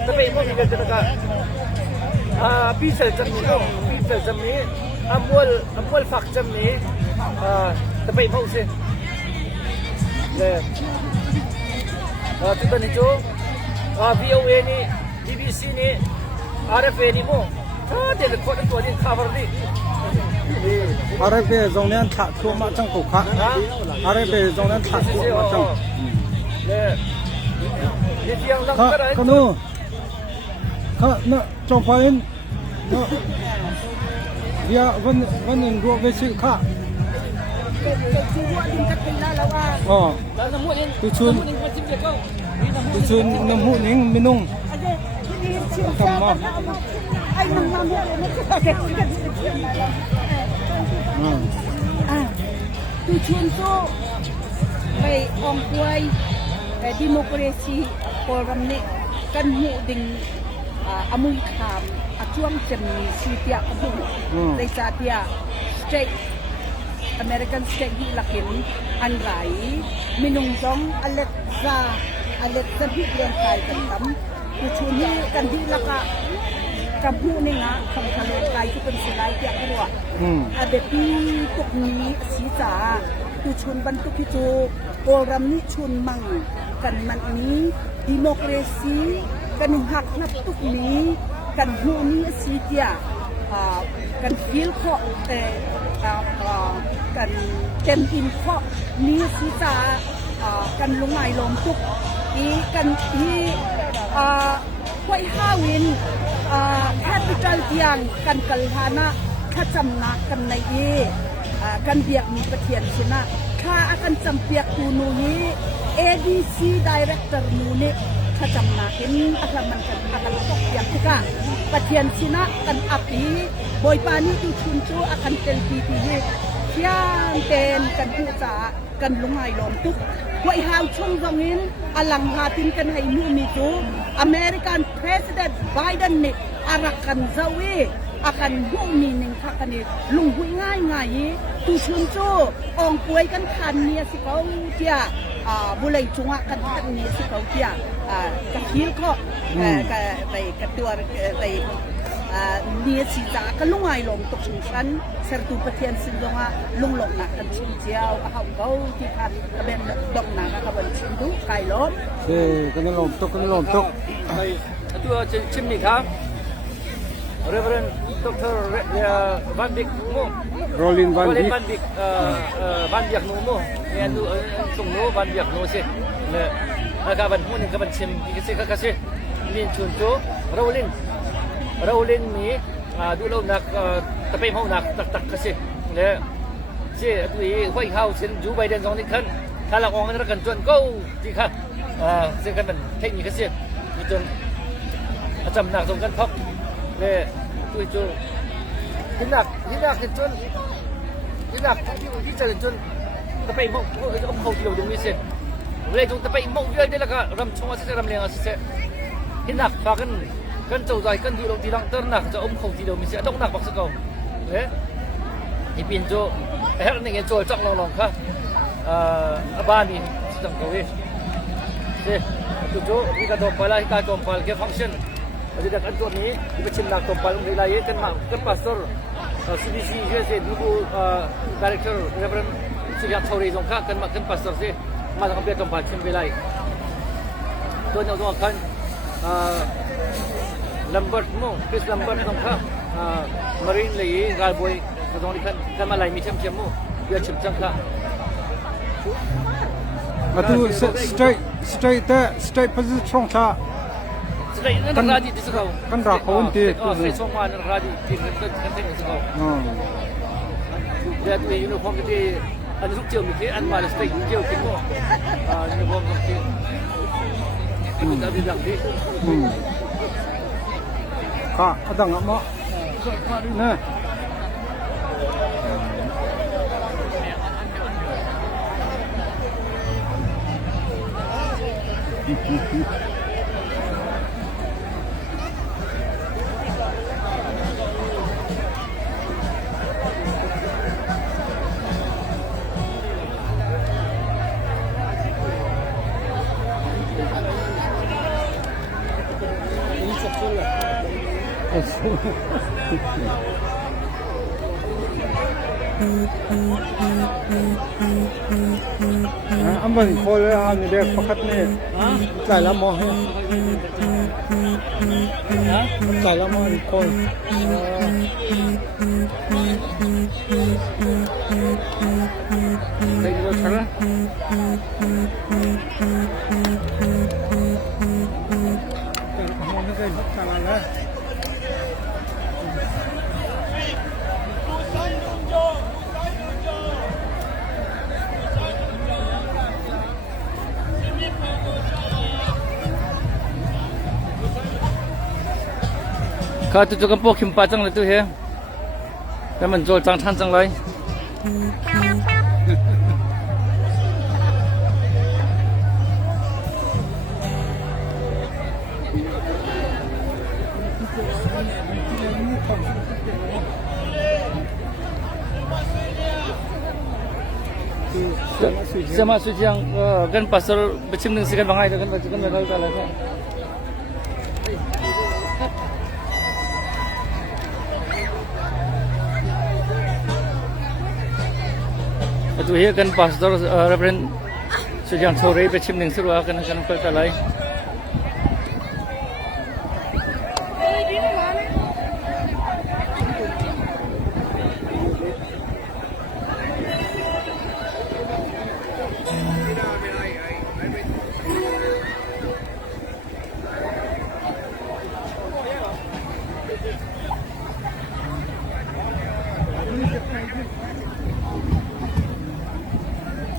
tapi mau minggu telaka bisa jam ni amwal fak jam ni tapi mau sih kita ni jo VOA ni BBC ni RFA ni mo dia lekor tu dia cover ni RFA zong nian tha thu ma chang ko kha RFA zong nian tha thu ma chang dia tiang lang kha kanu kha na chong pain no dia van in ro ve si kha tu chun nam hu ning minung kamma tujuan tu baik orang kuai demokrasi program ni kan ding amul kham acuam jemi sitia kamu dari satia state American state di lakin anrai minung jong Alexa hilang kai kentam tujuan ni kan di laka kabu ni nga kamkalan kai tu pensilai tiap ruak ada pi tuk ni sisa tu chun bantuk itu program ni chun mang kan man ni demokrasi kan hak nak tuk ni kan hu ni sitia กันฮิลข้อกันเต็มอินข้อนี้สิจากันลงไงลมทุกอีกันที่ห้วยห้าวินแคปิตอลเตียงกันกัลฮานะถ้าจำนักกันในกันเบียกมีประเทียนสินะถ้าอาจำเปียกตูนูนี้ ADC Director นูนี้ถ้าจำนักเห็นอามันกันตกเปียกทุกะประเทียนสินะกันอัปปีบอยปานีดูชุนจูอาเต็มปีปีนี้เที่ยงเต็นกันผู้จ่ากันลงไห้ลมทุกห้วยห้าวช่องตรงนี้อลังหาตินกันให้นูมีจูอเมริกันประธานาธิบดีไบเดนนี่อารักกันเจ้าakan bumi ning kakani lunghui ngai ngai tu chun chu ong puai kan khan nia si kau tia bulai chunga kan khan nia si kau tia ka hil kho ka tai ka tuar tai nia si ja ka lungai lom tok chung san sertu pathian sin longa lunglok na kan chin chiao a hau kau ti kha ka ben dok na ka ban chin du kai lom kan lom tok tai tu chim ni kha Reverend Dr. Van Dijk mo. Rolin Van Dijk. Van Dijk mo. Yan tu sung no Van Dijk no si. Le aga ban mo ni ka ban sim kasi nin chun to Rolin mi du lo nak tapay mo nak tak kasi. Le si tu White House sin Joe Biden song ni kan kala ong na kan chun go ti kha si kan ban thei ni kasi ni chun acham nak song kan phok le tôi cho cái nạc cái chân cái nạc cái chân chân tập bay mông ông hậu thì đầu đúng như thế vậy chúng tập bay mông đây là cả ram chung sẽ ram liền sẽ cái nạc và cân trầu dài cân thủ đầu thì đang tân nạc cho ông hậu thì đầu mình sẽ động nạc bằng sức cầu đấy thì pin cho hết này cái trồi trong lòng khác ba đi trong cầu đi thế tôi cho đi cả đồng phải là cả đồng phải cái function Jadi kat tuan ni kita cinta kompal wilayah kan pastor CDC USA dulu director Reverend Suryat Thori Zongka kan pastor si malah kan kompal cim wilayah. Tuan yang tuan kan Lambert mo Chris Lambert Zongka Marine lagi galboy tuan kan malai macam mo dia cim cangka. Atu straight position ta. Kan raji di sekau. Kan rakon ti. Saya semua raji di kan di sekau. Dia tu uniform kita ada suk jauh mikir an malas tak jauh kita. Uniform kita. Kita tak bilang di. Kak, ada nggak mak? Nah. Amban khol an de pakhat ne tlai la mo he tlai la mo khol dai lo thara mo ne dai thara la Kau tu juga pok kimpa cang itu he, kan menjual cang tan cang lai. Sama suci yang kan pasal becim dengan sekian bangai kan mereka tak lagi. Itu here kan pastor Reverend Sujan Thori becim dengan seru kan mereka tak lagi.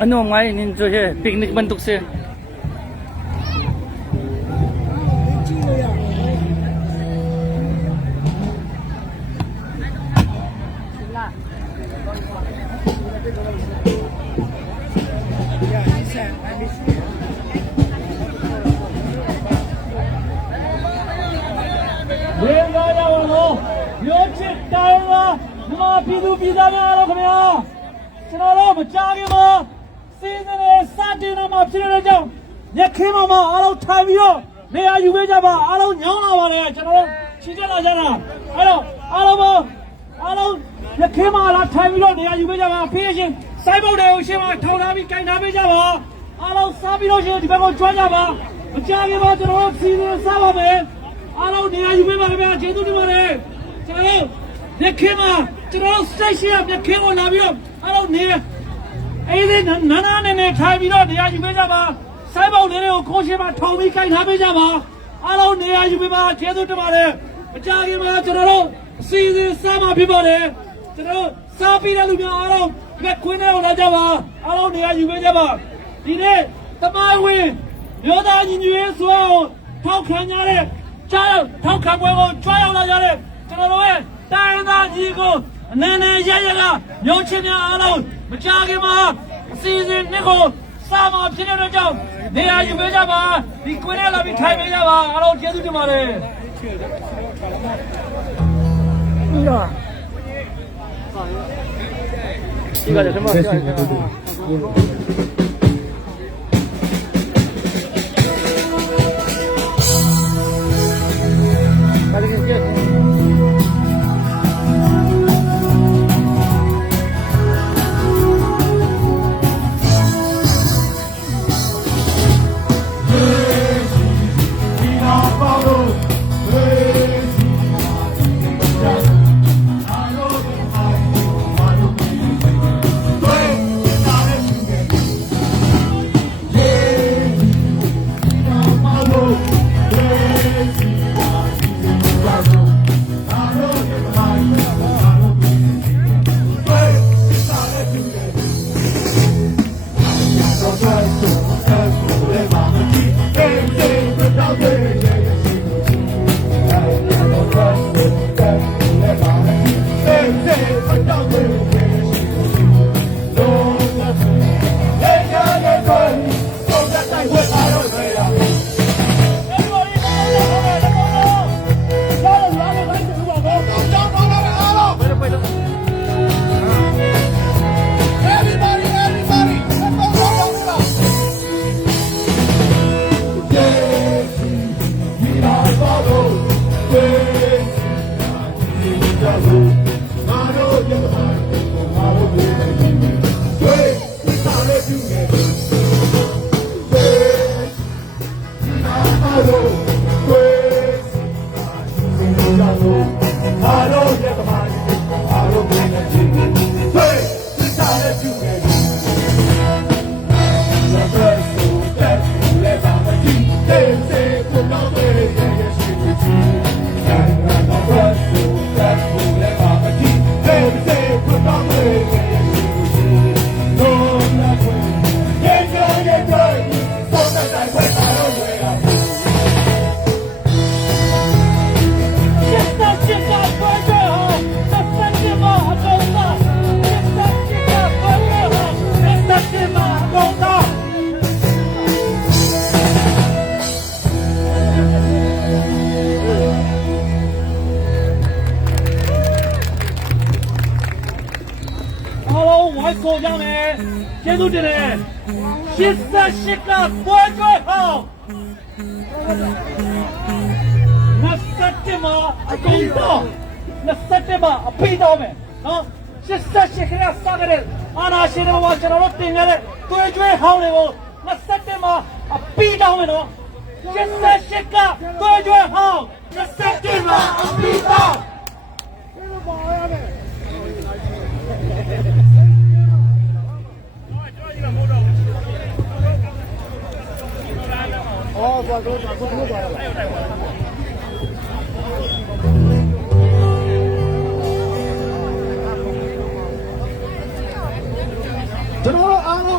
Ano ngai nin jo he picnic bantuk se.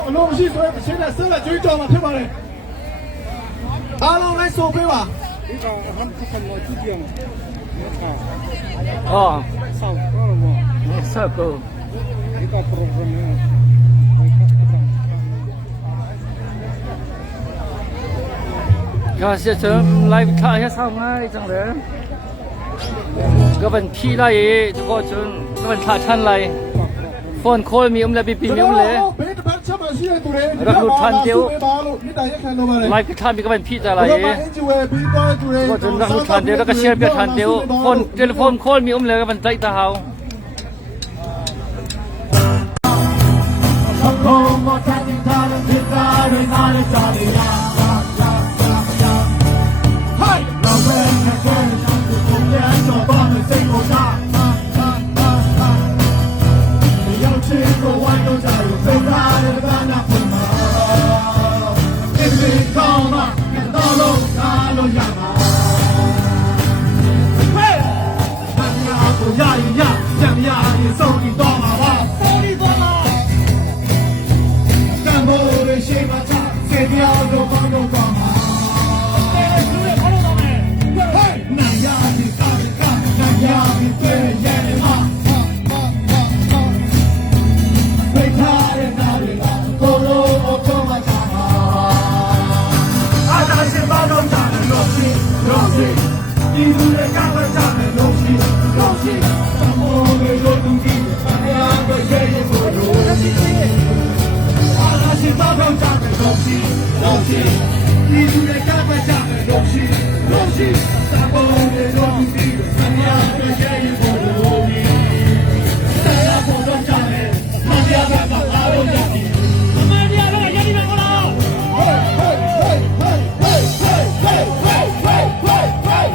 အလုံးမရှိဆိုတဲ့ချင်းနဲ့ဆက်လက်ကြွေးကြော်မှာဖြစ်ပါတယ်အားလုံးလိုက်ဆိုပေးပါ ဒီကောင်အဟမ်းတစ်ခါမှကြည့်ကြမှာ Oh, ဆောက်တော့မှာ circle. ဒီကောင် program နဲ့ ก็เสียเสริมไล่ท่าให้เศร้าง่ายจังเลยก็เป็นพี่ไล่ทุกคนจนก็เป็นท่าท่านไล่ฝนโคลมีเลยปีมีเลย ဘေးတစ်ပတ်ချက်မှရှိတဲ့သူတွေ รักลูกทันเดียว ပါလို့မိသားရခံတော့ပါတယ် ไล่พิธามีก็เป็นพี่แต่ไล่ ဒီမှာအင်ဂျီဝဲပြီးတော့သူတွေ ก็จนรักลูกทันเดียวแล้วก็เชียร์เปียทันเดียวฝนเทเลโฟนโคลมีเลยก็เป็นใจตาเฮา Como cantar de dar en la salida. Hey, la buena que es cumpliendo donde se encuentra. Y yo chico cuando ya yo se cae van a fumar. Y mi cama que todo lo llama. Hey, ya y son y toma va. Amore scema se mi auto quando come Nayati Africa Nayati Pere ma Petare Narila Kolo Otoma Chama Adashi Bado Chama Rosi Idule Kama Chama Rosi Amore Rotungi Nayati Pere Kolo Si Pablo llame Rosi, y tú le llamas llame Rosi, sabore Rosi, Saniato y el Bologna. Sara Pablo llame, Maria Baba Pablo llame. Maria Baba llame Baba. Hey, hey, hey, hey, hey, hey, hey, hey, hey, hey, hey.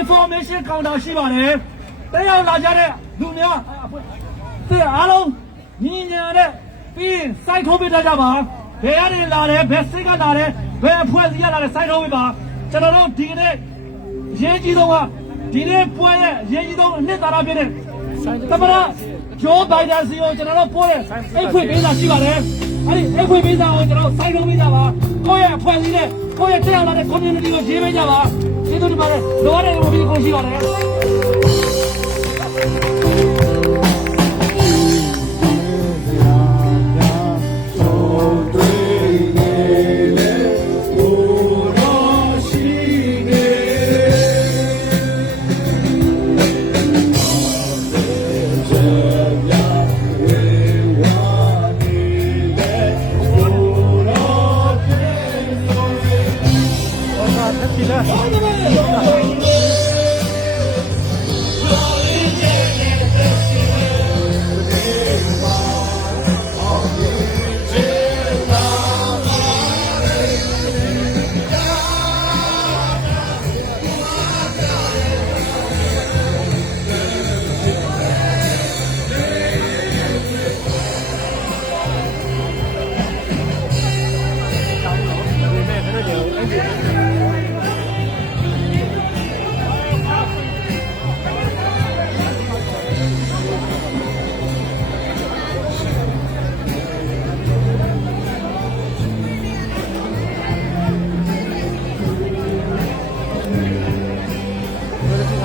information ကောင်တာရှိပါတယ်တက်ရောက်လာကြတဲ့လူများတဲ့အားလုံးညီညာတဲ့ပြီး site ထိုးပေးကြပါဘယ်ကနေလာတယ်ဘယ်စိတ်ကလာတယ်ဘယ်အဖွဲ့အစည်းကလာတယ် site ထိုးပေးပါကျွန်တော်တို့ဒီကနေ့ရေးကြီးဆုံးကဒီနေ့ပွဲရဲ့ရေးကြီးဆုံးအနှစ်သာရပြည့်တဲ့သမရဂျိုးဘိုင်ဒန်စီကိုကျွန်တော်တို့ပို့တဲ့အိတ်ဖွင့်ပေးတာရှိပါတယ်အဲ့ဒီအိတ်ဖွင့်ပေးတာကိုကျွန်တော် site ထိုးပေးကြပါကိုယ့်ရဲ့အဖွဲ့အစည်းနဲ့ကိုယ့်ရဲ့တက်ရောက်လာတဲ့ community ကိုရေးပေးကြပါကျေးဇူးတင်ပါတယ်လိုအပ်တဲ့ information ကိုရှိပါတယ်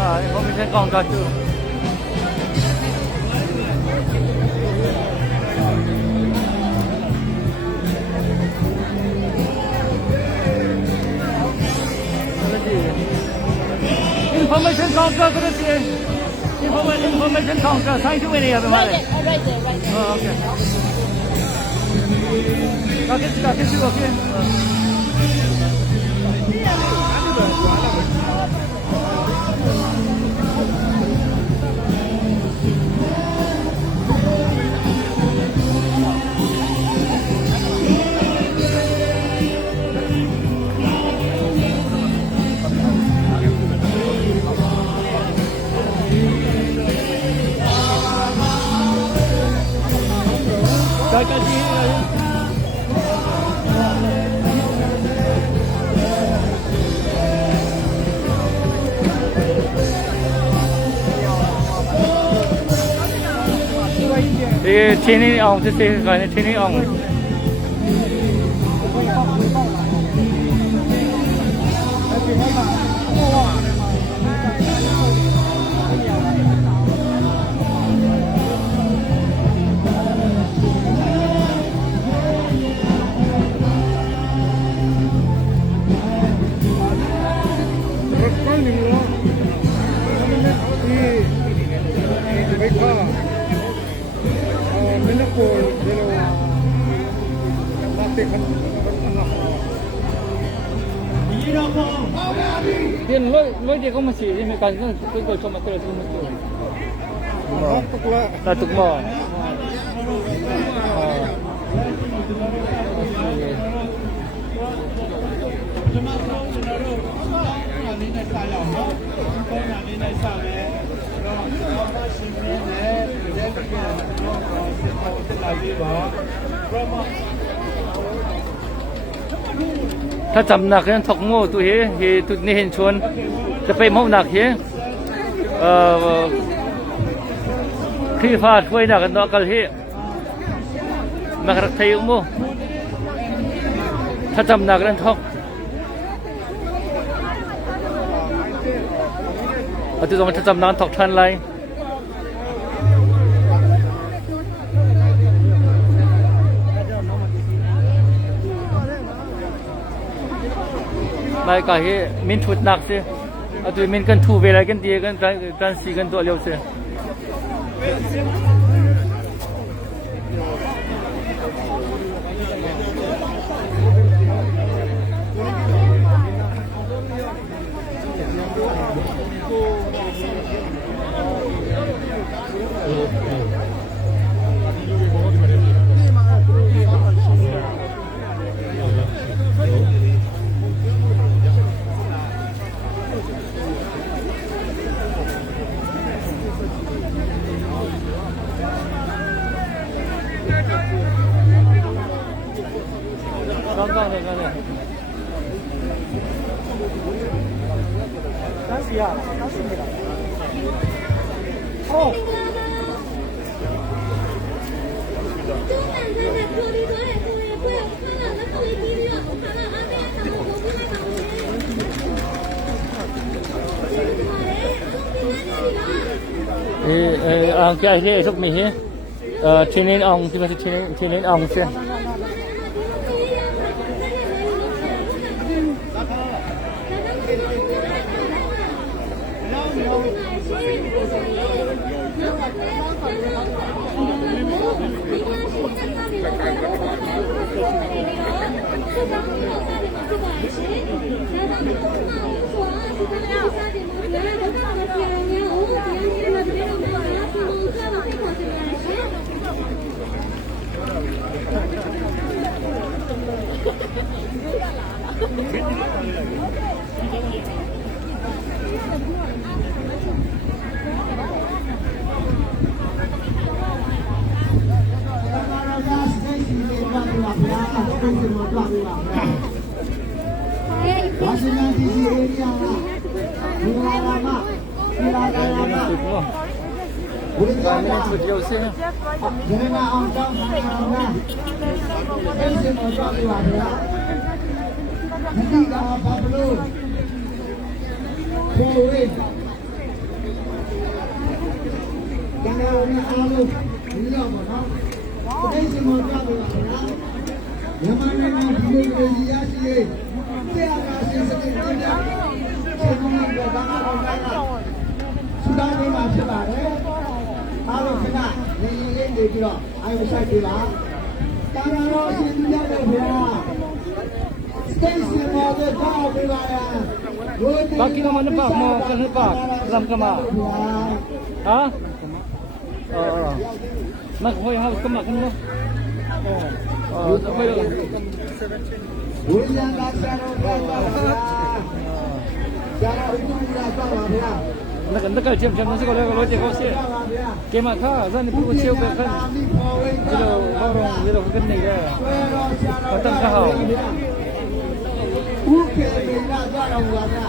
information counter too. Information counter ko na siya. Information counter. Saan ito wala yan? Right there. Oh, okay. Kakit siya, okay. Thiên Ninh ong thì gọi là Thiên Ninh ong. Din lối dia kau masih ini kan kau cuma terus itu. Tatuk mo.ถ้าจำหนักนั้นถกโม่ตัวเฮตุนี่เห็นชวนจะไปโม่หนักเฮคลี่ฟาดไว้หนักกันดอกกันเฮมารักไทยโม่ถ้าจำหนักนั้นถกเอาตัวมันถ้าจำหนักถกทันไรไม่ก็เฮมินชุดหนักสิเอาตัวมินกันทูเวลากันดีกันสีกันตัวเร็วสิcái này giúp mình thiên lên ong thì phải thiên lên ong xem တော်နဲ့အားလုံးဒီတော့ပေါ့နော်ဒီစမောပြပါလားမြန်မာနိုင်ငံဒီလိုမျိုးရရှိရေးတရားကားစစ်စစ်တွေနဲ့ဆက်သွယ်ကြတာတော့စူဒန်မှာဖြစ်ပါတယ်အားလုံးခဏနေနေပြီးတော့အာရုံစိုက်ကြပါတာနာရောအရှင်ပြတဲ့ဘုရားစတေးစီမောတဲ့ကောင်းပြီပါလား Baki naman na pa mo kan pa ram ka ma. Ha? Mag hoy house ka ma kan mo. Tapos William Gasaro ba ba Jara itu tidak salah ya. Nak jam nasi kalau je kau sih. Kema kha zan ni pu chiu ka kan. Bilo borong bilo kan ni ya. Patang ka hao. Bukan tidak salah ya.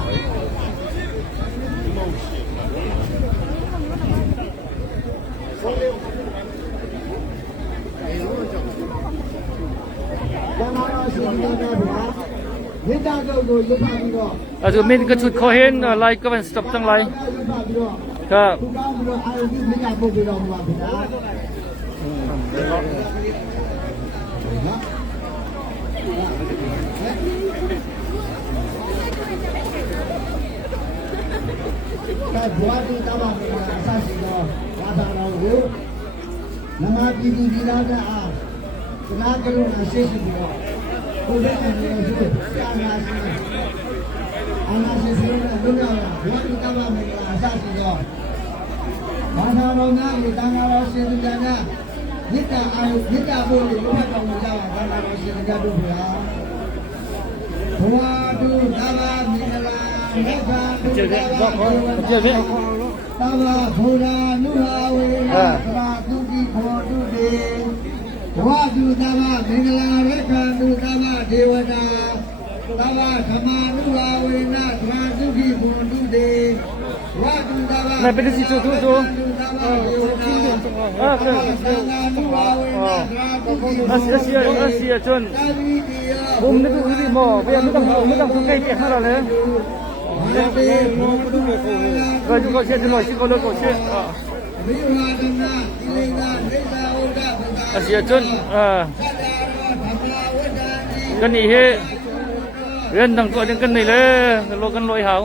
Also min ka chut kho hen like ka ban stop tang lai. Ka ဘွားတူတောင်းပါမယ်အစရှိတော့ဘာသာတော်ကိုနမပြည်သူပြည်သားများအားသနာကြလို့အရှိရှိပြီးတော့ကိုယ်ရဲ့အနေနဲ့ဒီစာနာရှိအာနာရှိရှိနဲ့လူများဘွားတူတောင်းပါမယ်အစရှိတော့ဘာသာတော်များကိုတန်ခါတော်ရှင်သူများမြစ်တာအာယုမြစ်တာဖို့လို့ဘုရားတော်မူကြပါဘာသာတော်ရှင်ကြတို့ဘုရားဘွားတူတောင်းပါမင်္ဂလာကျေကျေသာဘာဘုရားနုဟာဝေနသာသုတိခောတုတေဘဝတုသာဘာမင်္ဂလာရခန္တုသာဘာဒေဝတာသာဘာခမနုဟာဝေနသာသုတိခောတုတေဘဝတုသာဘာ 那别的是做做做。啊，对。Asia John. Bom ni tu ni mo, biar mudang tu kai dia hara le. Kalau kau siap dulu, si kalau kau siap. Asia John. Kan ni he. Ren dang tu ada kan ni le, kalau kan loi hau.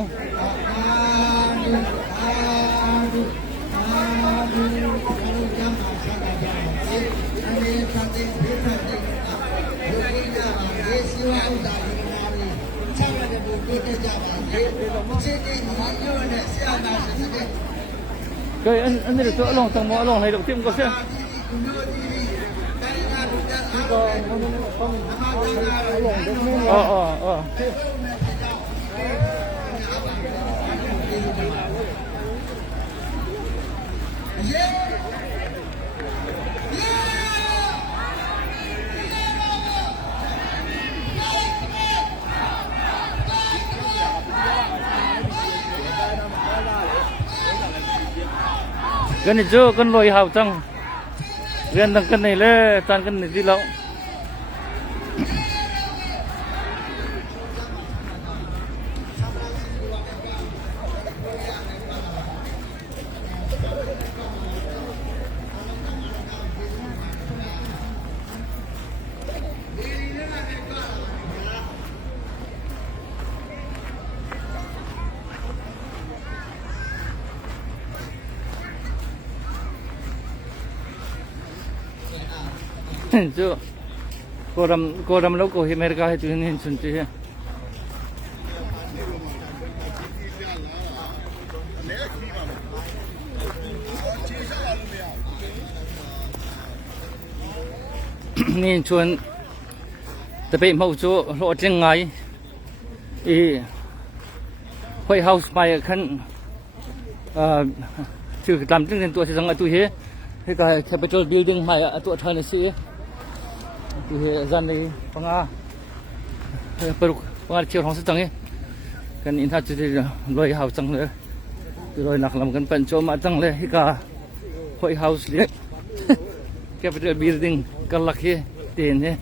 Cái anh này chỗ lòng thằng mỏ lòng này đầu tiên có chưa? Cái này chưa con lồi hào trong gần thằng cân này lên toàn cân này đi lậu chưa cô đâm lâu cô hi America hay tụi nên chuẩn chưa nên chuẩn tập bị mâu chỗ lộ trên ngay White House mai khăn trừ làm trên nền tuổi thì rằng là tụi hết cái Capitol Building mai tụi thằng này sẽ thì dân này pengar chiều hong setang ni kan inha tu loi house tang le loi nak lam kan pen cho ma tang le hika White House le Capitol Building kalak he ten he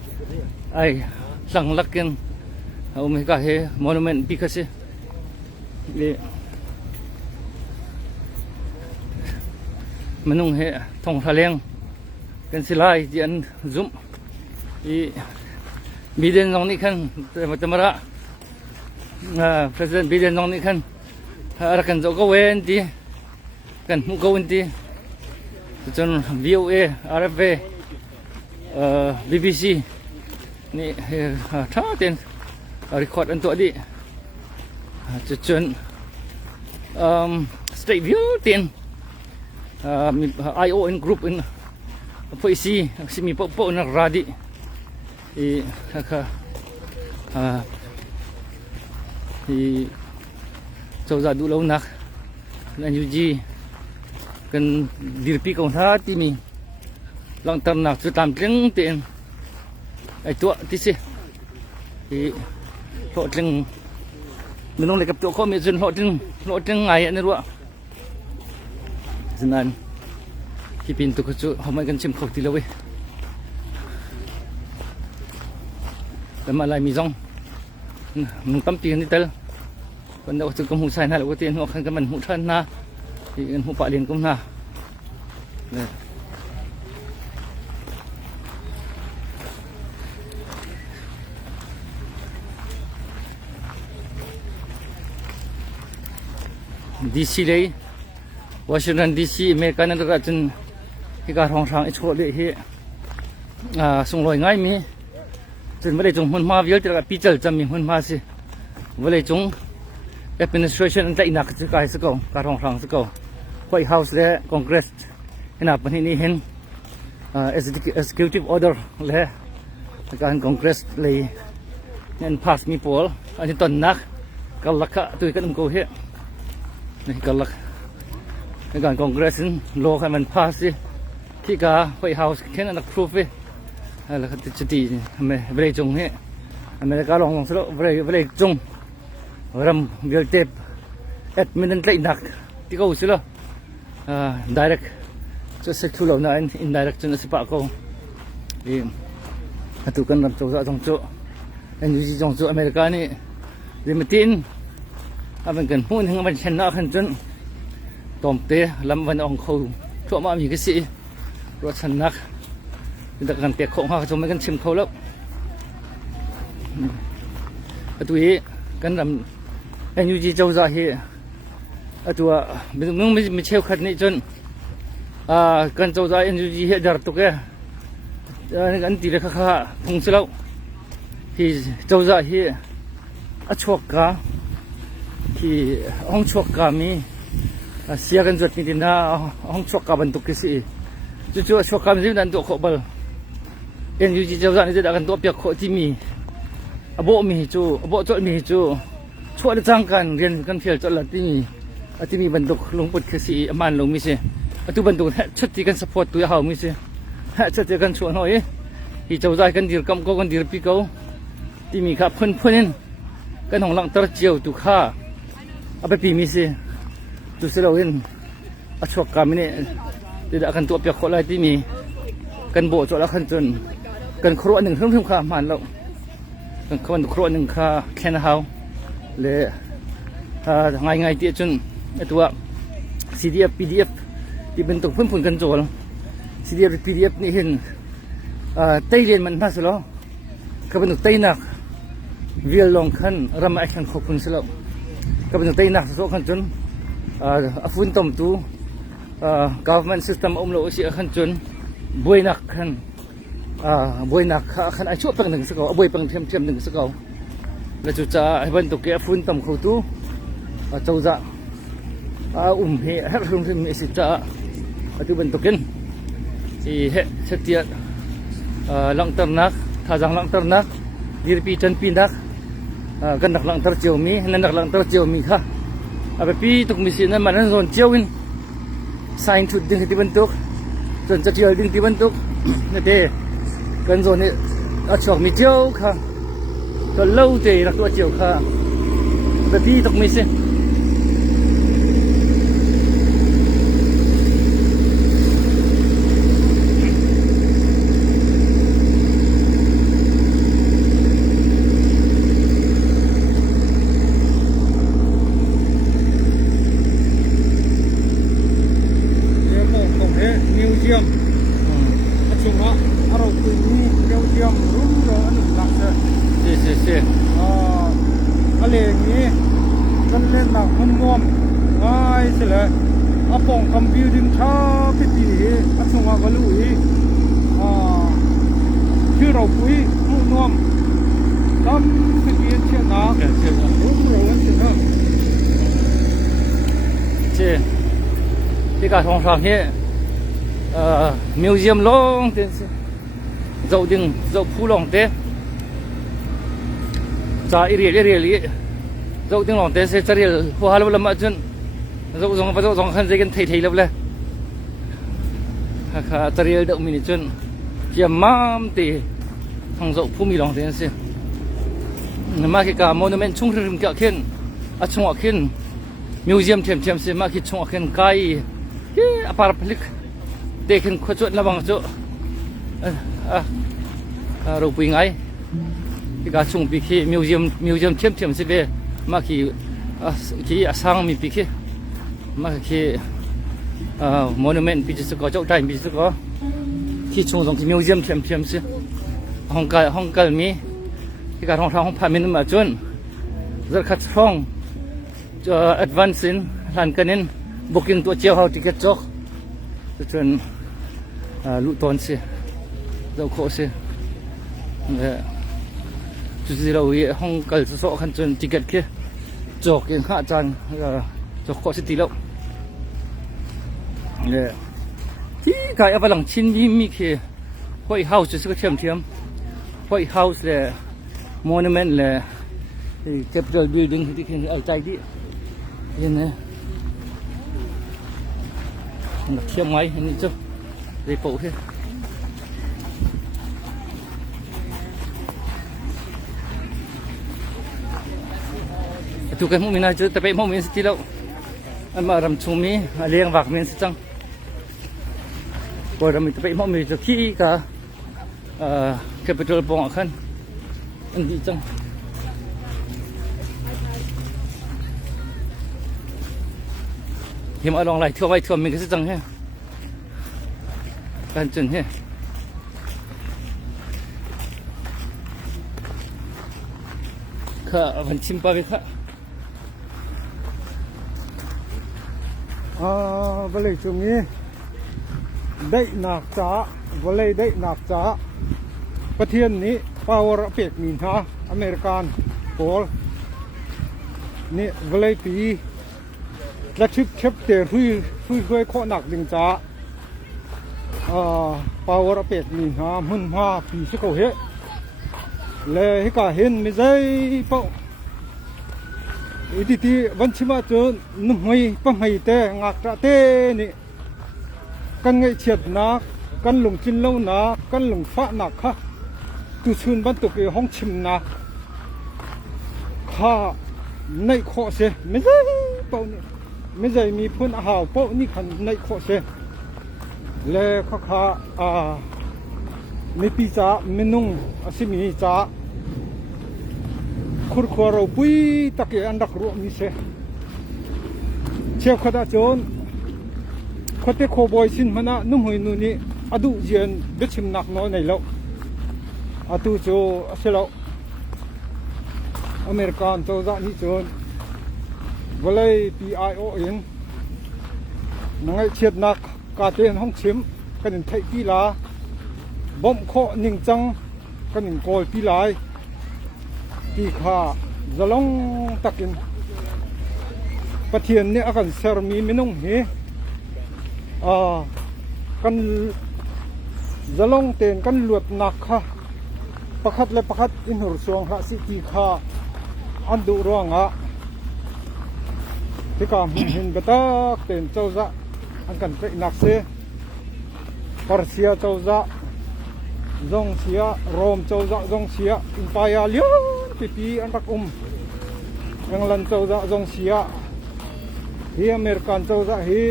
ai sang lakin hika he monument because le menung he thong thaleng kan silai jian zum I Biden nong ni kan tamara President Biden nong ni kan arakan zo ko wen ti kan mu ko wen ti chon VOA RFA BBC ni tha ten record an to di chon State View ten IO in group in poisi si mi po na radi I kaka I châu ra đủ lâu nạc là như gì cần điều pi công thá thì mình lòng tâm nạc sự làm trứng tiền ai tua tí xí thì lộ trứng mình không để gặp chỗ có miễn dừng lộ trứng ngày nữa ạ dần ăn khi pin tụ cái chỗ hôm nay cần chìm khẩu tí lâu ấy mà lại mì rong mình tắm tiền đi tới còn đâu từ công hụ sai này là có tiền hoặc cái mình hụ thân na thì hụ bạ liền công na DC đấy Washington DC America nên là chân cái cả hòng sáng chỗ để hiện sung lôi ngay mi chân vấn đề chúng huân ma viết thì là pi chở chăm mình huân ma gì vấn đề chúng administration tại nạc cái cái sự cầu cả hòng sáng sự cầu White House đấy Congress hiện nay bên này hiện executive order lệ cái Congress lấy nên pass mi poll anh tuần nạc cái lạc tôi cái đồng cầu hiện này cái lạc cái Congress law cái mình pass đi khi cả White House cái này approve là cái chuyện gì mà về chung hết America long số về chung ram việc tiếp admin lại nặng thì câu xíu direct cho sector lâu này indirect cho nó sẽ bảo câu thì tụi con làm chỗ ra trong chỗ anh như trong chỗ America này thì mà tin mình cần muốn những mình xem nó khẩn trương tóm té làm vận động khâu chỗ mà mình cái gì rồi chân nặng chúng ta cần tiệc khổng hoa cho mấy con chim khâu lắm tụi cần làm anh như gì châu ra thì tụi mình treo khát này chân cần châu ra anh như gì hiện giờ tụi cái anh tí là khá không sao đâu thì châu ra thì chuột cá thì ông chuột cá mi xia gần ruột như thế nào ông chuột cá bận tụi cái gì chú chuột cá gì đang tụi khổ bờ anh như gì châu ra thì đã gần tụi việc khổ thì mi bộ mi chú bộ chỗ mi chú chuột trang cần riêng cần phiền chỗ làที่มีบรรทุกลงปุดคือสีมันลงมิเช่ตัวบรรทุกชุดที่กัน support ตัวเขามิเช่ชุดที่กันชวนหน่อยที่เจ้าใจกันดีร์กำก็กันดีร์ปีเก่าที่มีขับเพื่อนกันของหลังตระเจียวตุข้าเอาไปปีมิเช่ตัวเสลาเห็นอชวกกามิเนี่ยที่ได้กันตัวเปียกคนไรที่มีกันโบจอดแล้วขันจนกันครัวหนึ่งเพิ่มข้ามันแล้วกันครัวหนึ่งข้าแค่เฮาเลยง่ายๆที่จนตัว CDF PDF ที่เป็นตัวพุ่นกันโจล CDF PDF นี่เห็นไต้เรียนมันมาสุดแล้วก็เป็นตัวไต้หนักวิลลงขันรำแอคชั่นขอบคุณสุดแล้วก็เป็นตัวไต้หนักสุดขันจนฝุ่นต่ำตัว government system อมโลเสียขันจนบวยหนักขันบวยหนักขันไอชั่วเป็นหนึ่งสักเอาบวยเป็นเทียมหนึ่งสักเอาแล้วจุดจะให้เป็นตัวแก่ฝุ่นต่ำเขาตัวเจ้าจะเหตุให้รุ่งที่มีสิทธิ์จะตัวเป็นตัวกินที่เหตุเสียหลังตร์นักถ้าจังหลังตร์นักดีร์ปีจันปีนักกันนักหลังตร์เจียวมีนั่นนักหลังตร์เจียวมีค่ะเอาไปปีตุกมิสินั้นมันนั่นโซนเจียววินสายชุดดึงที่บรรทุกจนจะเจียวดึงที่บรรทุกนั่นเองกันโซนนี้ชอบมีเจียวค่ะก็เล่าเจรักตัวเจียวค่ะแต่ปีตุกมิสิเ ai sẽ là apong kam building tha piti hi achunga valui khi rau pui mu nom tam piti che na ro wan che na che cái cả thong thang he museum long tiền dậu đừng dậu phu long té cha iri dậu đừng long té sẽ chari phu halu lama chun dậu dòng khăn dây cái thầy lắm le khá chari đậu mình chun kiam mam tì thằng dậu phu mi long té sẽ mà cái cả monument chung rừng cả khen chung khen museum thêm sẽ mà cái chung khen cái apar pelik dekin khuchuat labang chu ro pui ngai ka chung pi khi museum them se be ma ki asang mi pi khi ma ki monument pi chu ko chau tai pi chu ko ki chung jong ki museum them se hong kal mi ki ka hong pha min ma chun zar khat hong advance in lan kanin booking to chiao how ticket chok chun lu ton se dau kho se chu zero ye hong kal so khan chun ticket ke chok in kha chan chok kho se ti lo le ti kai avalang chin mi ke White House se ka thiam White House le monument le Capitol building ti khen al chai di yen ne nó thiêm ngay như chứ để phụ thế tụi cái mình nói chứ tập bệnh mình sẽ chỉ đâu anh mà làm chung mi liêng vạc mình sẽ chăng rồi là mình tập bệnh mìnhจะขี้cả Capitol bong khăn anh đi chăng thì mà lòng lại thua vay thua mình cái gì heกันจนheค่ะวันชิมปาไปค่ะวันเลยช่วงนี้ได้หนักจ้าวันเลยได้หนักจ้าประเทศนี้ปาวรเปียกมีนฮะอเมริกันโพลนี่วันเลยปีและชิปเชฟเตอร์คุยข้อหนักดึงจ้าปาวรเป็ดมีหามุ่นมาปีสกเหเลยให้กาเห็นไม่ใช่เป้าอีที่วันชิมาจนนุ่มไม่ปังให้แต่งักระเต้นี่กันไงเฉียดนักกันหลงจินเล่านักกันหลงฟ้านักค่ะตุชุนบรรทุกในห้องชิมนักข้าในโคเสไม่ใช่เป้านี่ไม่ใช่มีพื้นอาหารเป้านี่ขันในโคเสเลยข้ามีปีจ้ามีนุ่งสิมีจ้าคุรขวเราปุ้ยตะเกียอันดักรัวมีเสเชี่ยวขดาโจนขดเตโคบอยสินมันนะนุ่มหอยนูนี่อดูเจียนเด็ดชิมนักน้อยในโลกอดูโจเสลอเมริกันโจจ้านี่โจนวันเลย PION นั่งเชียดนักกาเตนห้องชิมกันไทยปีลาบ่มโคนิ่งจังกันโกลปีลายปีขาจะลงตักินประเทศนี้อาการเซอร์มีไม่นุ่งเหกันจะลงเตนกันหลวดหนักค่ะประคัดและประคัดอินหัวสวงละสิปีขาอันดุร้องที่การเห็นกระตักเตนเจ้าจะอันกันไปหนักเสียปาร์เซียเจ้าจะจงเสียโรมเจ้าจะจงเสียอิมพายาเลียนปีอันรักยังลันเจ้าจะจงเสียที่อเมริกันเจ้าจะที่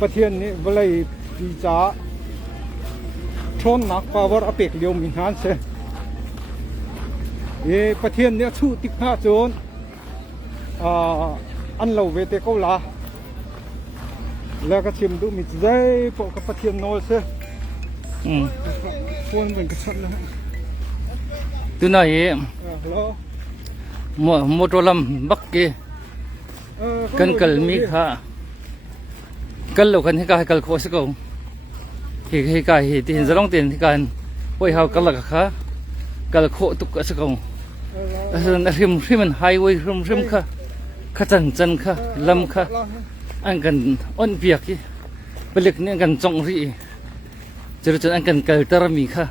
ประเทศนี้เวลาปีจ้าชนนักปาวรอเปกเลียวมีนานเสียประเทศนี้ชูติกผ้าโจนอันเราเวเตก้าลาแล้วก็ชิมดูมิตรใจพวกกับประเทศโนเซ่พวกมันก็ชัดนะตัวไหนโมโตลัมบักเก กันกัลมีค่ะกันเรากันให้กายกัลโคสกงให้กายที่เห็นจะต้องเตียนที่การไว้เฮากันละค่ะกัลโคตุกสกงริมไฮเวย์ริมค่ะขัดจันค่ะลำค่ะอันกันอ่อนเปียกที่เปลือกนี่กันจงรีจะรู้จักอันกันเกิดตระมีค่ะ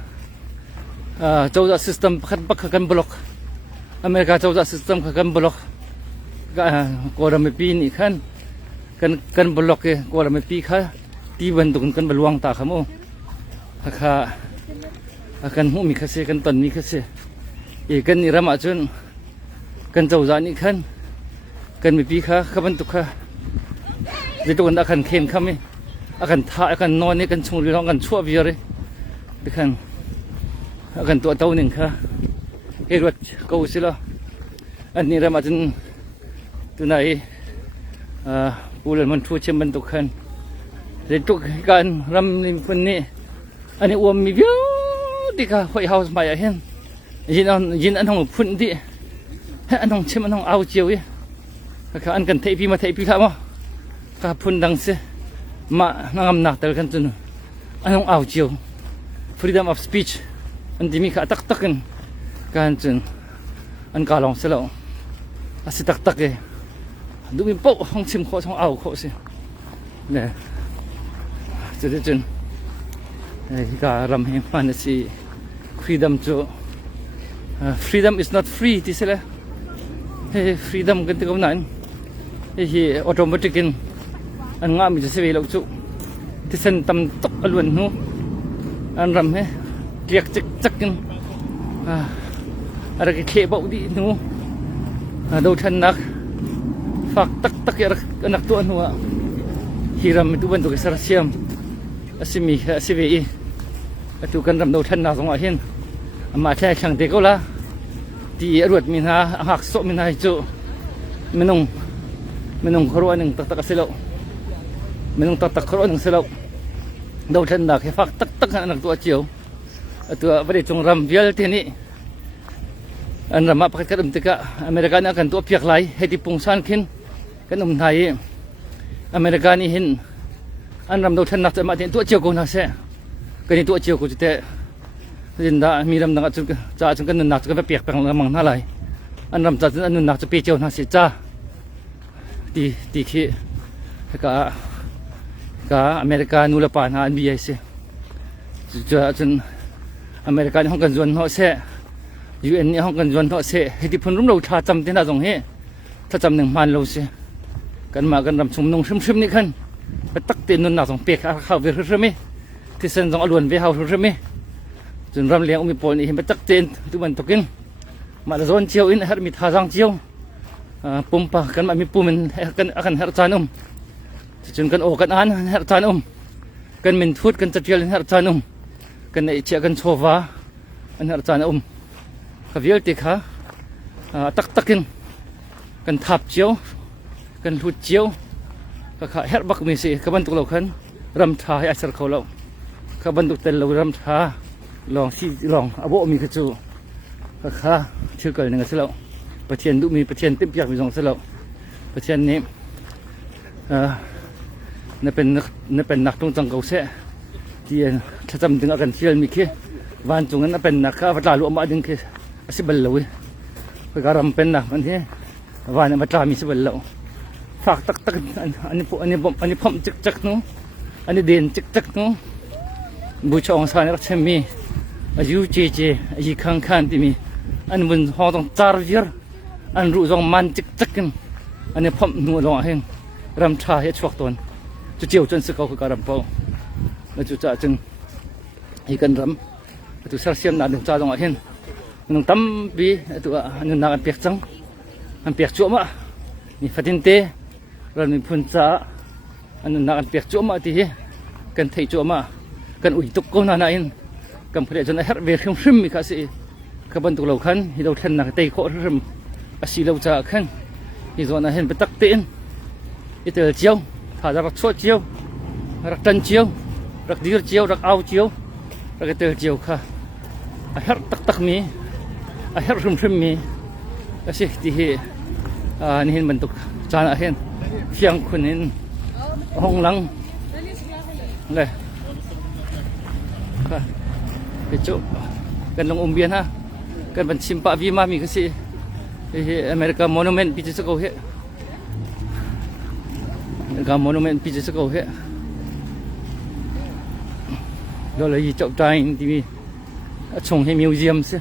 เจ้าสิสเต็มขัดบักกันบล็อกอเมริกาเจ้าสิสเต็มขัดกันบล็อกก็เราไม่ปีนี่ขันกันบล็อกก็เราไม่ปีค่ะที่บรรทุกกันบลวงตาขโมค่ะกันหูมีขเสกันตนมีขเสกันนี่รามาจนกันเจ้าจานี่ขันกันไม่ปีค่ะขบันทุกค่ะเดี๋ยวกันอาการเข็นค่ะมั้ยอาการท่าอาการนอนนี่กันชงเรื่องกันชั่วเบียร์เลยเดี๋ยวกันอาการตัวเต้าหนึ่งค่ะรถกูสิละอันนี้เรามาจนตัวไหนปูเลนมันทั่วเชื่อมบรรทุกขันเดี๋ยวทุกการรำในคนนี้อันนี้อวมมีเยอะดีค่ะไวท์เฮาส์ใหม่เห็นยินอันของพุ่นดิอันของเชื่อมอันของเอาเจียวยี่ค่ะอันกันเทปีมาเทปีละมั้งค่ะพุ่นดังเสียมานั่งอำนาจแต่กันจนอันของเอาเจียว freedom of speech อันที่มีข้าตักกันการจนอันกาลองเสลาอาศัยตักดูมีโป๊ะห้องชิมโคห้องเอาโคสิเนี่ยจะได้จนการรำให้มันสิ freedom จู freedom is not free ที่สิละfreedom กันที่เขาหนautomatic กันอันงามีจะเสียแล้วจูที่เส้นตำตกอลวนหูอันรำให้เกลียกจักกันอะไรก็เคบเอาดีหนูดูทันนักฝากตักยานักตัวหนูฮิรำดูบันทุกสารเสียมสิมีสิเวีดูกันรำดูทันนักสองเห็นมาแค่ช่างเด็กก็ละที่รวดมีนาหักโซมีนาจูไม่นุ่งครัวหนึ่งตักเสลาไม่นุ่งตักครัวหนึ่งเสลาดูทันนักให้ฝากตักนักตัวเจียวตัวประเดี๋ยวจงรำเวียลที่นี่อันรำมาพักกันติกะอเมริกานี่กันตัวเพียกไหลให้ที่ปุ่งสันขึ้นกันไทยอเมริกานี่เห็นอันรำดูทันนักจะมาที่ตัวเจียวกูน่าเสียกันนี่ตัวเจียวกูจะเตะยินดามีรำดังจุดจ้าจุดกันนักจะไปเปียกแปลงละมังน่าไหลอันรำจ้าจุดอันนักจะเปียกเจียวน่าเสียจ้าตีขี้ก็อเมริกานูละปานาอันบีไอเสียจ้าจุดอเมริกาในห้องกันจวนเขาเสียUN ในห้องกันจวนเขาเสียเหตุผลรุ่มเราท่าจำที่น่าสงเหตุถ้าจำหนึ่งมันเราเสียกันมากันรำชุมนุมซึมนี่ขึ้นไปตักเตียนนุ่นหนักสองเปียกเข้าไปรึไม่ที่เส้นสองอลวนไปเข้ารึไม่จนรำเลี้ยงอุมิปนี่เห็นไปตักเตียนทุกวันตกินมาละโซนเจียวอินฮาร์มีท่าจังเจียวปุ่มปะกันมามีปุ่มมันกันอาการฮาร์จานจนกันโอกันอันฮาร์จานกันมินฟุตกันจัดเจียวฮาร์จานกันไอเชียกันโชวาอันฮาร์จานขวิลติค่ะตักกันทับเจียวกันหุดเจียวก็ขาเฮร์บักมีสิขบันตุกเราขันรำทาให้อาศัยเขาเราขบันตุกเตลเรารำทาลองอโบมีกระจูก็ขาชื่อเกิดหนึ่งสิเราประเทศดูมีประเทศเต็มเปียกมีสองสิเราประเทศนี้นี่เป็นนักท่องจังเก่าเสียที่ถ้าจำถึงอาการเชี่ยวมีแค่วันจุงนั้นเป็นนักข้าพเจ้าหลวงมาดึงแค่สิบเบลเลยไปการรำเป็นนักมันที่วันนี้มาตรามีสิบเบลเลยฝากตักอันนี้ผมจักนู้อันนี้เด่นจักนู้บูชาองศาเนี่ยรักเชมีอายุเจอายุข้างที่มีอันบนห้องต้องจาร์เยอร์อันรู้ตรงมันจักกันอันนี้ผมนัวลงเองรำชาให้ชวกตนจะเจียวจนสึกเขาคือการรำเป่าแล้วจะจึงให้กันรำตัวเสียมหนาดึงจ้าตรงเห็นน้องตั้มบีตัวอันนั้นนักเปียกจังอันเปียกจั่วมานี่ฟัดดินเตะเรามีพุ่นจ้าอันนั้นนักเปียกจั่วมาที่กันไทยจั่วมากันอุ่ยตุกก้นนานกันเพื่อจนเฮร์เวอร์ขึ้นมีข้าศึกขบันตุกเราขันที่เราเห็นนักเตะโคตรรึมอาศัยเราจ้าขันที่ส่วนนั้นเห็นไปตักเตะอีเตอร์เจียวถ้าจะรักชั่วเจียวรักจันเจียวรักดีร์เจียวรักเอาเจียวรักเตอร์เจียวค่ะเฮร์ตักมีเฮร์รึมมีอาศัยที่นี่เห็นบรรทุก จานอาเห็นเที่ยงคุณนินห้องหลังเลยค่ะไปจุกันลงเบียนฮะกันบันชิมปะวีมามีก็สิอเมริกาโมนูเมนต์พิจิตรก็เหอเมริกาโมนูเมนต์พิจิตรก็เหđó là gì trọng tài thì trồng hay museum chứ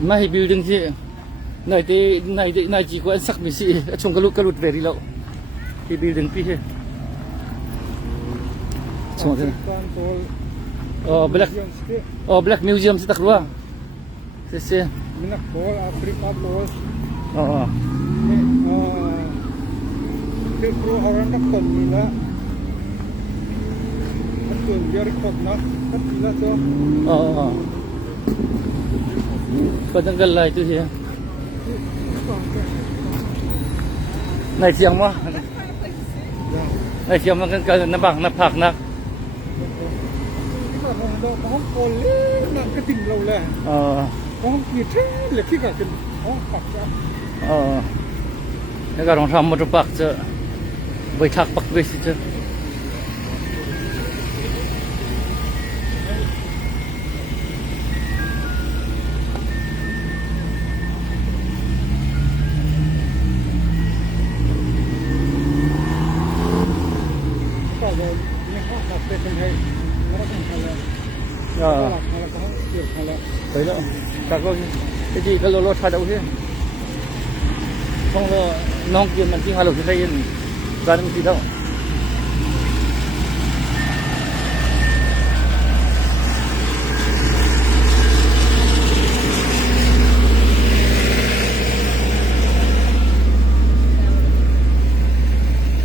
mà hay building gì này chỉ có ăn sắc mình xị trồng cái lụt về đi lậu thì building phi hết trồng thế black museum sih tak luar sih Minak bol Afrika bol Kru orang tak kon nila Betul, biar ikut nak, kan gila tu. Patanggal lah itu dia. Naik siang mah. Naik siang mah kan kalau nampak nak. Orang kolin nak keting lau lah. Orang kita lagi kan orang pak ya. Ni kan orang sama tu pak je. Berhak pak besi je. Đấy đó, các cái gì cái lô thay đâu thế, không lo nong kia mình chỉ hai lô thế này, ra làm gì đâu.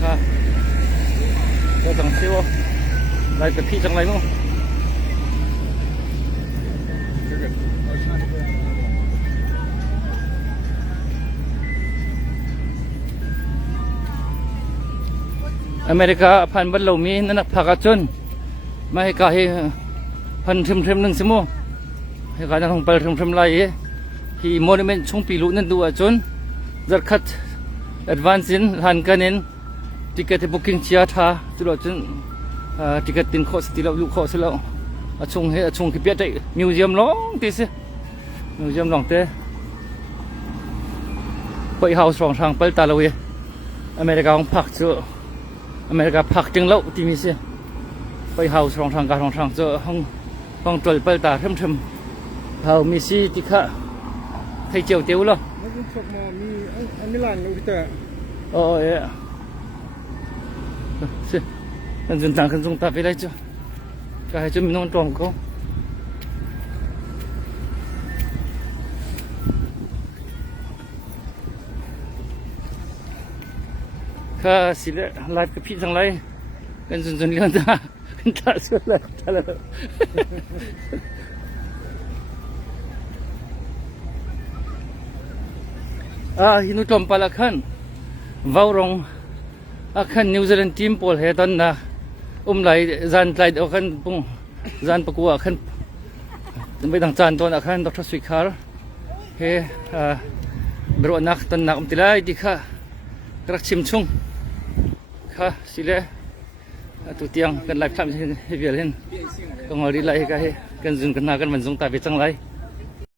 Ha, có thằng siêu, lại cái phi trong này không? Amerika pan bal lo mi nanak phakachun mai ka hi pan thrim nang simo he ka nang pal thrim lai hi monument chung pi lu nan du achun zarkhat advance in han kanin ticket booking chia tha tu lo chun ticket tin kho sti lo lu kho se lo achung ki pet dai museum long ti se museum long te White House rong sang pal ta lo ye America ong phak chu America phak ting lo ti mi se White House rong sang chu hong tol pal ta thrim hau mi si ti kha thai chiao teu lo nó cũng thuộc mà mi anh mới làm đâu thế yeah se anh dừng tang kan dung ta về đây chưa cả hai chúng mình non tròn không kha xí lệ lại cái phi sang lạiกันจนเรื่องtaกันtaสุดเลยtaเลยhinutom pala khan vaurong akhan New Zealand team pol he ton na lai zan tlai do khan pung zan pakua khan mai dang chan ton akhan Dr. Swikhar he bro nak ton nak umtilai di kha krak chim chung kha sile tu tiang kan live tham he vial hen kong ri lai ka he kan jun kan na kan man jong ta be chang lai